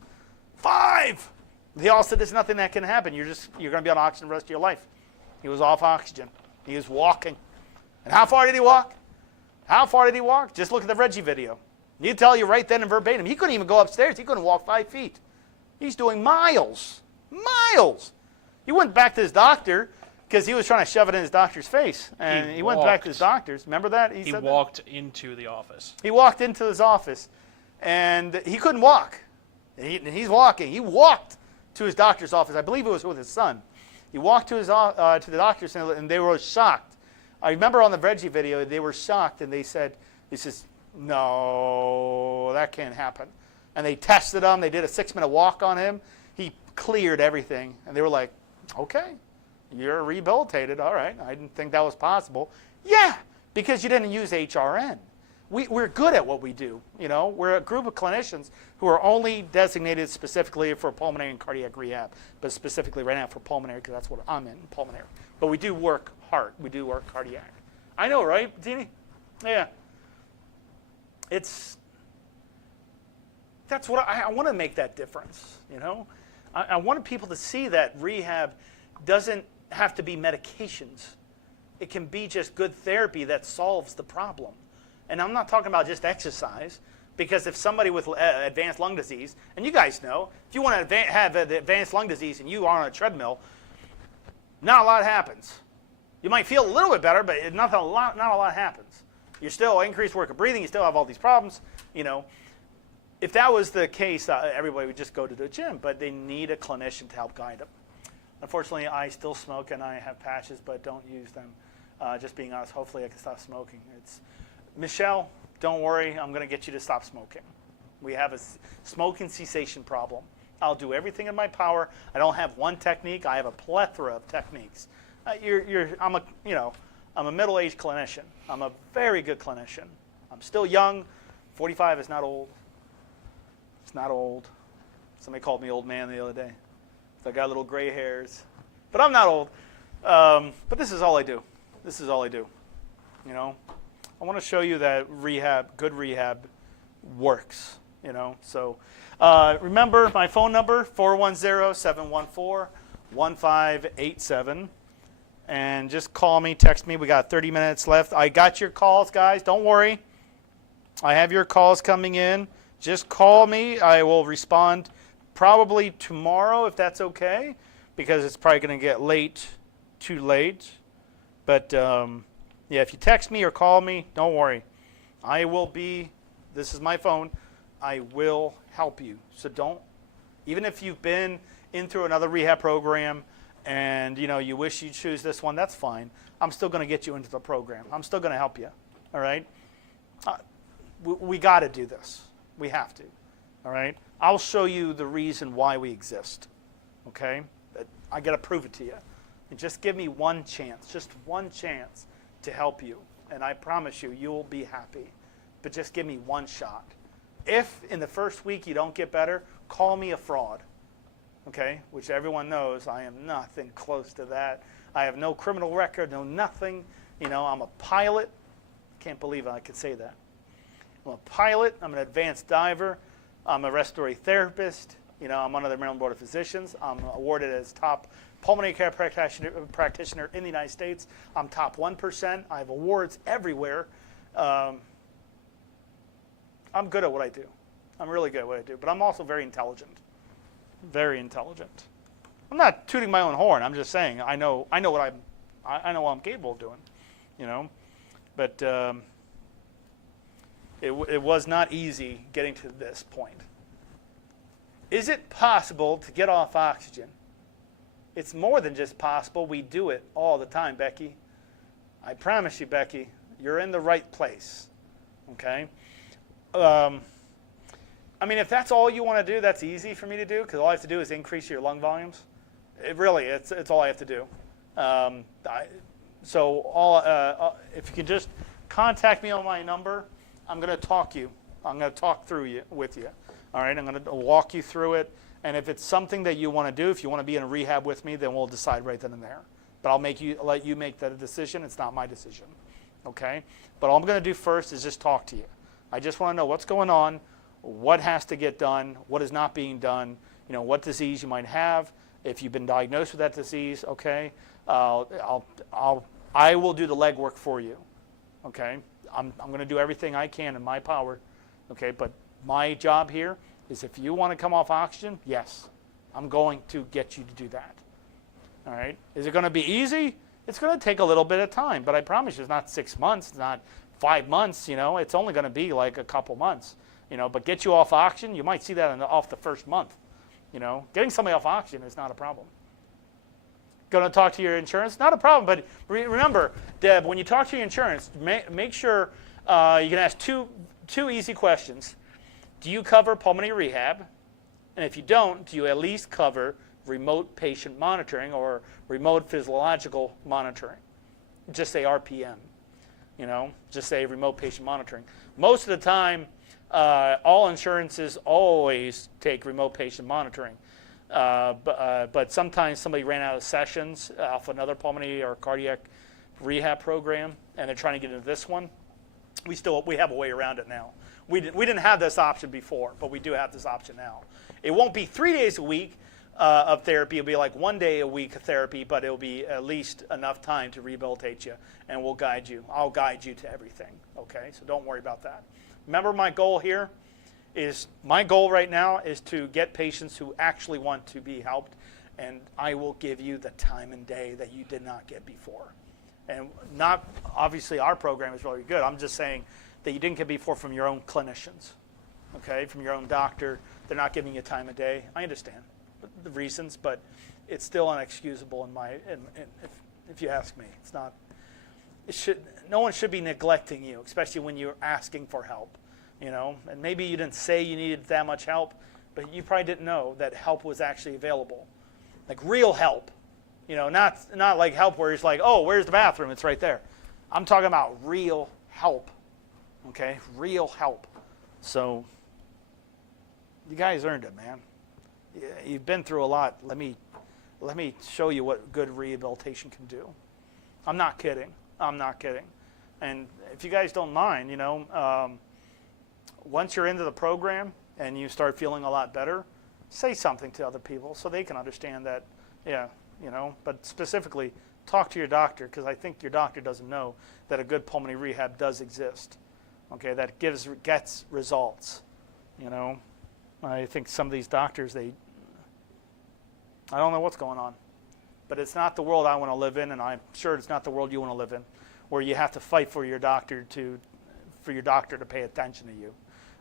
5! They all said there's nothing that can happen. You're going to be on oxygen the rest of your life. He was off oxygen. He was walking. And how far did he walk? How far did he walk? Just look at the Reggie video. He'd tell you right then and verbatim. He couldn't even go upstairs. He couldn't walk 5 feet. He's doing miles. Miles. He went back to his doctor because he was trying to shove it in his doctor's face. And he went back to his doctor's. Remember that? He walked into the office. He walked into his office, and he couldn't walk. He's walking. He walked to his doctor's office. I believe it was with his son. He walked to the doctor's, and they were shocked. I remember on the Reggie video, they were shocked, and he says, no, that can't happen. And they tested him. They did a 6-minute walk on him. He cleared everything. And they were like, okay, you're rehabilitated. All right. I didn't think that was possible. Yeah, because you didn't use HRN. we're good at what we do. We're a group of clinicians who are only designated specifically for pulmonary and cardiac rehab, but specifically right now for pulmonary because that's what I'm in, pulmonary. But we do work heart. We do work cardiac. I know, right, Dini? Yeah. That's what I want to make that difference. I want people to see that rehab doesn't have to be medications. It can be just good therapy that solves the problem. And I'm not talking about just exercise, because if somebody with advanced lung disease, and you guys know, if you want to have advanced lung disease and you are on a treadmill, not a lot happens. You might feel a little bit better, but not a lot happens. You're still increased work of breathing. You still have all these problems. If that was the case, everybody would just go to the gym, but they need a clinician to help guide them. Unfortunately, I still smoke and I have patches, but don't use them. Just being honest, hopefully I can stop smoking. Michelle, don't worry, I'm going to get you to stop smoking. We have a smoking cessation problem. I'll do everything in my power. I don't have one technique. I have a plethora of techniques. I'm a middle-aged clinician. I'm a very good clinician. I'm still young. 45 is not old. It's not old. Somebody called me old man the other day. So I got little gray hairs. But I'm not old. But this is all I do. This is all I do. I want to show you that good rehab works. So remember my phone number, 410-714-1587. And just call me, text me. We got 30 minutes left. I got your calls, guys. Don't worry. I have your calls coming in. Just call me. I will respond probably tomorrow if that's okay, because it's probably going to get too late. But yeah, if you text me or call me, don't worry. This is my phone. I will help you. So even if you've been in through another rehab program and you wish you choose this one, that's fine. I'm still going to get you into the program. I'm still going to help you. All right? We got to do this. We have to. All right? I'll show you the reason why we exist. Okay? I got to prove it to you. And just give me one chance, just one chance to help you. And I promise you, you'll be happy. But just give me one shot. If in the first week you don't get better, call me a fraud. Okay? Which everyone knows I am nothing close to that. I have no criminal record, no nothing. I'm a pilot. Can't believe I could say that. I'm a pilot. I'm an advanced diver. I'm a respiratory therapist. I'm one of the Maryland Board of Physicians. I'm awarded as top pulmonary care practitioner in the United States. I'm top 1%. I have awards everywhere. I'm good at what I do. I'm really good at what I do. But I'm also very intelligent. Very intelligent. I'm not tooting my own horn. I'm just saying I know what I'm capable of doing. But it was not easy getting to this point. Is it possible to get off oxygen? It's more than just possible. We do it all the time, Becky. I promise you, Becky, you're in the right place. Okay? If that's all you want to do, that's easy for me to do, because all I have to do is increase your lung volumes. It's all I have to do. If you can just contact me on my number, I'm going to talk with you. All right, I'm going to walk you through it. And if it's something that you want to do, if you want to be in a rehab with me, then we'll decide right then and there. But I'll let you make that decision. It's not my decision. Okay? But all I'm going to do first is just talk to you. I just want to know what's going on, what has to get done, what is not being done, what disease you might have. If you've been diagnosed with that disease, okay, I will do the legwork for you. Okay? I'm going to do everything I can in my power. Okay? But my job here is if you want to come off oxygen, yes, I'm going to get you to do that. All right? Is it going to be easy? It's going to take a little bit of time, but I promise you it's not 6 months, it's not 5 months, it's only going to be like a couple months, but get you off oxygen, you might see that off the first month. Getting somebody off oxygen is not a problem. Going to talk to your insurance? Not a problem, but remember, Deb, when you talk to your insurance, make sure you can ask two easy questions. Do you cover pulmonary rehab? And if you don't, do you at least cover remote patient monitoring or remote physiological monitoring? Just say RPM. just say remote patient monitoring. Most of the time, all insurances always take remote patient monitoring. But sometimes somebody ran out of sessions off another pulmonary or cardiac rehab program, and they're trying to get into this one. We have a way around it now. We didn't have this option before, but we do have this option now. It won't be 3 days a week of therapy. It'll be like 1 day a week of therapy, but it'll be at least enough time to rehabilitate you, and we'll guide you. I'll guide you to everything, okay? So don't worry about that. Remember, my goal right now is to get patients who actually want to be helped, and I will give you the time and day that you did not get before. And not, obviously, our program is really good. I'm just saying that you didn't get before from your own clinicians, okay, from your own doctor. They're not giving you time of day. I understand the reasons, but it's still inexcusable if you ask me. It's not. No one should be neglecting you, especially when you're asking for help, And maybe you didn't say you needed that much help, but you probably didn't know that help was actually available, like real help. Not like help where it's like, oh, where's the bathroom? It's right there. I'm talking about real help, okay? Real help. So you guys earned it, man. You've been through a lot. Let me show you what good rehabilitation can do. I'm not kidding. And if you guys don't mind, once you're into the program and you start feeling a lot better, say something to other people so they can understand that, but specifically talk to your doctor, because I think your doctor doesn't know that a good pulmonary rehab does exist, okay, that gets results, I think some of these doctors, I don't know what's going on, but it's not the world I want to live in, and I'm sure it's not the world you want to live in, where you have to fight for your doctor to pay attention to you,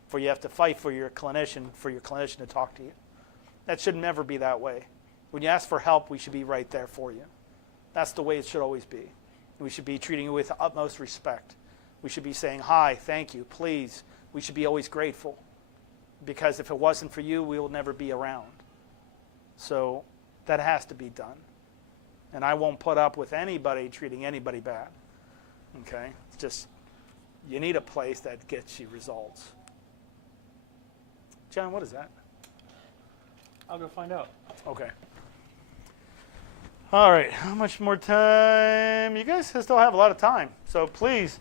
for you have to fight for your clinician to talk to you. That should never be that way. When you ask for help, we should be right there for you. That's the way it should always be. We should be treating you with the utmost respect. We should be saying, hi, thank you, please. We should be always grateful, because if it wasn't for you, we will never be around. So that has to be done. And I won't put up with anybody treating anybody bad. Okay? It's just, you need a place that gets you results. John, what is that? I'll go find out. Okay. All right. How much more time? You guys still have a lot of time. So please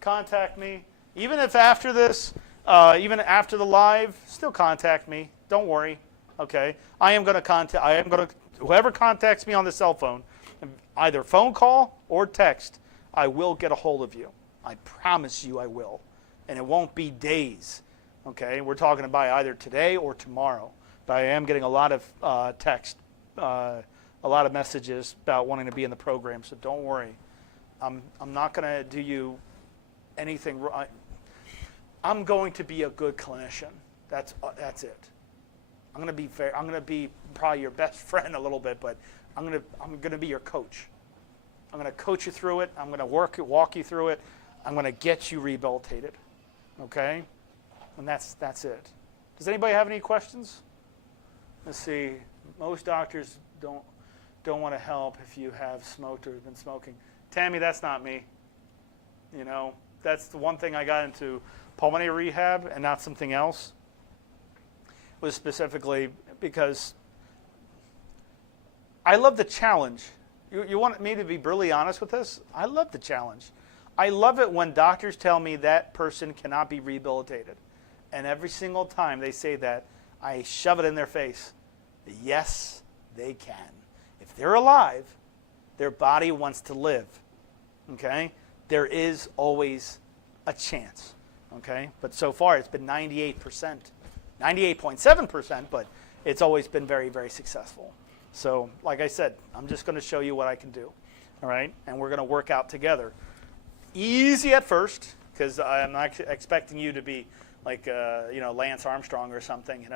contact me. Even if after this, even after the live, still contact me. Don't worry. Okay? Whoever contacts me on the cell phone, either phone call or text, I will get a hold of you. I promise you I will. And it won't be days. Okay? We're talking about either today or tomorrow. But I am getting a lot of text, a lot of messages about wanting to be in the program, so don't worry. I'm not going to do you anything wrong. I'm going to be a good clinician. That's it. I'm going to be fair. I'm going to be probably your best friend a little bit, but I'm going to be your coach. I'm going to coach you through it. I'm going to walk you through it. I'm going to get you rehabilitated. Okay? And that's it. Does anybody have any questions? Let's see. Most doctors don't want to help if you have smoked or been smoking. Tammy, that's not me. That's the one thing I got into pulmonary rehab and not something else, was specifically because I love the challenge. You want me to be brutally honest with this? I love the challenge. I love it when doctors tell me that person cannot be rehabilitated. And every single time they say that, I shove it in their face. Yes, they can. If they're alive, their body wants to live. Okay? There is always a chance. Okay? But so far it's been 98%. 98.7%, but it's always been very, very successful. So, like I said, I'm just going to show you what I can do. All right? And we're going to work out together. Easy at first, because I'm not expecting you to be like Lance Armstrong or something.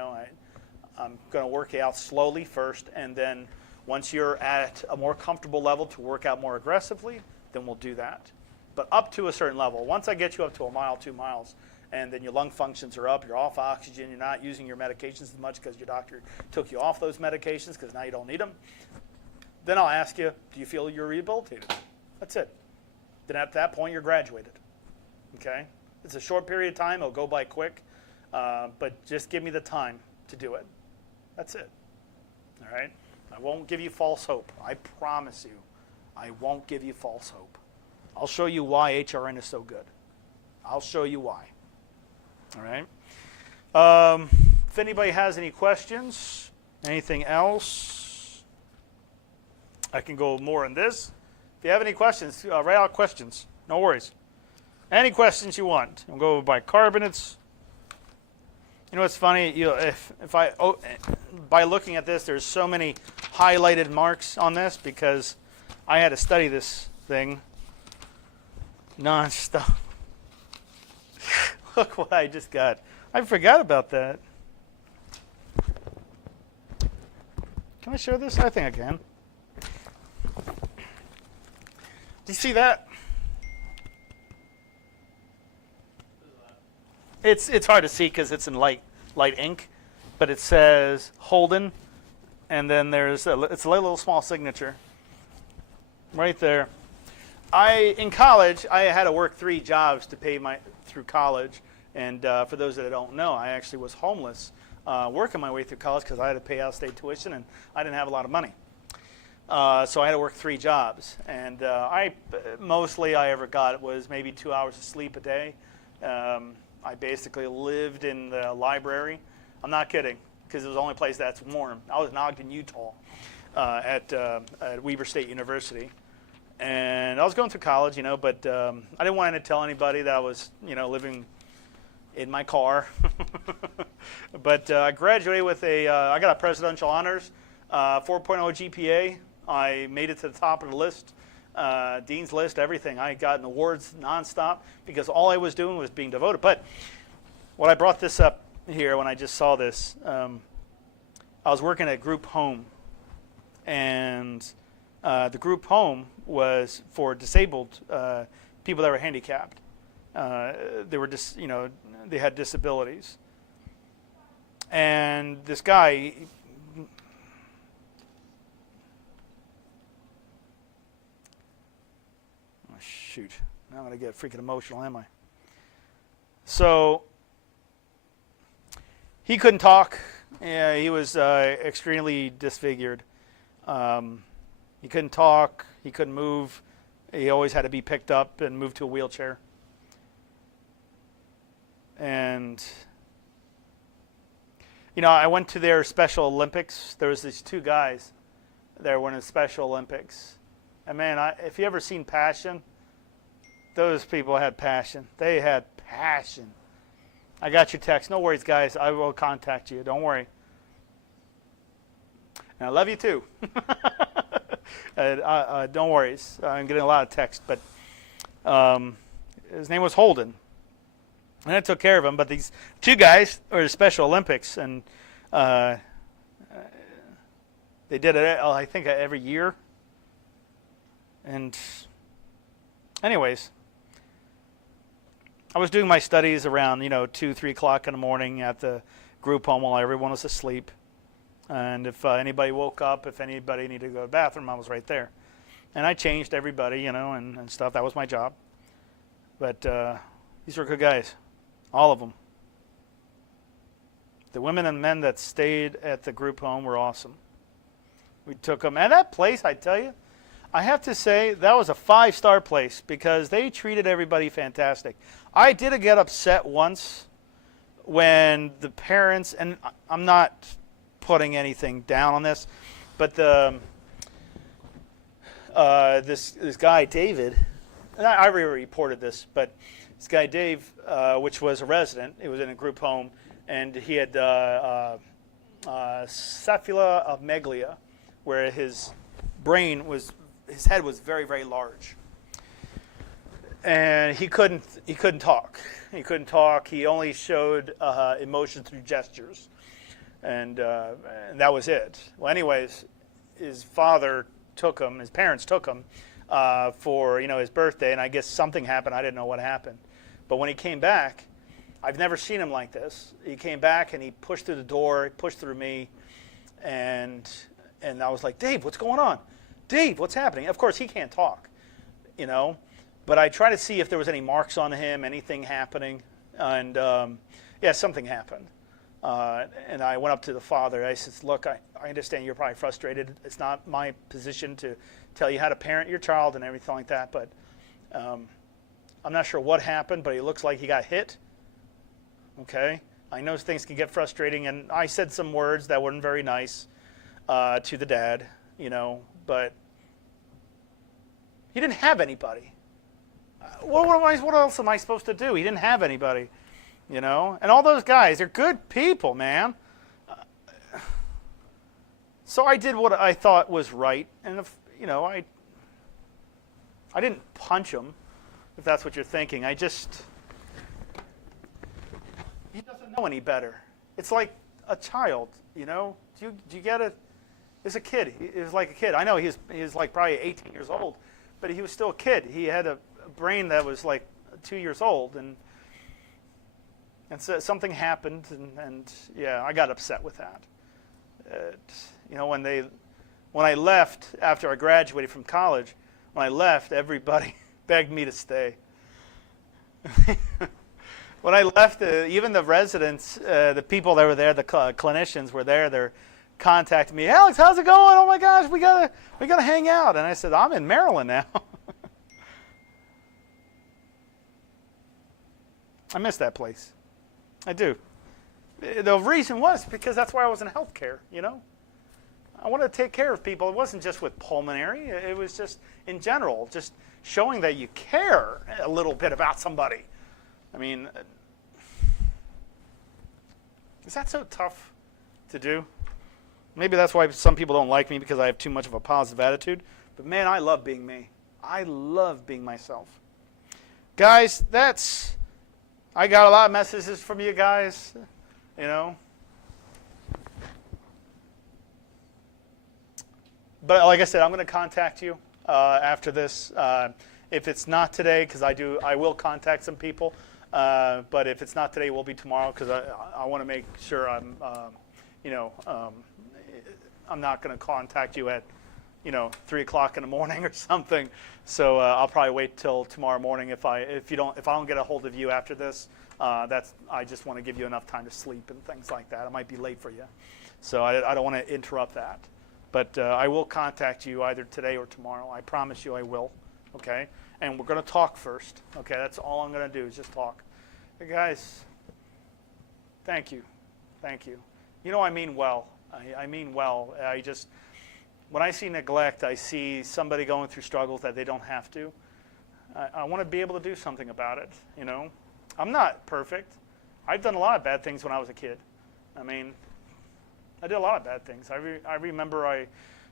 I'm going to work out slowly first, and then once you're at a more comfortable level to work out more aggressively, then we'll do that. But up to a certain level. Once I get you up to 1 mile, 2 miles, and then your lung functions are up, you're off oxygen, you're not using your medications as much because your doctor took you off those medications because now you don't need them, then I'll ask you, do you feel you're rehabilitated? That's it. then at that point you're graduated. Okay? It's a short period of time. It'll go by quick. But just give me the time to do it. That's it. All right? I won't give you false hope. I promise you. I won't give you false hope. I'll show you why HRN is so good. I'll show you why. All right? If anybody has any questions, anything else, I can go more on this. If you have any questions, write out questions. No worries. Any questions you want. We'll go by carbonates. You know what's funny? By looking at this, there's so many highlighted marks on this because I had to study this thing nonstop. Look what I just got. I forgot about that. Can I share this? I think I can. Do you see that? It's hard to see because it's in light ink, but it says Holden, and then it's a little small signature right there. In college, I had to work 3 jobs to pay through college, and for those that don't know, I actually was homeless working my way through college because I had to pay out-of-state tuition, and I didn't have a lot of money. So I had to work 3 jobs, and mostly I ever got was maybe 2 hours of sleep a day. I basically lived in the library. I'm not kidding, because it was the only place that's warm. I was in Ogden, Utah, at Weber State University, and I was going through college, but I didn't want to tell anybody that I was, living in my car. But I graduated with I got a presidential honors, 4.0 GPA. I made it to the top of the list. Dean's List, everything. I got awards nonstop because all I was doing was being devoted. But what I brought this up here when I just saw this, I was working at a group home, and the group home was for disabled people that were handicapped. They were just, they had disabilities. And this guy, shoot, now I'm going to get freaking emotional, am I? So, he couldn't talk. Yeah, he was extremely disfigured. He couldn't talk. He couldn't move. He always had to be picked up and moved to a wheelchair. And, I went to their Special Olympics. There was these 2 guys that were in the Special Olympics. And, man, if you ever seen passion, those people had passion. They had passion. I got your text. No worries, guys. I will contact you. Don't worry. And I love you, too. Don't worry. I'm getting a lot of text. But his name was Holden. And I took care of him. But these 2 guys were the Special Olympics. And they did it, I think, every year. And anyways, I was doing my studies around, 2, 3 o'clock in the morning at the group home while everyone was asleep. And if anybody woke up, if anybody needed to go to the bathroom, I was right there. And I changed everybody, and stuff. That was my job. But these were good guys, all of them. The women and men that stayed at the group home were awesome. We took them. And that place, I tell you, I have to say, that was a 5-star place because they treated everybody fantastic. I did get upset once when the parents, and I'm not putting anything down on this, but this guy, David, and I already reported this, but this guy, Dave, which was a resident, he was in a group home, and he had cephala of meglia, where his head was very, very large. And he couldn't talk. He couldn't talk. He only showed emotion through gestures. And that was it. Well, anyways, his parents took him for, his birthday, and I guess something happened. I didn't know what happened. But when he came back, I've never seen him like this. He came back and he pushed through the door, he pushed through me, and I was like, Dave, what's going on? Dave, what's happening? Of course, he can't talk, But I tried to see if there was any marks on him, anything happening, and yeah, something happened. And I went up to the father. I said, look, I understand you're probably frustrated. It's not my position to tell you how to parent your child and everything like that, but I'm not sure what happened, but it looks like he got hit. Okay? I know things can get frustrating, and I said some words that weren't very nice to the dad, but he didn't have anybody. What else am I supposed to do? He didn't have anybody, And all those guys, they're good people, man. So I did what I thought was right, and I didn't punch him, if that's what you're thinking. He doesn't know any better. It's like a child, Do you get it? It's a kid. He was like a kid. I know he was like probably 18 years old, but he was still a kid. He had a brain that was like 2 years old, and so something happened, and yeah, I got upset with that. When I left after I graduated from college, when I left, everybody begged me to stay. When I left, even the residents, the people that were there, the clinicians were there. They're contacting me. Alex, how's it going? Oh my gosh, we gotta hang out. And I said, I'm in Maryland now. I miss that place. I do. The reason was because that's why I was in healthcare. I wanted to take care of people. It wasn't just with pulmonary. It was just in general, just showing that you care a little bit about somebody. I mean, is that so tough to do? Maybe that's why some people don't like me, because I have too much of a positive attitude. But man, I love being me. I love being myself. Guys, I got a lot of messages from you guys, But like I said, I'm going to contact you after this. If it's not today, because I will contact some people. But if it's not today, it will be tomorrow, because I want to make sure I'm not going to contact you at 3 o'clock in the morning or something. So I'll probably wait till tomorrow morning. If I don't get a hold of you after this, I just want to give you enough time to sleep and things like that. I might be late for you, so I don't want to interrupt that. But I will contact you either today or tomorrow. I promise you I will. Okay, and we're going to talk first. Okay, that's all I'm going to do is just talk. Hey guys, thank you. I mean well. I mean well. When I see neglect, I see somebody going through struggles that they don't have to. I want to be able to do something about it, I'm not perfect. I've done a lot of bad things when I was a kid. I mean, I did a lot of bad things. I remember I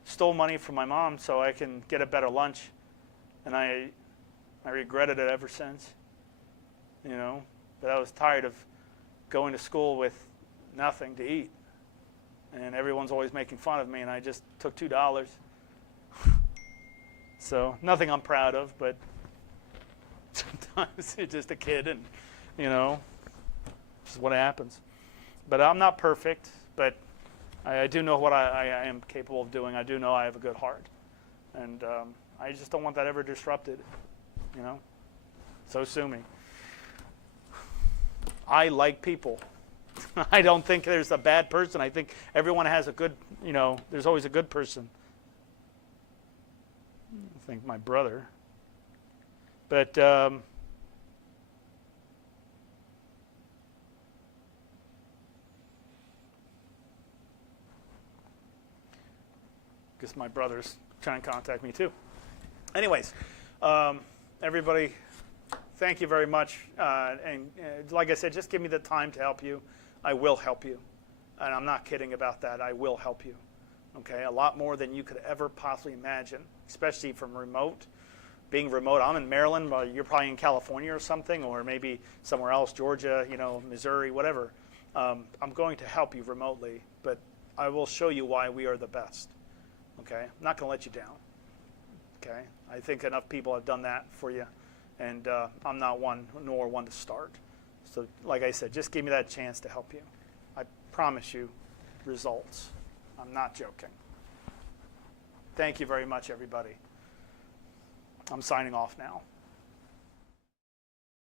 stole money from my mom so I can get a better lunch, and I regretted it ever since, But I was tired of going to school with nothing to eat. And everyone's always making fun of me, and I just took $2. So nothing I'm proud of, but sometimes you're just a kid, and this is what happens. But I'm not perfect, but I do know what I am capable of doing. I do know I have a good heart, and I just don't want that ever disrupted, So sue me. I like people. I don't think there's a bad person. I think everyone has a good, there's always a good person. I think my brother. But guess my brother's trying to contact me too. Anyways, everybody, thank you very much. And like I said, just give me the time to help you. I will help you. And I'm not kidding about that. I will help you. Okay, a lot more than you could ever possibly imagine, especially from being remote. I'm in Maryland, but you're probably in California or something, or maybe somewhere else, Georgia, Missouri, whatever. I'm going to help you remotely, but I will show you why we are the best. Okay, I'm not going to let you down. Okay, I think enough people have done that for you, and I'm not one to start. So like I said, just give me that chance to help you. I promise you results. I'm not joking. Thank you very much, everybody. I'm signing off now.